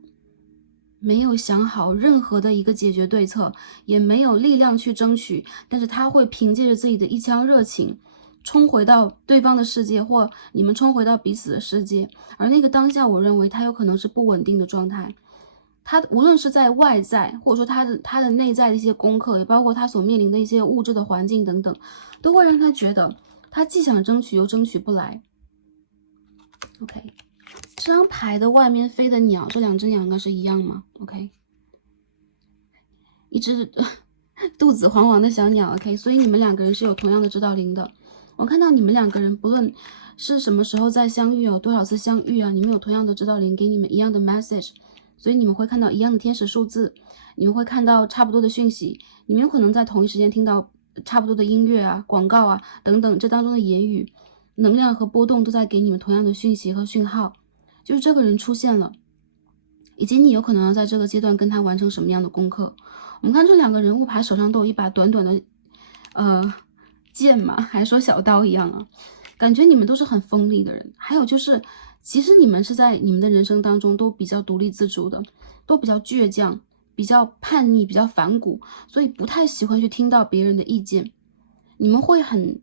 没有想好任何的一个解决对策，也没有力量去争取，但是他会凭借着自己的一腔热情冲回到对方的世界，或你们冲回到彼此的世界。而那个当下，我认为他有可能是不稳定的状态。他无论是在外在，或者说他的内在的一些功课，也包括他所面临的一些物质的环境等等，都会让他觉得他既想争取又争取不来。OK， 这张牌的外面飞的鸟，这2只鸟应该是一样吗 ？OK， 一只肚子黄黄的小鸟 ，OK， 所以你们2个人是有同样的指导灵的。我看到你们2个人不论是什么时候再相遇，有多少次相遇啊，你们有同样的指导灵给你们一样的 message。所以你们会看到一样的天使数字，你们会看到差不多的讯息，你们有可能在同一时间听到差不多的音乐啊、广告啊等等，这当中的言语、能量和波动都在给你们同样的讯息和讯号，就是这个人出现了，以及你有可能要在这个阶段跟他完成什么样的功课。我们看这2个人物牌手上都有一把短短的剑嘛，还是说小刀一样啊，感觉你们都是很锋利的人。还有就是其实你们是在你们的人生当中都比较独立自主的，都比较倔强，比较叛逆，比较反骨，所以不太喜欢去听到别人的意见。你们会很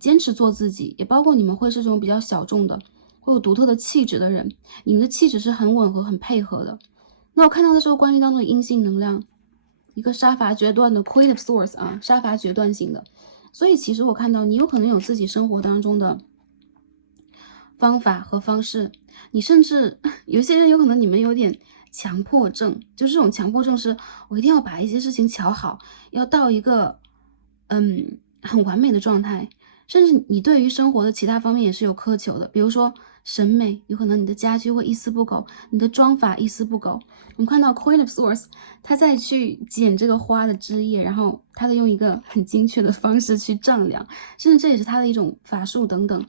坚持做自己，也包括你们会是这种比较小众的，会有独特的气质的人。你们的气质是很吻合、很配合的。那我看到的这个关系当中的阴性能量，一个杀伐决断的 Queen of Swords 啊，杀伐决断型的。所以其实我看到你有可能有自己生活当中的方法和方式，你甚至有些人有可能你们有点强迫症，就是这种强迫症是我一定要把一些事情瞧好，要到一个很完美的状态，甚至你对于生活的其他方面也是有苛求的，比如说审美，有可能你的家居会一丝不苟，你的妆法一丝不苟。我们看到 Queen of Swords， 她在去剪这个花的枝叶，然后她在用一个很精确的方式去丈量，甚至这也是她的一种法术等等。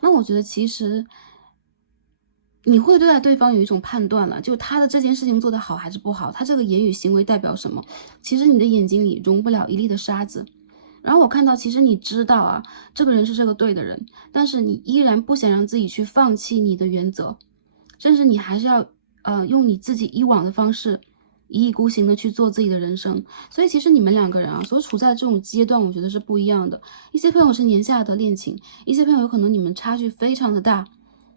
那我觉得其实你会对待对方有一种判断了，就他的这件事情做得好还是不好，他这个言语行为代表什么？其实你的眼睛里容不了一粒的沙子。然后我看到，其实你知道啊，这个人是这个对的人，但是你依然不想让自己去放弃你的原则，甚至你还是要用你自己以往的方式，一意孤行的去做自己的人生。所以其实你们两个人啊，所处在这种阶段，我觉得是不一样的。一些朋友是年下的恋情，一些朋友有可能你们差距非常的大。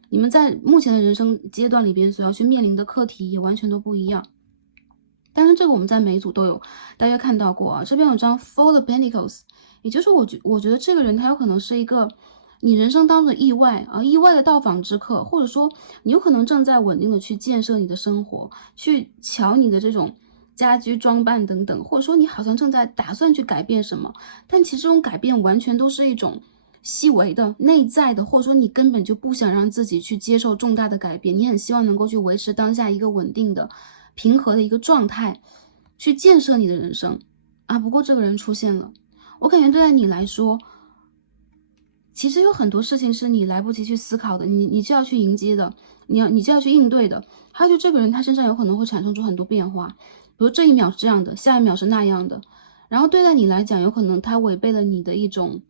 你们在目前的人生阶段里边所要去面临的课题也完全都不一样。当然这个我们在每一组都有大约看到过啊。这边有张 Four of Pentacles， 也就是我觉得这个人他有可能是一个你人生当中的意外啊，意外的到访之客，或者说你有可能正在稳定的去建设你的生活，去瞧你的这种家居装扮等等，或者说你好像正在打算去改变什么，但其实这种改变完全都是一种细微的内在的，或者说你根本就不想让自己去接受重大的改变，你很希望能够去维持当下一个稳定的平和的一个状态，去建设你的人生啊。不过这个人出现了，我感觉对待你来说，其实有很多事情是你来不及去思考的，你就要去迎接的，你就要去应对的。还有就这个人他身上有可能会产生出很多变化，比如这一秒是这样的，下一秒是那样的。然后对待你来讲，有可能他违背了你的一种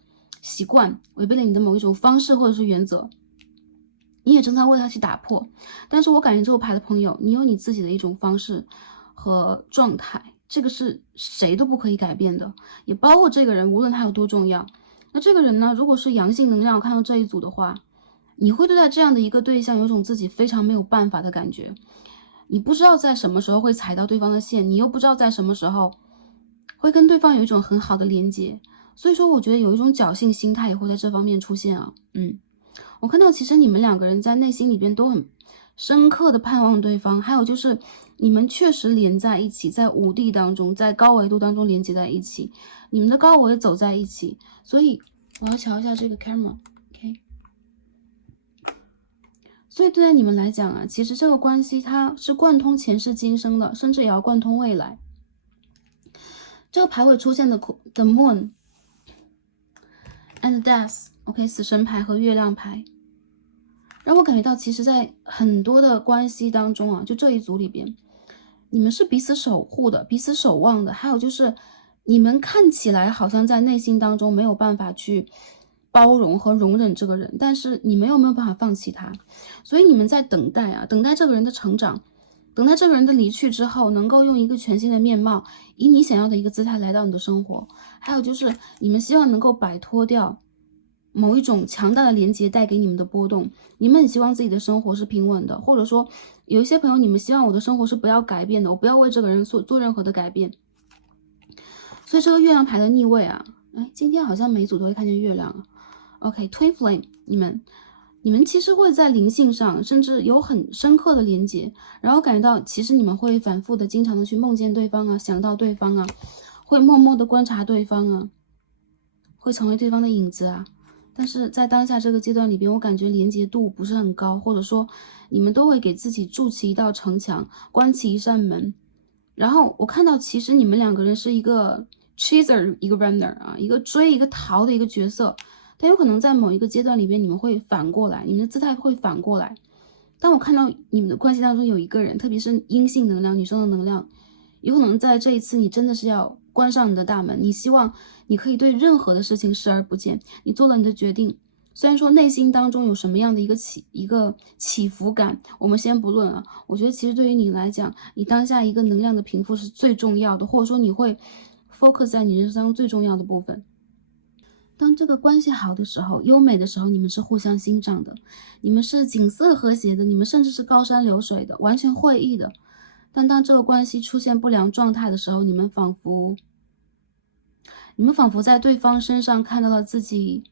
习惯，违背了你的某一种方式或者是原则，你也正在为他去打破。但是我感觉这个牌的朋友，你有你自己的一种方式和状态，这个是谁都不可以改变的，也包括这个人，无论他有多重要。那这个人呢，如果是阳性能量，看到这一组的话，你会对待这样的一个对象有种自己非常没有办法的感觉。你不知道在什么时候会踩到对方的线，你又不知道在什么时候会跟对方有一种很好的连接，所以说我觉得有一种侥幸心态也会在这方面出现啊。我看到其实你们两个人在内心里边都很深刻的盼望对方，还有就是你们确实连在一起，在5D当中，在高维度当中连接在一起，你们的高维走在一起。所以我要瞧一下这个 camera，OK。所以对待你们来讲啊，其实这个关系它是贯通前世今生的，甚至也要贯通未来。这个牌会出现的 The Moon and Death，OK，死神牌和月亮牌。让我感觉到，其实在很多的关系当中啊，就这一组里边，你们是彼此守护的，彼此守望的。还有就是，你们看起来好像在内心当中没有办法去包容和容忍这个人，但是你们又没有办法放弃他，所以你们在等待啊，等待这个人的成长，等待这个人的离去之后，能够用一个全新的面貌，以你想要的一个姿态来到你的生活。还有就是，你们希望能够摆脱掉某一种强大的连接带给你们的波动，你们很希望自己的生活是平稳的，或者说有一些朋友，你们希望我的生活是不要改变的，我不要为这个人做任何的改变。所以这个月亮牌的逆位啊，今天好像每组都会看见月亮啊。OK，Twin Flame，你们其实会在灵性上甚至有很深刻的连接，然后感觉到其实你们会反复的经常的去梦见对方啊，想到对方啊，会默默的观察对方啊，会成为对方的影子啊。但是在当下这个阶段里边，我感觉连接度不是很高，或者说你们都会给自己筑起一道城墙，关起一扇门。然后我看到其实你们两个人是一个 chaser， 一个 runner 啊，一个追一个逃的一个角色。但有可能在某一个阶段里边，你们会反过来，你们的姿态会反过来。当我看到你们的关系当中有一个人，特别是阴性能量，女生的能量，有可能在这一次你真的是要关上你的大门，你希望你可以对任何的事情视而不见，你做了你的决定。虽然说内心当中有什么样的一个起伏感，我们先不论啊。我觉得其实对于你来讲，你当下一个能量的平复是最重要的，或者说你会 focus 在你人生当中最重要的部分。当这个关系好的时候，优美的时候，你们是互相欣赏的，你们是景色和谐的，你们甚至是高山流水的，完全会意的。但当这个关系出现不良状态的时候，你们仿佛在对方身上看到了自己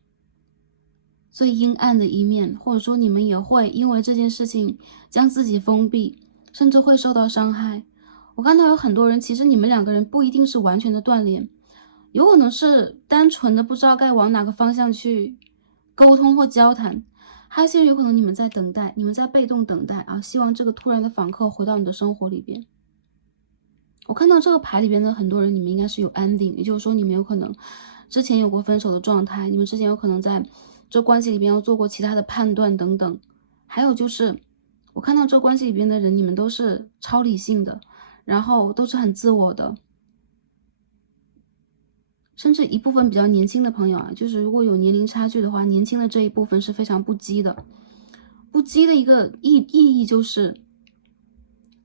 最阴暗的一面，或者说你们也会因为这件事情将自己封闭，甚至会受到伤害。我看到有很多人，其实你们两个人不一定是完全的断联，有可能是单纯的不知道该往哪个方向去沟通或交谈，还有一些人有可能你们在等待，你们在被动等待啊，希望这个突然的访客回到你的生活里边。我看到这个牌里边的很多人，你们应该是有 ending， 也就是说你们有可能之前有过分手的状态，你们之前有可能在这关系里边又做过其他的判断等等。还有就是我看到这关系里边的人，你们都是超理性的，然后都是很自我的，甚至一部分比较年轻的朋友啊，就是如果有年龄差距的话，年轻的这一部分是非常不羁的。不羁的一个意义就是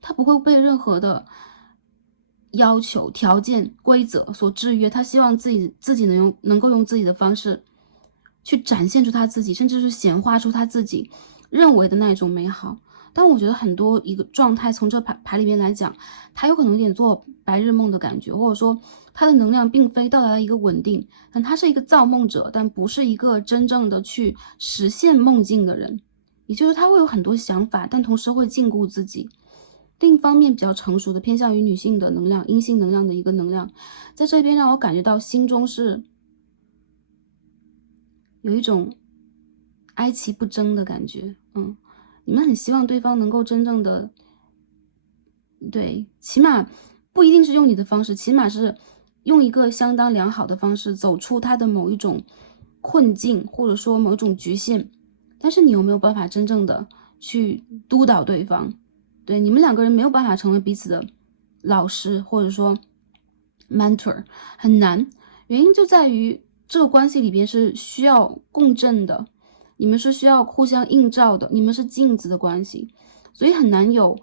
他不会被任何的要求、条件、规则所制约，他希望自己能够用自己的方式去展现出他自己，甚至是显化出他自己认为的那一种美好。但我觉得很多一个状态，从这牌里面来讲，他有可能有点做白日梦的感觉，或者说他的能量并非到达了一个稳定，但他是一个造梦者，但不是一个真正的去实现梦境的人。也就是他会有很多想法，但同时会禁锢自己。另一方面比较成熟的偏向于女性的能量，阴性能量的一个能量，在这边让我感觉到心中是有一种哀其不争的感觉。你们很希望对方能够真正的，对，起码不一定是用你的方式，起码是用一个相当良好的方式走出他的某一种困境，或者说某一种局限。但是你有没有办法真正的去督导对方？对，你们两个人没有办法成为彼此的老师，或者说 mentor， 很难。原因就在于这个关系里边是需要共振的，你们是需要互相映照的，你们是镜子的关系，所以很难有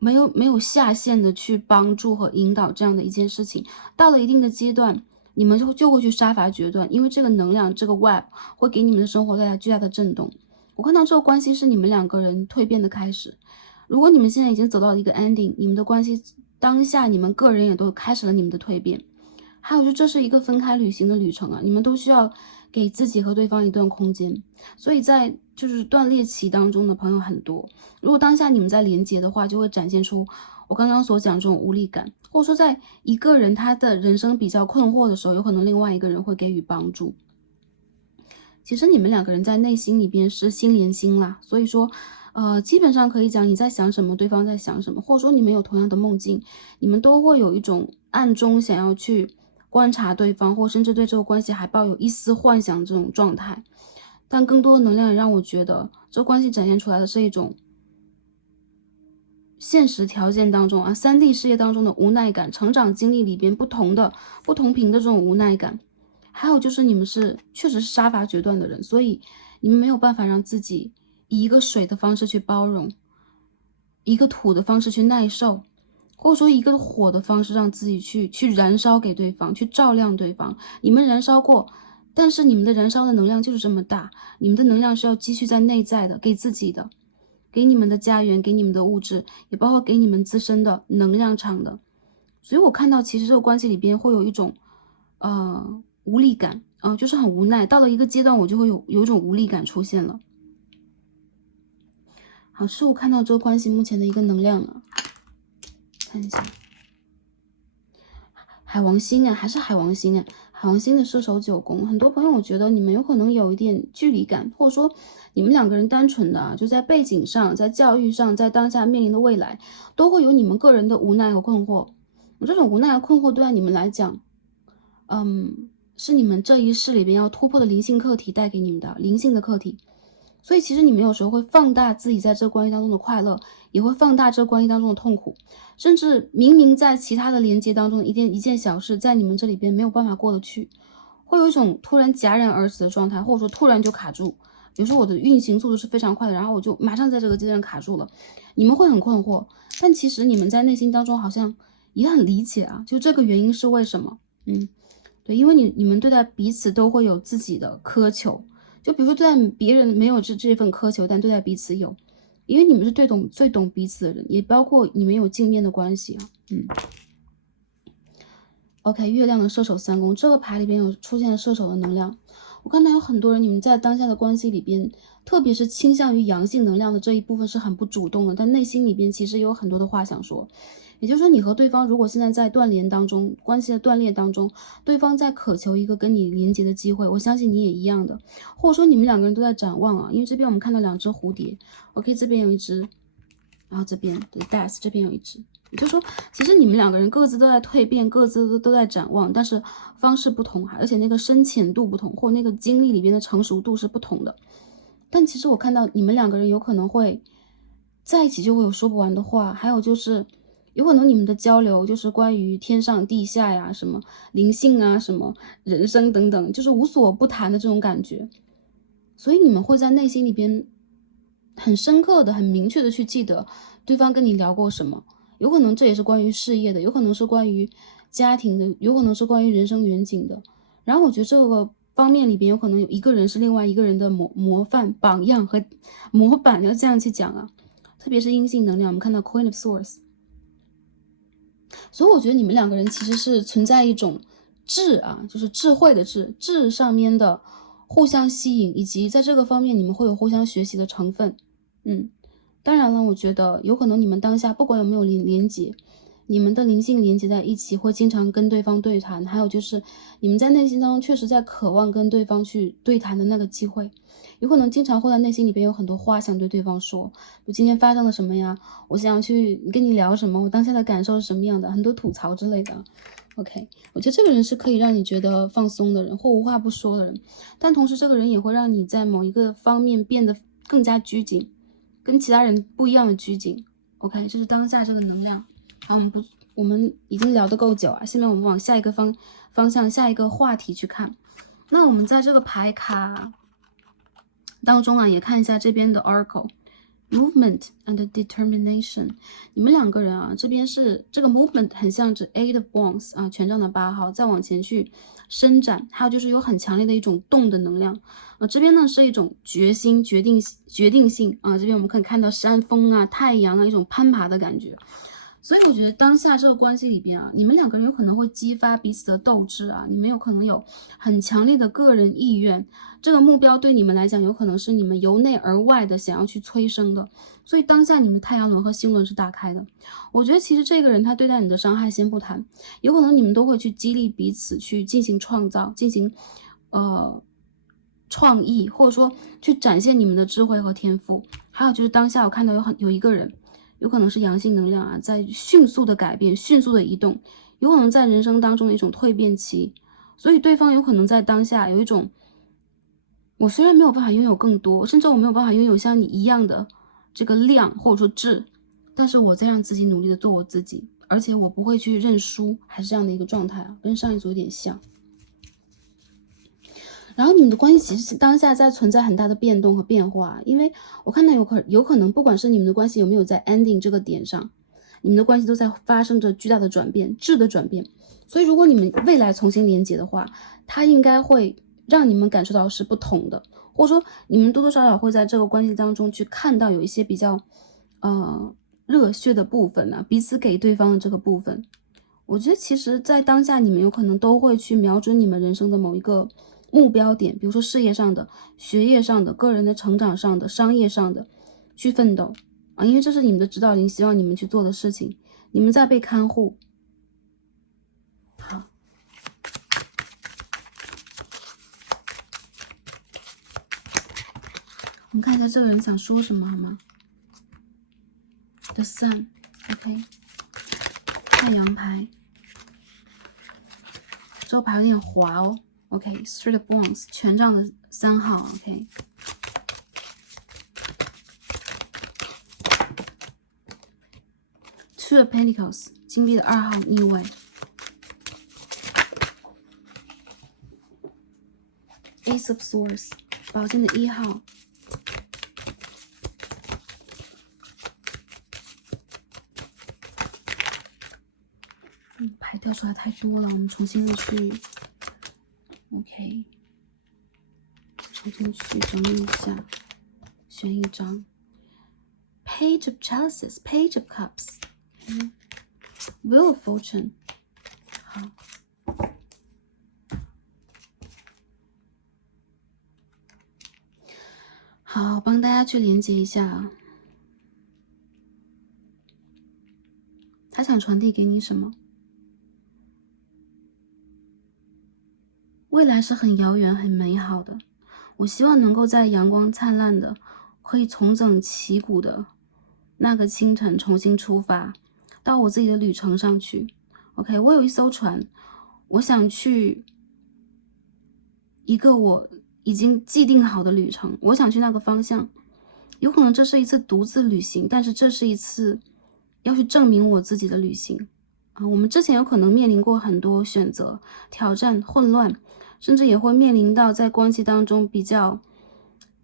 没有下限的去帮助和引导这样的一件事情。到了一定的阶段，你们就会去杀伐决断，因为这个能量，这个 web 会给你们的生活带来巨大的震动。我看到这个关系是你们两个人蜕变的开始。如果你们现在已经走到了一个 ending， 你们的关系当下你们个人也都开始了你们的蜕变。还有就这是一个分开旅行的旅程啊，你们都需要给自己和对方一段空间。所以在就是断裂期当中的朋友很多，如果当下你们在连接的话，就会展现出我刚刚所讲这种无力感，或者说在一个人他的人生比较困惑的时候，有可能另外一个人会给予帮助。其实你们两个人在内心里边是心连心啦，所以说基本上可以讲你在想什么，对方在想什么，或者说你们有同样的梦境，你们都会有一种暗中想要去观察对方，或甚至对这个关系还抱有一丝幻想这种状态。但更多的能量也让我觉得这关系展现出来的是一种现实条件当中3D 事业当中的无奈感，成长经历里边不同频的这种无奈感。还有就是你们确实是杀伐决断的人，所以你们没有办法让自己以一个水的方式去包容，一个土的方式去耐受，或者说一个火的方式让自己去燃烧给对方，去照亮对方。你们燃烧过，但是你们的燃烧的能量就是这么大，你们的能量是要积蓄在内在的，给自己的，给你们的家园，给你们的物质，也包括给你们自身的能量场的。所以我看到其实这个关系里边会有一种无力感，就是很无奈，到了一个阶段我就会有一种无力感出现了。好，是我看到这个关系目前的一个能量了，看一下海王星还是海王星海王星的射手9宫，很多朋友我觉得你们有可能有一点距离感，或者说你们两个人单纯的就在背景上，在教育上，在当下面临的未来，都会有你们个人的无奈和困惑。我这种无奈和困惑对于你们来讲，是你们这一世里边要突破的灵性课题带给你们的灵性的课题。所以其实你们有时候会放大自己在这个关系当中的快乐，也会放大这个关系当中的痛苦，甚至明明在其他的连接当中一件小事，在你们这里边没有办法过得去，会有一种突然戛然而止的状态，或者说突然就卡住。比如说我的运行速度是非常快的，然后我就马上在这个阶段卡住了，你们会很困惑，但其实你们在内心当中好像也很理解就这个原因是为什么。对，因为你们对待彼此都会有自己的苛求，就比如说对待别人没有这份苛求，但对待彼此有，因为你们是最懂彼此的人，也包括你们有镜面的关系OK， 月亮的射手3宫，这个牌里边有出现了射手的能量。我看到有很多人，你们在当下的关系里边，特别是倾向于阳性能量的这一部分是很不主动的，但内心里边其实有很多的话想说。也就是说，你和对方如果现在在断联当中，关系的断裂当中，对方在渴求一个跟你连接的机会，我相信你也一样的，或者说你们两个人都在展望啊。因为这边我们看到2只蝴蝶 ，OK， 这边有一只，然后这边的 death 这边有一只。也就是说，其实你们两个人各自都在蜕变，各自都在展望，但是方式不同，而且那个深浅度不同，或那个经历里边的成熟度是不同的。但其实我看到你们两个人有可能会在一起就会有说不完的话，还有就是有可能你们的交流就是关于天上地下呀，什么灵性啊，什么人生等等，就是无所不谈的这种感觉。所以你们会在内心里边很深刻的、很明确的去记得对方跟你聊过什么。有可能这也是关于事业的，有可能是关于家庭的，有可能是关于人生远景的。然后我觉得这个方面里边有可能有一个人是另外一个人的模范、榜样和模板，要这样去讲啊。特别是阴性能量，我们看到 Queen of Swords，所以我觉得你们两个人其实是存在一种智啊，就是智慧的智上面的互相吸引，以及在这个方面你们会有互相学习的成分。当然了，我觉得有可能你们当下不管有没有连接，你们的灵性连接在一起，会经常跟对方对谈，还有就是你们在内心当中确实在渴望跟对方去对谈的那个机会，有可能经常会在内心里边有很多话想对对方说，就今天发生了什么呀，我想去跟你聊什么，我当下的感受是什么样的，很多吐槽之类的。OK， 我觉得这个人是可以让你觉得放松的人，或无话不说的人，但同时这个人也会让你在某一个方面变得更加拘谨，跟其他人不一样的拘谨。OK， 这是当下这个能量。好，我们已经聊得够久啊，下面我们往下一个方向、下一个话题去看。那我们在这个牌卡当中啊，也看一下这边的 Oracle。Movement and determination， 你们两个人啊，这边是这个 movement 很像是 Eight of Wands 啊，权杖的8号，再往前去伸展，还有就是有很强烈的一种动的能量这边呢是一种决心、决定性啊，这边我们可以看到山峰啊、太阳的一种攀爬的感觉。所以我觉得当下这个关系里边啊，你们两个人有可能会激发彼此的斗志啊，你们有可能有很强烈的个人意愿，这个目标对你们来讲有可能是你们由内而外的想要去催生的，所以当下你们太阳轮和星轮是打开的。我觉得其实这个人他对待你的伤害先不谈，有可能你们都会去激励彼此去进行创造，进行创意，或者说去展现你们的智慧和天赋。还有就是当下我看到有一个人。有可能是阳性能量啊，在迅速的改变、迅速的移动，有可能在人生当中的一种蜕变期，所以对方有可能在当下有一种，我虽然没有办法拥有更多，甚至我没有办法拥有像你一样的这个量或者说质，但是我在让自己努力的做我自己，而且我不会去认输，还是这样的一个状态啊，跟上一组有点像。然后你们的关系其实当下在存在很大的变动和变化，因为我看到有可能不管是你们的关系有没有在 ending 这个点上，你们的关系都在发生着巨大的转变，质的转变。所以如果你们未来重新连接的话，它应该会让你们感受到是不同的，或者说你们多多少少会在这个关系当中去看到有一些比较热血的部分啊，彼此给对方的这个部分。我觉得其实在当下你们有可能都会去瞄准你们人生的某一个目标点，比如说事业上的、学业上的、个人的成长上的、商业上的去奋斗啊，因为这是你们的指导灵希望你们去做的事情，你们在被看护。好，我们看一下这个人想说什么好吗？ The Sun， OK， 太阳牌，这个牌有点滑哦。OK， Three of Wands， 权杖的3号。OK， Two of Pentacles， 金币的2号逆位。Ace of Swords， 宝剑的1号。牌掉出来太多了，我们重新的去 OK， 重新去整理一下，选一张 Page of Chalices， Page of Cups，Wheel of Fortune。 好，好，帮大家去连接一下。他想传递给你什么？未来是很遥远、很美好的。我希望能够在阳光灿烂的、可以重整旗鼓的那个清晨重新出发，到我自己的旅程上去。OK， 我有一艘船，我想去一个我已经既定好的旅程，我想去那个方向。有可能这是一次独自旅行，但是这是一次要去证明我自己的旅行。我们之前有可能面临过很多选择、挑战、混乱，甚至也会面临到在关系当中比较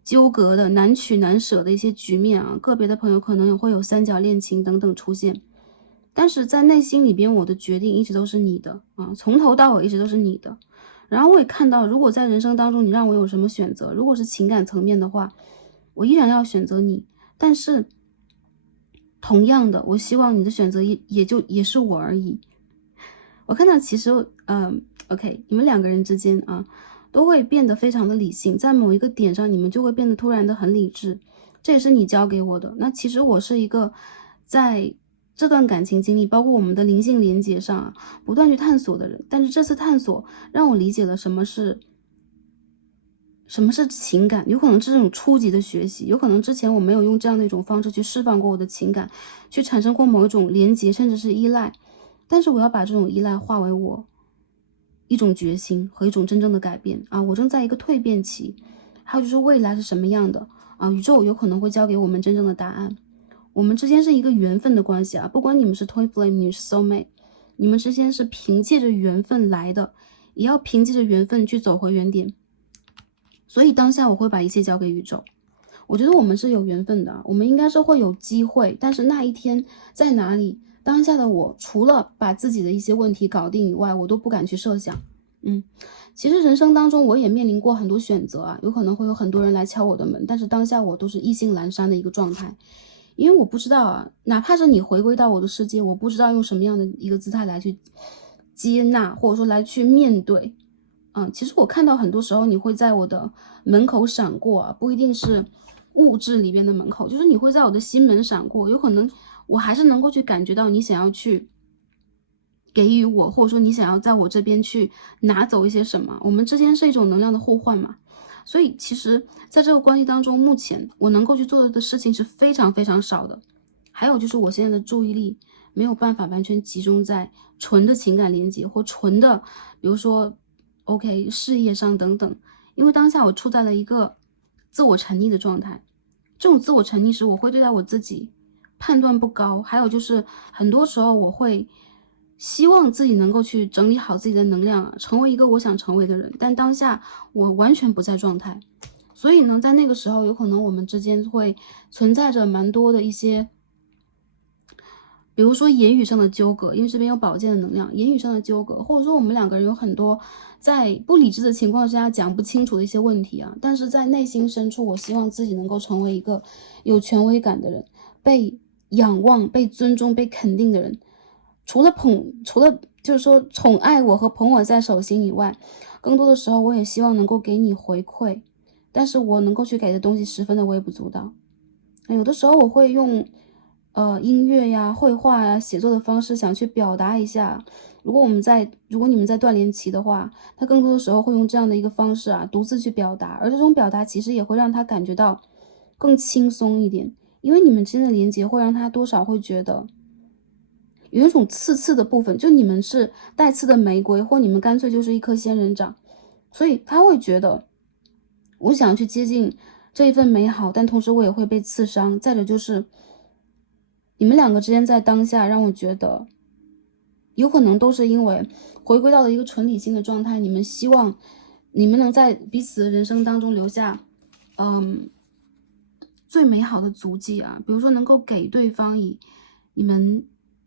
纠葛的、难取难舍的一些局面啊。个别的朋友可能也会有三角恋情等等出现，但是在内心里边，我的决定一直都是你的啊，从头到尾一直都是你的。然后我也看到，如果在人生当中你让我有什么选择，如果是情感层面的话，我依然要选择你，但是同样的，我希望你的选择也是我而已。我看到其实OK， 你们两个人之间啊，都会变得非常的理性，在某一个点上你们就会变得突然的很理智，这也是你教给我的。那其实我是一个在这段感情经历，包括我们的灵性连接上啊，不断去探索的人。但是这次探索让我理解了什么是情感，有可能是这种初级的学习，有可能之前我没有用这样的一种方式去释放过我的情感，去产生过某一种连接，甚至是依赖。但是我要把这种依赖化为我一种决心和一种真正的改变啊！我正在一个蜕变期，还有就是未来是什么样的啊？宇宙有可能会交给我们真正的答案。我们之间是一个缘分的关系啊，不管你们是 Twin Flame， 你是 Soul Mate， 你们之间是凭借着缘分来的，也要凭借着缘分去走回原点。所以当下我会把一切交给宇宙。我觉得我们是有缘分的，我们应该是会有机会，但是那一天在哪里？当下的我除了把自己的一些问题搞定以外，我都不敢去设想。其实人生当中我也面临过很多选择啊，有可能会有很多人来敲我的门，但是当下我都是意兴阑珊的一个状态，因为我不知道啊，哪怕是你回归到我的世界，我不知道用什么样的一个姿态来去接纳，或者说来去面对。其实我看到很多时候你会在我的门口闪过啊，不一定是物质里边的门口，就是你会在我的心门闪过，有可能我还是能够去感觉到你想要去给予我，或者说你想要在我这边去拿走一些什么，我们之间是一种能量的互换嘛。所以其实在这个关系当中，目前我能够去做的事情是非常非常少的。还有就是我现在的注意力没有办法完全集中在纯的情感连接或纯的比如说 OK 事业上等等，因为当下我处在了一个自我沉溺的状态。这种自我沉溺时，我会对待我自己判断不高，还有就是很多时候我会希望自己能够去整理好自己的能量，成为一个我想成为的人，但当下我完全不在状态。所以呢，在那个时候有可能我们之间会存在着蛮多的一些比如说言语上的纠葛，因为这边有宝剑的能量，言语上的纠葛，或者说我们两个人有很多在不理智的情况下讲不清楚的一些问题啊，但是在内心深处，我希望自己能够成为一个有权威感的人，被仰望、被尊重、被肯定的人。除了就是说宠爱我和捧我在手心以外，更多的时候我也希望能够给你回馈，但是我能够去给的东西十分的微不足道。有的时候我会用音乐呀、绘画呀、写作的方式想去表达一下。如果你们在断联期的话，他更多的时候会用这样的一个方式啊，独自去表达，而这种表达其实也会让他感觉到更轻松一点，因为你们之间的连接会让他多少会觉得有一种刺刺的部分，就你们是带刺的玫瑰，或你们干脆就是一颗仙人掌，所以他会觉得我想去接近这一份美好，但同时我也会被刺伤。再者就是你们两个之间在当下让我觉得有可能都是因为回归到了一个纯理性的状态，你们希望你们能在彼此的人生当中留下最美好的足迹啊，比如说能够给对方以你们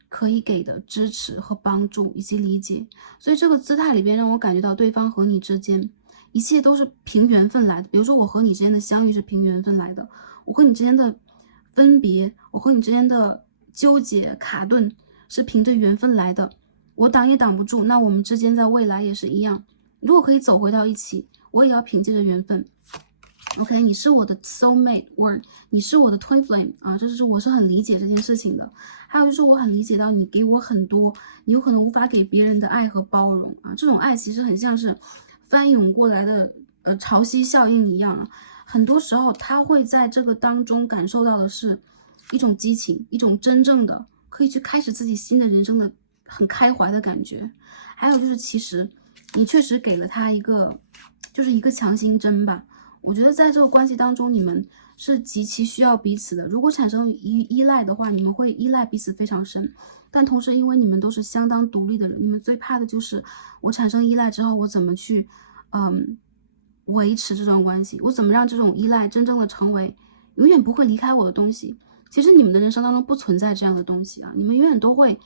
可以给的支持和帮助以及理解。所以这个姿态里边让我感觉到对方和你之间一切都是凭缘分来的。比如说我和你之间的相遇是凭缘分来的，我和你之间的分别，我和你之间的纠结卡顿是凭着缘分来的，我挡也挡不住。那我们之间在未来也是一样，如果可以走回到一起，我也要凭借着缘分。OK， 你是我的 soulmate， 或你是我的 twin flame 啊，这是我是很理解这件事情的。还有就是我很理解到你给我很多你有可能无法给别人的爱和包容啊，这种爱其实很像是翻涌过来的潮汐效应一样啊。很多时候他会在这个当中感受到的是一种激情，一种真正的可以去开始自己新的人生的很开怀的感觉。还有就是其实你确实给了他一个就是一个强心针吧。我觉得在这个关系当中，你们是极其需要彼此的。如果产生依赖的话，你们会依赖彼此非常深。但同时，因为你们都是相当独立的人，你们最怕的就是我产生依赖之后，我怎么去，维持这段关系？我怎么让这种依赖真正的成为永远不会离开我的东西？其实你们的人生当中不存在这样的东西啊，你们永远都会，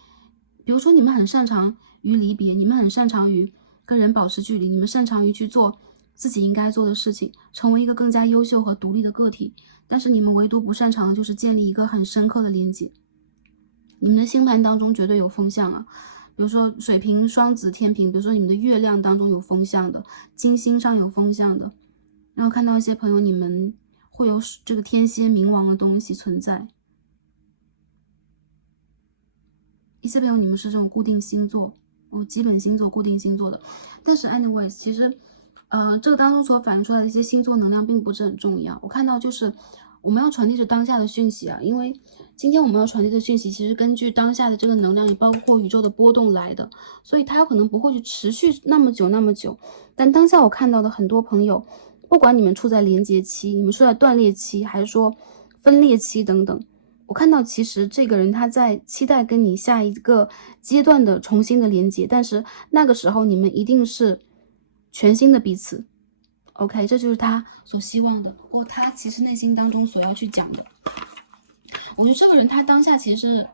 比如说你们很擅长于离别，你们很擅长于跟人保持距离，你们擅长于去做自己应该做的事情，成为一个更加优秀和独立的个体，但是你们唯独不擅长的就是建立一个很深刻的连接。你们的星盘当中绝对有风象啊，比如说水瓶、双子、天平，比如说你们的月亮当中有风象的，金星上有风象的，然后看到一些朋友你们会有这个天蝎、冥王的东西存在，一些朋友你们是这种固定星座，基本星座、固定星座的，但是 anyways， 其实这个当中所反映出来的一些星座能量并不是很重要。我看到就是我们要传递着当下的讯息啊，因为今天我们要传递的讯息其实根据当下的这个能量，也包括宇宙的波动来的，所以它有可能不会去持续那么久。但当下我看到的很多朋友，不管你们处在连接期，你们处在断裂期，还是说分裂期等等，我看到其实这个人他在期待跟你下一个阶段的重新的连接，但是那个时候你们一定是全新的彼此。OK， 这就是他所希望的，或他其实内心当中所要去讲的。我觉得这个人他当下其实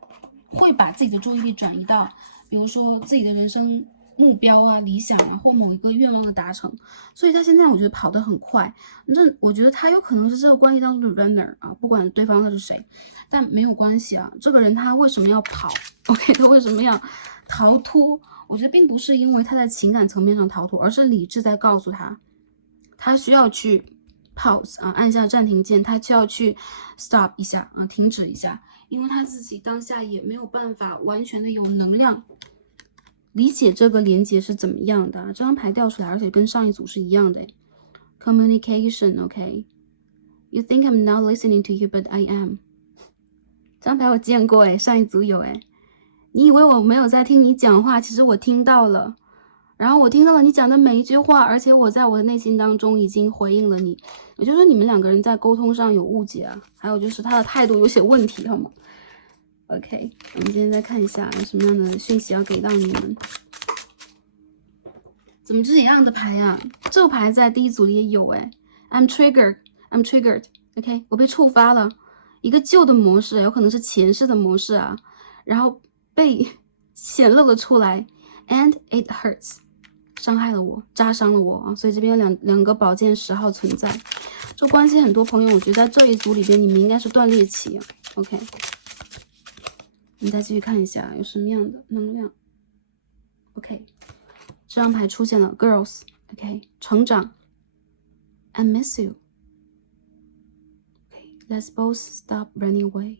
会把自己的注意力转移到，比如说自己的人生目标啊、理想啊，或某一个愿望的达成。所以他现在我觉得跑得很快，我觉得他有可能是这个关系当中的 runner 啊，不管对方他是谁，但没有关系啊。这个人他为什么要跑 ？OK， 他为什么要逃脱？我觉得并不是因为他在情感层面上逃脱，而是理智在告诉他，他需要去 pause 啊，按下暂停键，他就要去 stop 一下啊，停止一下，因为他自己当下也没有办法完全的有能量理解这个连接是怎么样的。这张牌掉出来，而且跟上一组是一样的。Communication, OK. You think I'm not listening to you, but I am. 这张牌我见过上一组有你以为我没有在听你讲话，其实我听到了。然后我听到了你讲的每一句话，而且我在我的内心当中已经回应了你。也就是说你们两个人在沟通上有误解啊，还有就是他的态度有些问题，好吗 ？OK， 我们今天再看一下有什么样的讯息要给到你们。怎么是一样的牌呀？这个牌在第一组里也有I'm triggered，OK， 我被触发了一个旧的模式，有可能是前世的模式啊，然后被显露了出来 ，and it hurts。伤害了我，扎伤了我啊！所以这边有两个宝剑10号存在，这关系很多朋友，我觉得在这一组里边，你们应该是断裂期 OK， 我们再继续看一下有什么样的能量。OK， 这张牌出现了 Girls， OK， 成长 I miss you， OK， Let's both stop running away。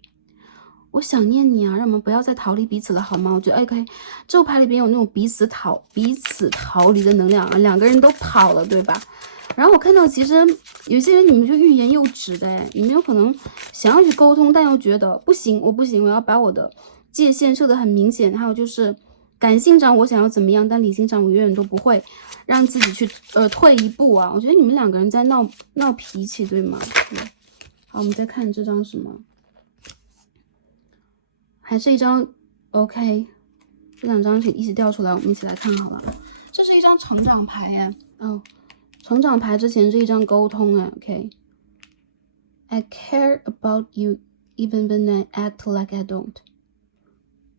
我想念你啊，让我们不要再逃离彼此了，好吗？我觉得 OK， 这个牌里边有那种彼此逃离的能量啊，两个人都跑了，对吧？然后我看到其实有些人你们就欲言又止的你们有可能想要去沟通，但又觉得不行，我不行，我要把我的界限设得很明显。还有就是感性上我想要怎么样，但理性上我永远都不会让自己去退一步啊。我觉得你们两个人在闹脾气，对吗？对。好，我们再看这张什么？还是一张 OK， 这两张一起调出来，我们一起来看好了。这是一张成长牌成长牌之前是一张沟通OK，I care about you even when I act like I don't。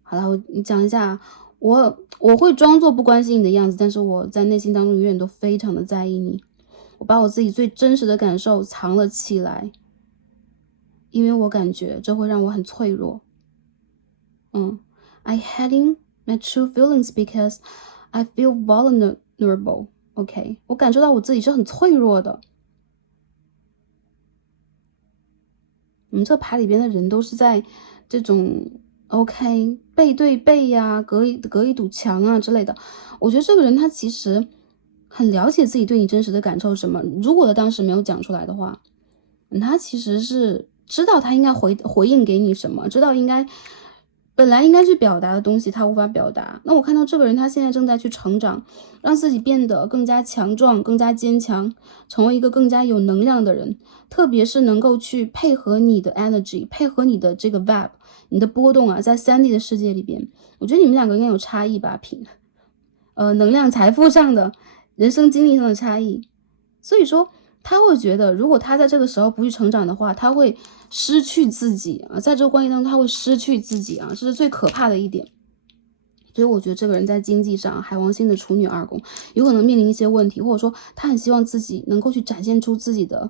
好了，你讲一下，我会装作不关心你的样子，但是我在内心当中永远都非常的在意你。我把我自己最真实的感受藏了起来，因为我感觉这会让我很脆弱。I hiding my true feelings because I feel vulnerable. OK， 我感受到我自己是很脆弱的。我们这牌里边的人都是在这种 OK 背对背呀、隔一堵墙啊之类的。我觉得这个人他其实很了解自己对你真实的感受是什么。如果他当时没有讲出来的话，他其实是知道他应该回应给你什么，知道本来应该去表达的东西他无法表达。那我看到这个人他现在正在去成长，让自己变得更加强壮、更加坚强，成为一个更加有能量的人。特别是能够去配合你的 energy， 配合你的这个 vibe， 你的波动啊，在3D 的世界里边，我觉得你们两个应该有差异吧，能量财富上的、人生经历上的差异。所以说他会觉得如果他在这个时候不去成长的话，他会失去自己啊，在这个关系当中他会失去自己啊，这是最可怕的一点。所以我觉得这个人在经济上，海王星的处女2宫有可能面临一些问题，或者说他很希望自己能够去展现出自己的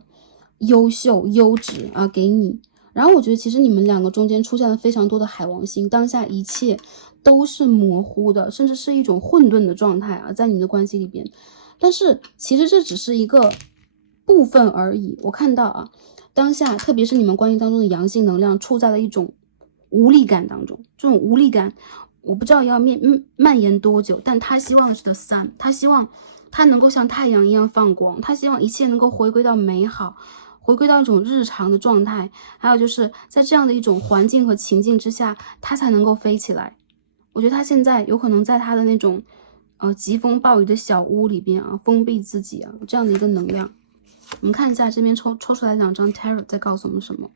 优秀优质啊给你。然后我觉得其实你们两个中间出现了非常多的海王星，当下一切都是模糊的，甚至是一种混沌的状态啊，在你们的关系里边。但是其实这只是一个部分而已。我看到啊，当下特别是你们关系当中的阳性能量处在了一种无力感当中，这种无力感我不知道要蔓延多久，但他希望的是 the sun， 他希望他能够像太阳一样放光，他希望一切能够回归到美好，回归到一种日常的状态，还有就是在这样的一种环境和情境之下，他才能够飞起来。我觉得他现在有可能在他的那种疾风暴雨的小屋里边啊，封闭自己啊，这样的一个能量。我们看一下这边抽出来2张 tarot 在告诉我们什么，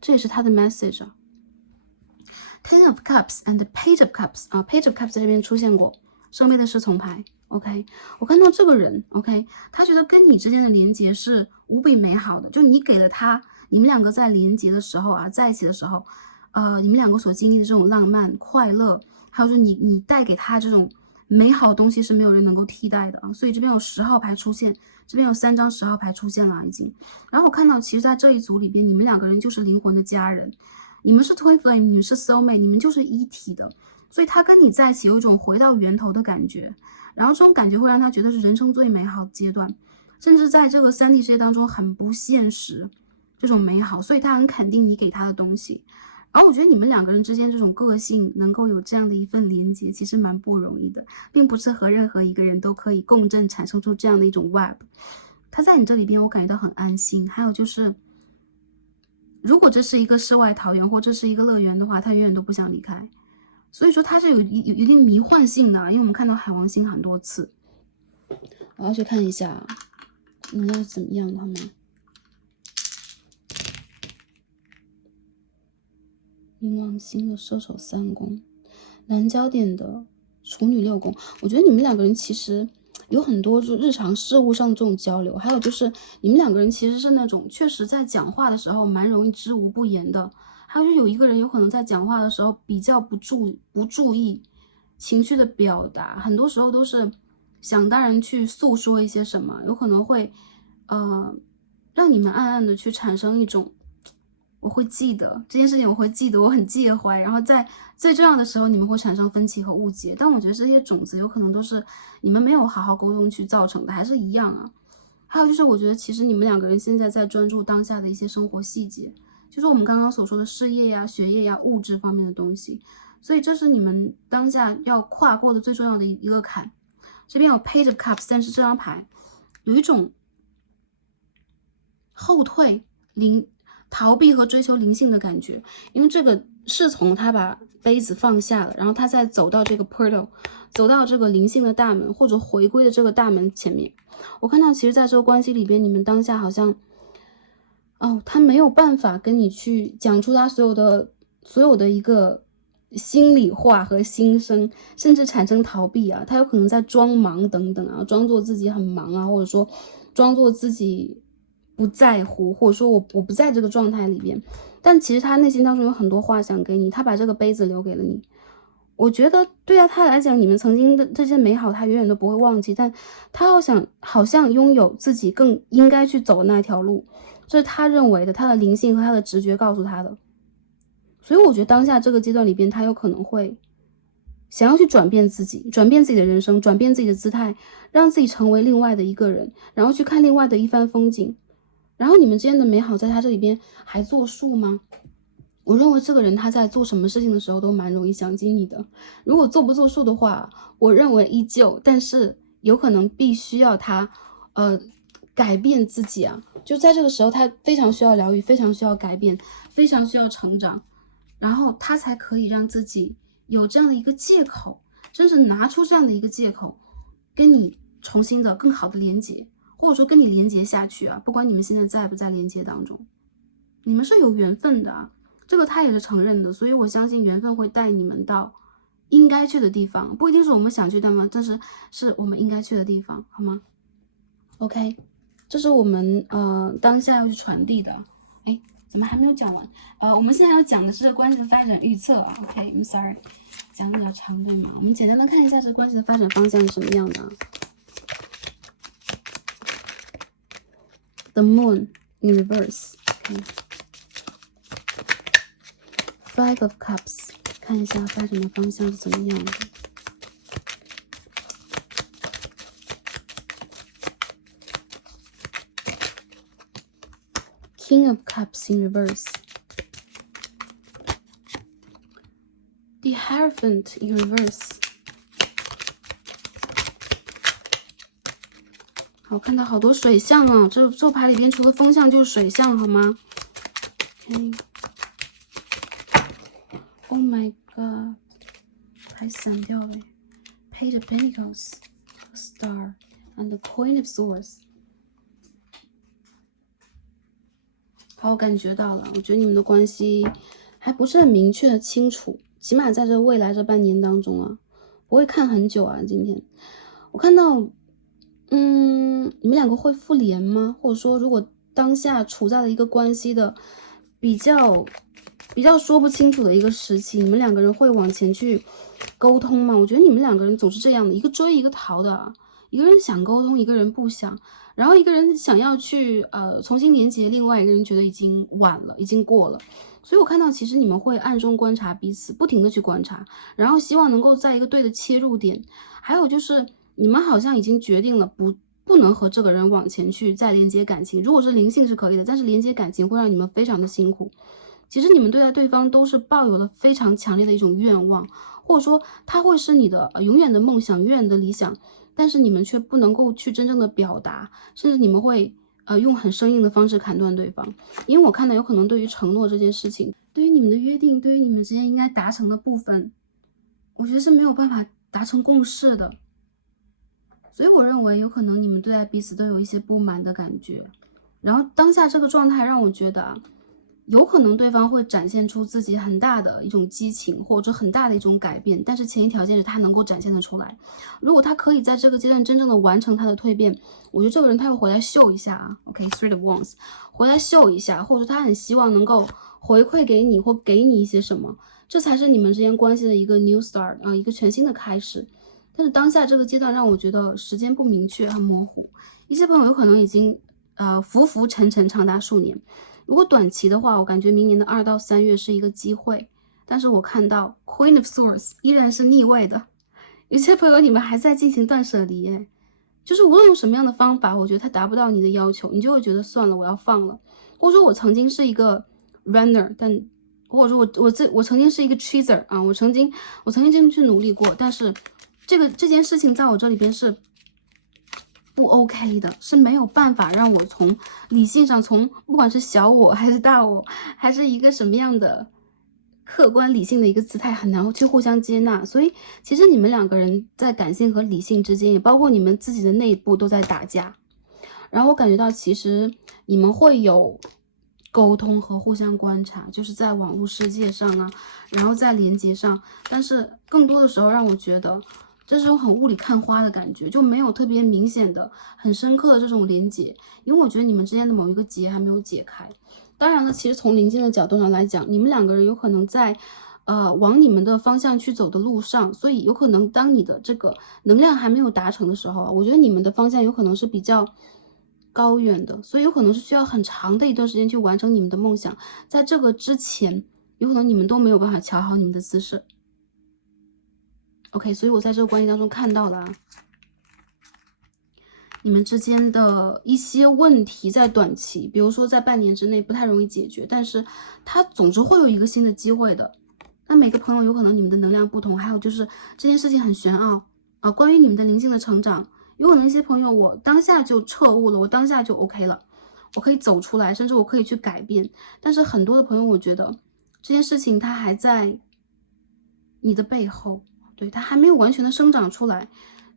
这也是他的 message 啊。Ten of Cups and Page of Cups 啊 ，Page of Cups 在这边出现过，圣杯的侍从牌。OK， 我看到这个人 ，OK， 他觉得跟你之间的连接是无比美好的，就你给了他，你们两个在连接的时候啊，在一起的时候，你们两个所经历的这种浪漫、快乐，还有就是你带给他这种美好的东西是没有人能够替代的啊。所以这边有10号牌出现，这边有3张10号牌出现了已经。然后我看到，其实在这一组里边，你们两个人就是灵魂的家人。你们是 twin flame， 你们是 soul mate， 你们就是一体的，所以他跟你在一起有一种回到源头的感觉，然后这种感觉会让他觉得是人生最美好的阶段，甚至在这个3D 世界当中很不现实这种美好，所以他很肯定你给他的东西。然后我觉得你们两个人之间这种个性能够有这样的一份连接，其实蛮不容易的，并不是和任何一个人都可以共振产生出这样的一种 web。他在你这里边我感觉到很安心，还有就是如果这是一个世外桃源或这是一个乐园的话，他永远都不想离开。所以说他是有一定迷幻性的，因为我们看到海王星很多次。我要去看一下能量怎么样好吗？冥王星的射手3宫，南焦点的处女6宫，我觉得你们两个人其实有很多就日常事务上的这种交流，还有就是你们两个人其实是那种确实在讲话的时候蛮容易知无不言的，还有就有一个人有可能在讲话的时候比较不注意情绪的表达，很多时候都是想当然去诉说一些什么，有可能会让你们暗暗的去产生一种我会记得这件事情，我会记得，我很介怀，然后在最重要的时候你们会产生分歧和误解，但我觉得这些种子有可能都是你们没有好好沟通去造成的，还是一样啊。还有就是我觉得其实你们两个人现在在专注当下的一些生活细节，就是我们刚刚所说的事业呀、学业呀、物质方面的东西，所以这是你们当下要跨过的最重要的一个坎。这边有 Page of Cups， 但是这张牌有一种后退逃避和追求灵性的感觉，因为这个侍从他把杯子放下了，然后他再走到这个 portal， 走到这个灵性的大门或者回归的这个大门前面。我看到其实在这个关系里边，你们当下好像他没有办法跟你去讲出他所有的一个心里话和心声，甚至产生逃避啊，他有可能在装忙等等啊，装作自己很忙啊，或者说装作自己不在乎，或者说我不在这个状态里边，但其实他内心当中有很多话想给你，他把这个杯子留给了你。我觉得对啊，他来讲你们曾经的这些美好他永远都不会忘记，但他好像拥有自己更应该去走的那条路，这是他认为的，他的灵性和他的直觉告诉他的。所以我觉得当下这个阶段里边，他有可能会想要去转变自己，转变自己的人生，转变自己的姿态，让自己成为另外的一个人，然后去看另外的一番风景。然后你们之间的美好在他这里边还作数吗？我认为这个人他在做什么事情的时候都蛮容易想起你的。如果做不作数的话，我认为依旧，但是有可能必须要他改变自己啊。就在这个时候，他非常需要疗愈，非常需要改变，非常需要成长，然后他才可以让自己有这样的一个借口，真正拿出这样的一个借口，跟你重新的更好的连接，或者说跟你连接下去啊。不管你们现在在不在连接当中，你们是有缘分的啊，这个他也是承认的，所以我相信缘分会带你们到应该去的地方，不一定是我们想去的吗？但是是我们应该去的地方，好吗 ？OK， 这是我们当下要去传递的。哎，怎么还没有讲完？我们现在要讲的是关系的发展预测啊。OK，I'm sorry， 讲的比较长对吗？我们简单的看一下这关系的发展方向是什么样的啊。The Moon in reverse。OK。Five of Cups， 看一下发展的方向是怎么样的。King of Cups in reverse， The Hierophant in reverse。好，看到好多水象啊，这牌里边除了风象就是水象，好吗 ？OK。Oh my god， 牌散掉了 ，Page of Pentacles，A Star and the Queen of Swords。好，我感觉到了，我觉得你们的关系还不是很明确的清楚，起码在这未来这半年当中啊，不会看很久啊。今天我看到，你们两个会复联吗？或者说，如果当下处在了一个关系的比较说不清楚的一个时期，你们两个人会往前去沟通吗？我觉得你们两个人总是这样的，一个追一个逃的啊，一个人想沟通，一个人不想。然后一个人想要去重新连接，另外一个人觉得已经晚了，已经过了。所以我看到其实你们会暗中观察彼此，不停的去观察，然后希望能够在一个对的切入点。还有就是你们好像已经决定了不能和这个人往前去再连接感情。如果是灵性是可以的，但是连接感情会让你们非常的辛苦。其实你们对待对方都是抱有了非常强烈的一种愿望，或者说他会是你的永远的梦想，永远的理想。但是你们却不能够去真正的表达，甚至你们会用很生硬的方式砍断对方。因为我看到有可能对于承诺这件事情，对于你们的约定，对于你们之间应该达成的部分，我觉得是没有办法达成共识的。所以我认为有可能你们对待彼此都有一些不满的感觉。然后当下这个状态让我觉得啊，有可能对方会展现出自己很大的一种激情，或者很大的一种改变，但是前提条件是他能够展现得出来。如果他可以在这个阶段真正的完成他的蜕变，我觉得这个人他会回来秀一下啊。OK，Three of Wands， 回来秀一下，或者他很希望能够回馈给你或给你一些什么，这才是你们之间关系的一个 new start 啊，一个全新的开始。但是当下这个阶段让我觉得时间不明确，很模糊。一些朋友有可能已经浮浮沉沉长达数年。如果短期的话，我感觉明年的2到3月是一个机会，但是我看到 Queen of Swords 依然是逆位的。有些朋友你们还在进行断舍离，哎，就是无论用什么样的方法，我觉得它达不到你的要求，你就会觉得算了，我要放了。或者说我曾经是一个 runner， 但或者说我曾经是一个 chaser 啊，我曾经真的去努力过，但是这件事情在我这里边是不 OK 的，是没有办法让我从理性上，从不管是小我还是大我，还是一个什么样的客观理性的一个姿态，很难去互相接纳。所以其实你们两个人在感性和理性之间，也包括你们自己的内部都在打架。然后我感觉到其实你们会有沟通和互相观察，就是在网络世界上啊，然后在连接上，但是更多的时候让我觉得这是种很雾里看花的感觉，就没有特别明显的很深刻的这种连接。因为我觉得你们之间的某一个结还没有解开。当然了，其实从灵性的角度上来讲，你们两个人有可能在往你们的方向去走的路上，所以有可能当你的这个能量还没有达成的时候，我觉得你们的方向有可能是比较高远的，所以有可能是需要很长的一段时间去完成你们的梦想。在这个之前，有可能你们都没有办法调好你们的姿势。OK， 所以我在这个关系当中看到了啊，你们之间的一些问题在短期，比如说在半年之内不太容易解决，但是它总是会有一个新的机会的。那每个朋友有可能你们的能量不同，还有就是这件事情很玄奥啊。关于你们的灵性的成长，有可能一些朋友我当下就彻悟了，我当下就 OK 了，我可以走出来，甚至我可以去改变。但是很多的朋友，我觉得这件事情它还在你的背后，对，它还没有完全的生长出来。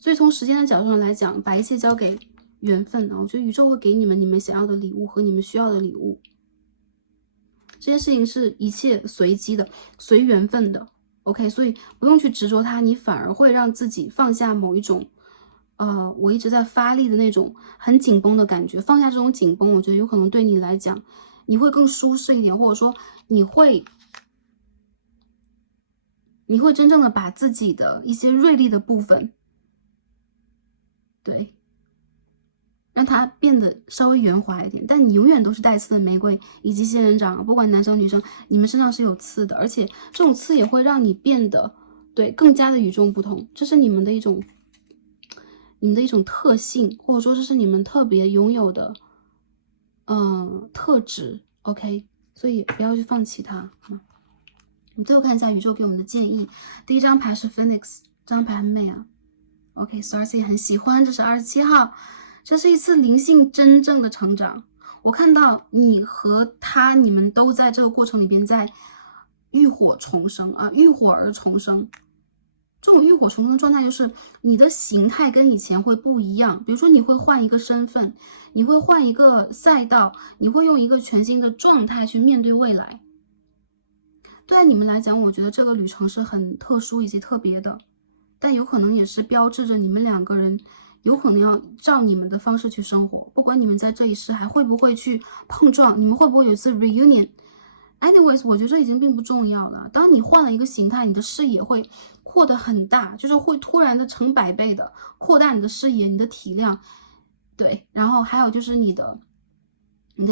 所以从时间的角度上来讲，把一切交给缘分啊，我觉得宇宙会给你们想要的礼物和你们需要的礼物。这件事情是一切随机的，随缘分的 ，OK， 所以不用去执着它，你反而会让自己放下某一种，我一直在发力的那种很紧绷的感觉，放下这种紧绷，我觉得有可能对你来讲，你会更舒适一点，或者说你会真正的把自己的一些锐利的部分，对。让它变得稍微圆滑一点，但你永远都是带刺的玫瑰以及仙人掌，不管男生女生，你们身上是有刺的，而且这种刺也会让你变得对更加的与众不同，这是你们的一种特性，或者说这是你们特别拥有的特质 ，OK， 所以不要去放弃它。我们最后看一下宇宙给我们的建议，第一张牌是 Phoenix， 这张牌很美啊 ，OK，Starcy 也很喜欢，这是27号。这是一次灵性真正的成长，我看到你和他，你们都在这个过程里边在浴火重生啊，浴火而重生。这种浴火重生的状态就是你的形态跟以前会不一样，比如说你会换一个身份，你会换一个赛道，你会用一个全新的状态去面对未来。对你们来讲，我觉得这个旅程是很特殊以及特别的，但有可能也是标志着你们两个人有可能要照你们的方式去生活，不管你们在这一世还会不会去碰撞，你们会不会有一次 reunion。Anyways， 我觉得这已经并不重要了。当你换了一个形态，你的视野会扩得很大，就是会突然的成100倍的扩大你的视野、你的体量，对。然后还有就是你的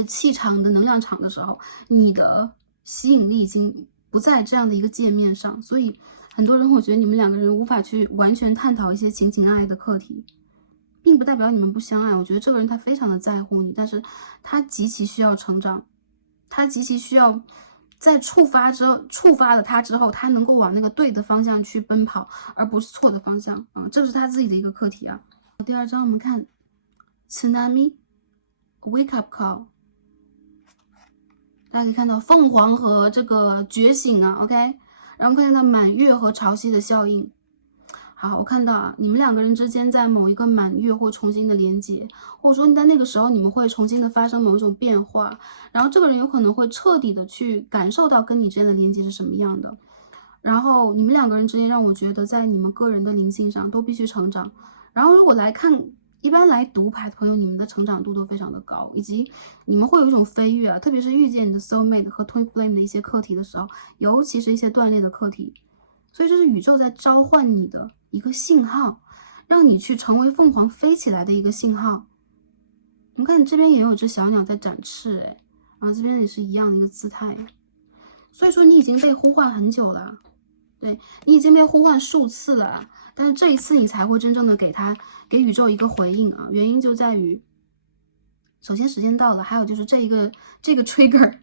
气场、你的能量场的时候，你的吸引力已经不在这样的一个界面上，所以很多人我觉得你们两个人无法去完全探讨一些情情爱爱的课题。并不代表你们不相爱，我觉得这个人他非常的在乎你，但是他极其需要成长，他极其需要在触发了他之后，他能够往那个对的方向去奔跑，而不是错的方向啊，这是他自己的一个课题啊。第二张我们看 Tsunami Wake Up Call， 大家可以看到凤凰和这个觉醒啊 ，OK， 然后看到满月和潮汐的效应。好，我看到啊，你们两个人之间在某一个满月会重新的连接，或者说你在那个时候你们会重新的发生某一种变化，然后这个人有可能会彻底的去感受到跟你之间的连接是什么样的，然后你们两个人之间让我觉得在你们个人的灵性上都必须成长。然后如果来看一般来读牌的朋友，你们的成长度都非常的高，以及你们会有一种飞跃啊，特别是遇见你的 soul mate 和 twin flame 的一些课题的时候，尤其是一些锻炼的课题，所以这是宇宙在召唤你的一个信号，让你去成为凤凰飞起来的一个信号。你们看这边也有只小鸟在展翅，哎，然后这边也是一样的一个姿态，所以说你已经被呼唤很久了，对，你已经被呼唤数次了，但是这一次你才会真正的给宇宙一个回应啊。原因就在于，首先时间到了，还有就是这个 trigger，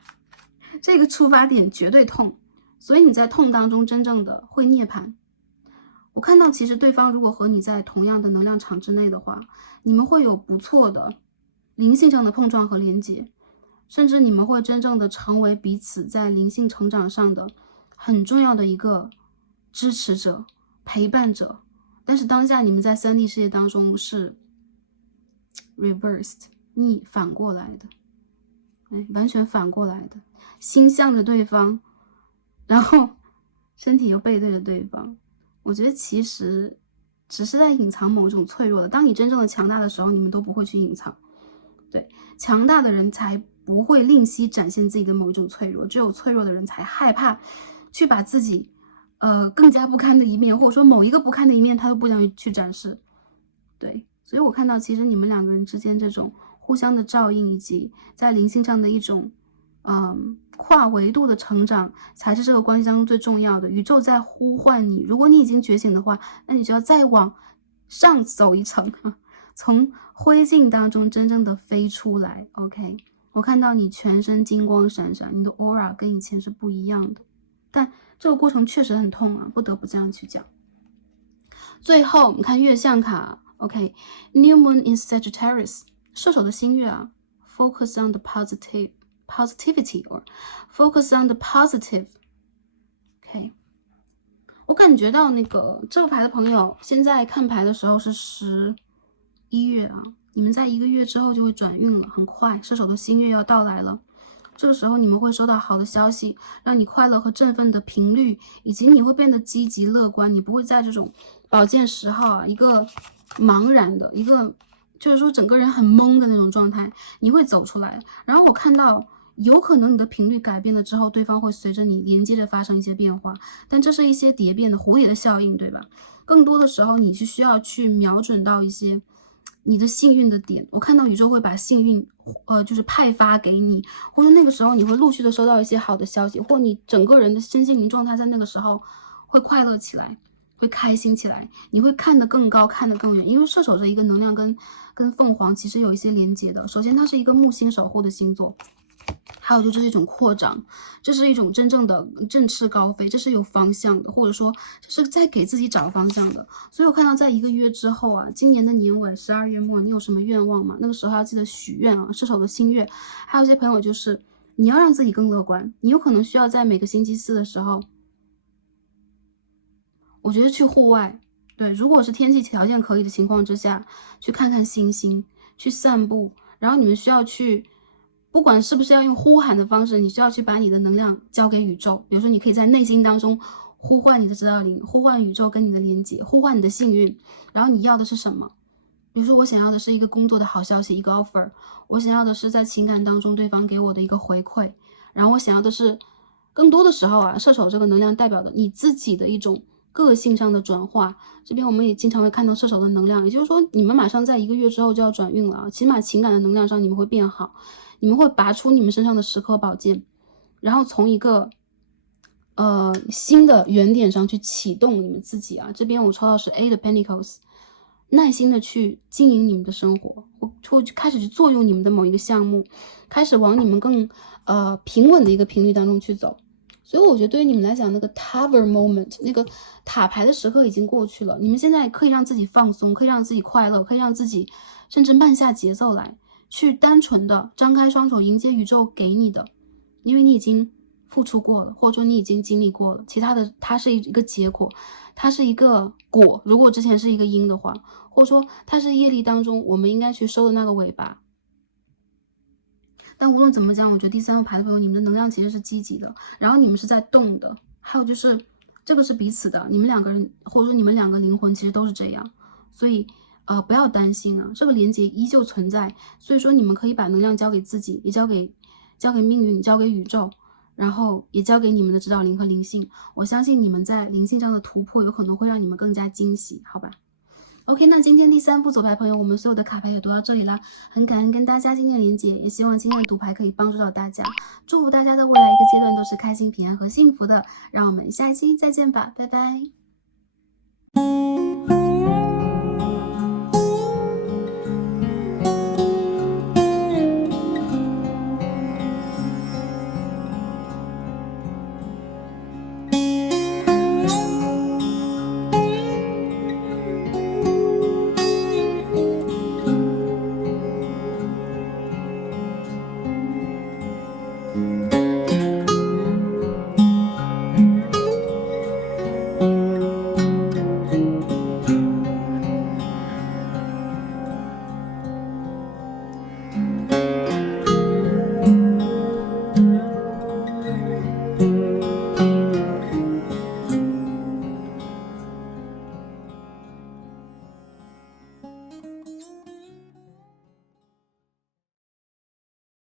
这个出发点绝对痛，所以你在痛当中真正的会涅槃。我看到其实对方如果和你在同样的能量场之内的话，你们会有不错的灵性上的碰撞和连接，甚至你们会真正的成为彼此在灵性成长上的很重要的一个支持者、陪伴者。但是当下你们在3D 世界当中是 reversed， 反过来的，完全反过来的，心向着对方，然后身体又背对着对方。我觉得其实只是在隐藏某种脆弱的。当你真正的强大的时候，你们都不会去隐藏。对，强大的人才不会吝惜展现自己的某一种脆弱，只有脆弱的人才害怕去把自己更加不堪的一面，或者说某一个不堪的一面他都不想去展示。对，所以我看到其实你们两个人之间这种互相的照应，以及在灵性上的一种跨维度的成长，才是这个关系当中最重要的。宇宙在呼唤你，如果你已经觉醒的话，那你就要再往上走一层，从灰烬当中真正的飞出来。 OK， 我看到你全身金光闪闪，你的 aura 跟以前是不一样的，但这个过程确实很痛啊，不得不这样去讲。最后我们看月相卡 OK， New Moon in Sagittarius， 射手的新月啊， Focus on the positivity or focus on the positive。 OK， 我感觉到那个这个牌的朋友现在看牌的时候是11月啊，你们在1个月之后就会转运了，很快射手的新月要到来了。这个时候你们会收到好的消息，让你快乐和振奋的频率，以及你会变得积极乐观，你不会在这种宝剑10号啊一个茫然的一个就是说整个人很懵的那种状态，你会走出来。然后我看到有可能你的频率改变了之后，对方会随着你连接着发生一些变化，但这是一些蝶变的蝴蝶的效应，对吧？更多的时候你是需要去瞄准到一些你的幸运的点，我看到宇宙会把幸运就是派发给你，或者那个时候你会陆续的收到一些好的消息，或你整个人的身心灵状态在那个时候会快乐起来，会开心起来，你会看得更高，看得更远。因为射手这一个能量跟凤凰其实有一些连接的。首先它是一个木星守护的星座，还有就这是一种扩张，这是一种真正的振翅高飞，这是有方向的，或者说这是在给自己找方向的。所以我看到在1个月之后啊，今年的年尾12月末，你有什么愿望吗？那个时候要记得许愿啊，射手的新月。还有一些朋友就是你要让自己更乐观，你有可能需要在每个星期4的时候，我觉得去户外，对，如果是天气条件可以的情况之下，去看看星星，去散步，然后你们需要去不管是不是要用呼喊的方式，你需要去把你的能量交给宇宙。比如说你可以在内心当中呼唤你的指导灵，呼唤宇宙跟你的连接，呼唤你的幸运。然后你要的是什么？比如说我想要的是一个工作的好消息，一个 offer， 我想要的是在情感当中对方给我的一个回馈，然后我想要的是更多的时候啊，射手这个能量代表的你自己的一种个性上的转化。这边我们也经常会看到射手的能量，也就是说你们马上在1个月之后就要转运了啊，起码情感的能量上你们会变好，你们会拔出你们身上的10颗宝剑，然后从一个新的原点上去启动你们自己啊。这边我抽到是 A 的 Pentacles， 耐心的去经营你们的生活，会开始去作用你们的某一个项目，开始往你们更平稳的一个频率当中去走。所以我觉得对于你们来讲，那个 Tower Moment， 那个塔牌的时刻已经过去了，你们现在可以让自己放松，可以让自己快乐，可以让自己甚至慢下节奏来，去单纯的张开双手迎接宇宙给你的，因为你已经付出过了，或者说你已经经历过了，其他的它是一个结果，它是一个果，如果之前是一个因的话，或者说它是业力当中我们应该去收的那个尾巴。但无论怎么讲，我觉得第3个牌的朋友，你们的能量其实是积极的，然后你们是在动的，还有就是这个是彼此的，你们2个人或者说你们2个灵魂其实都是这样，所以不要担心啊，这个连接依旧存在。所以说你们可以把能量交给自己，也交给命运，交给宇宙，然后也交给你们的指导灵和灵性。我相信你们在灵性上的突破有可能会让你们更加惊喜，好吧？OK， 那今天第3副走牌朋友，我们所有的卡牌也读到这里啦，很感恩跟大家今天的连接，也希望今天的读牌可以帮助到大家，祝福大家在未来一个阶段都是开心、平安和幸福的。让我们下一期再见吧，拜拜。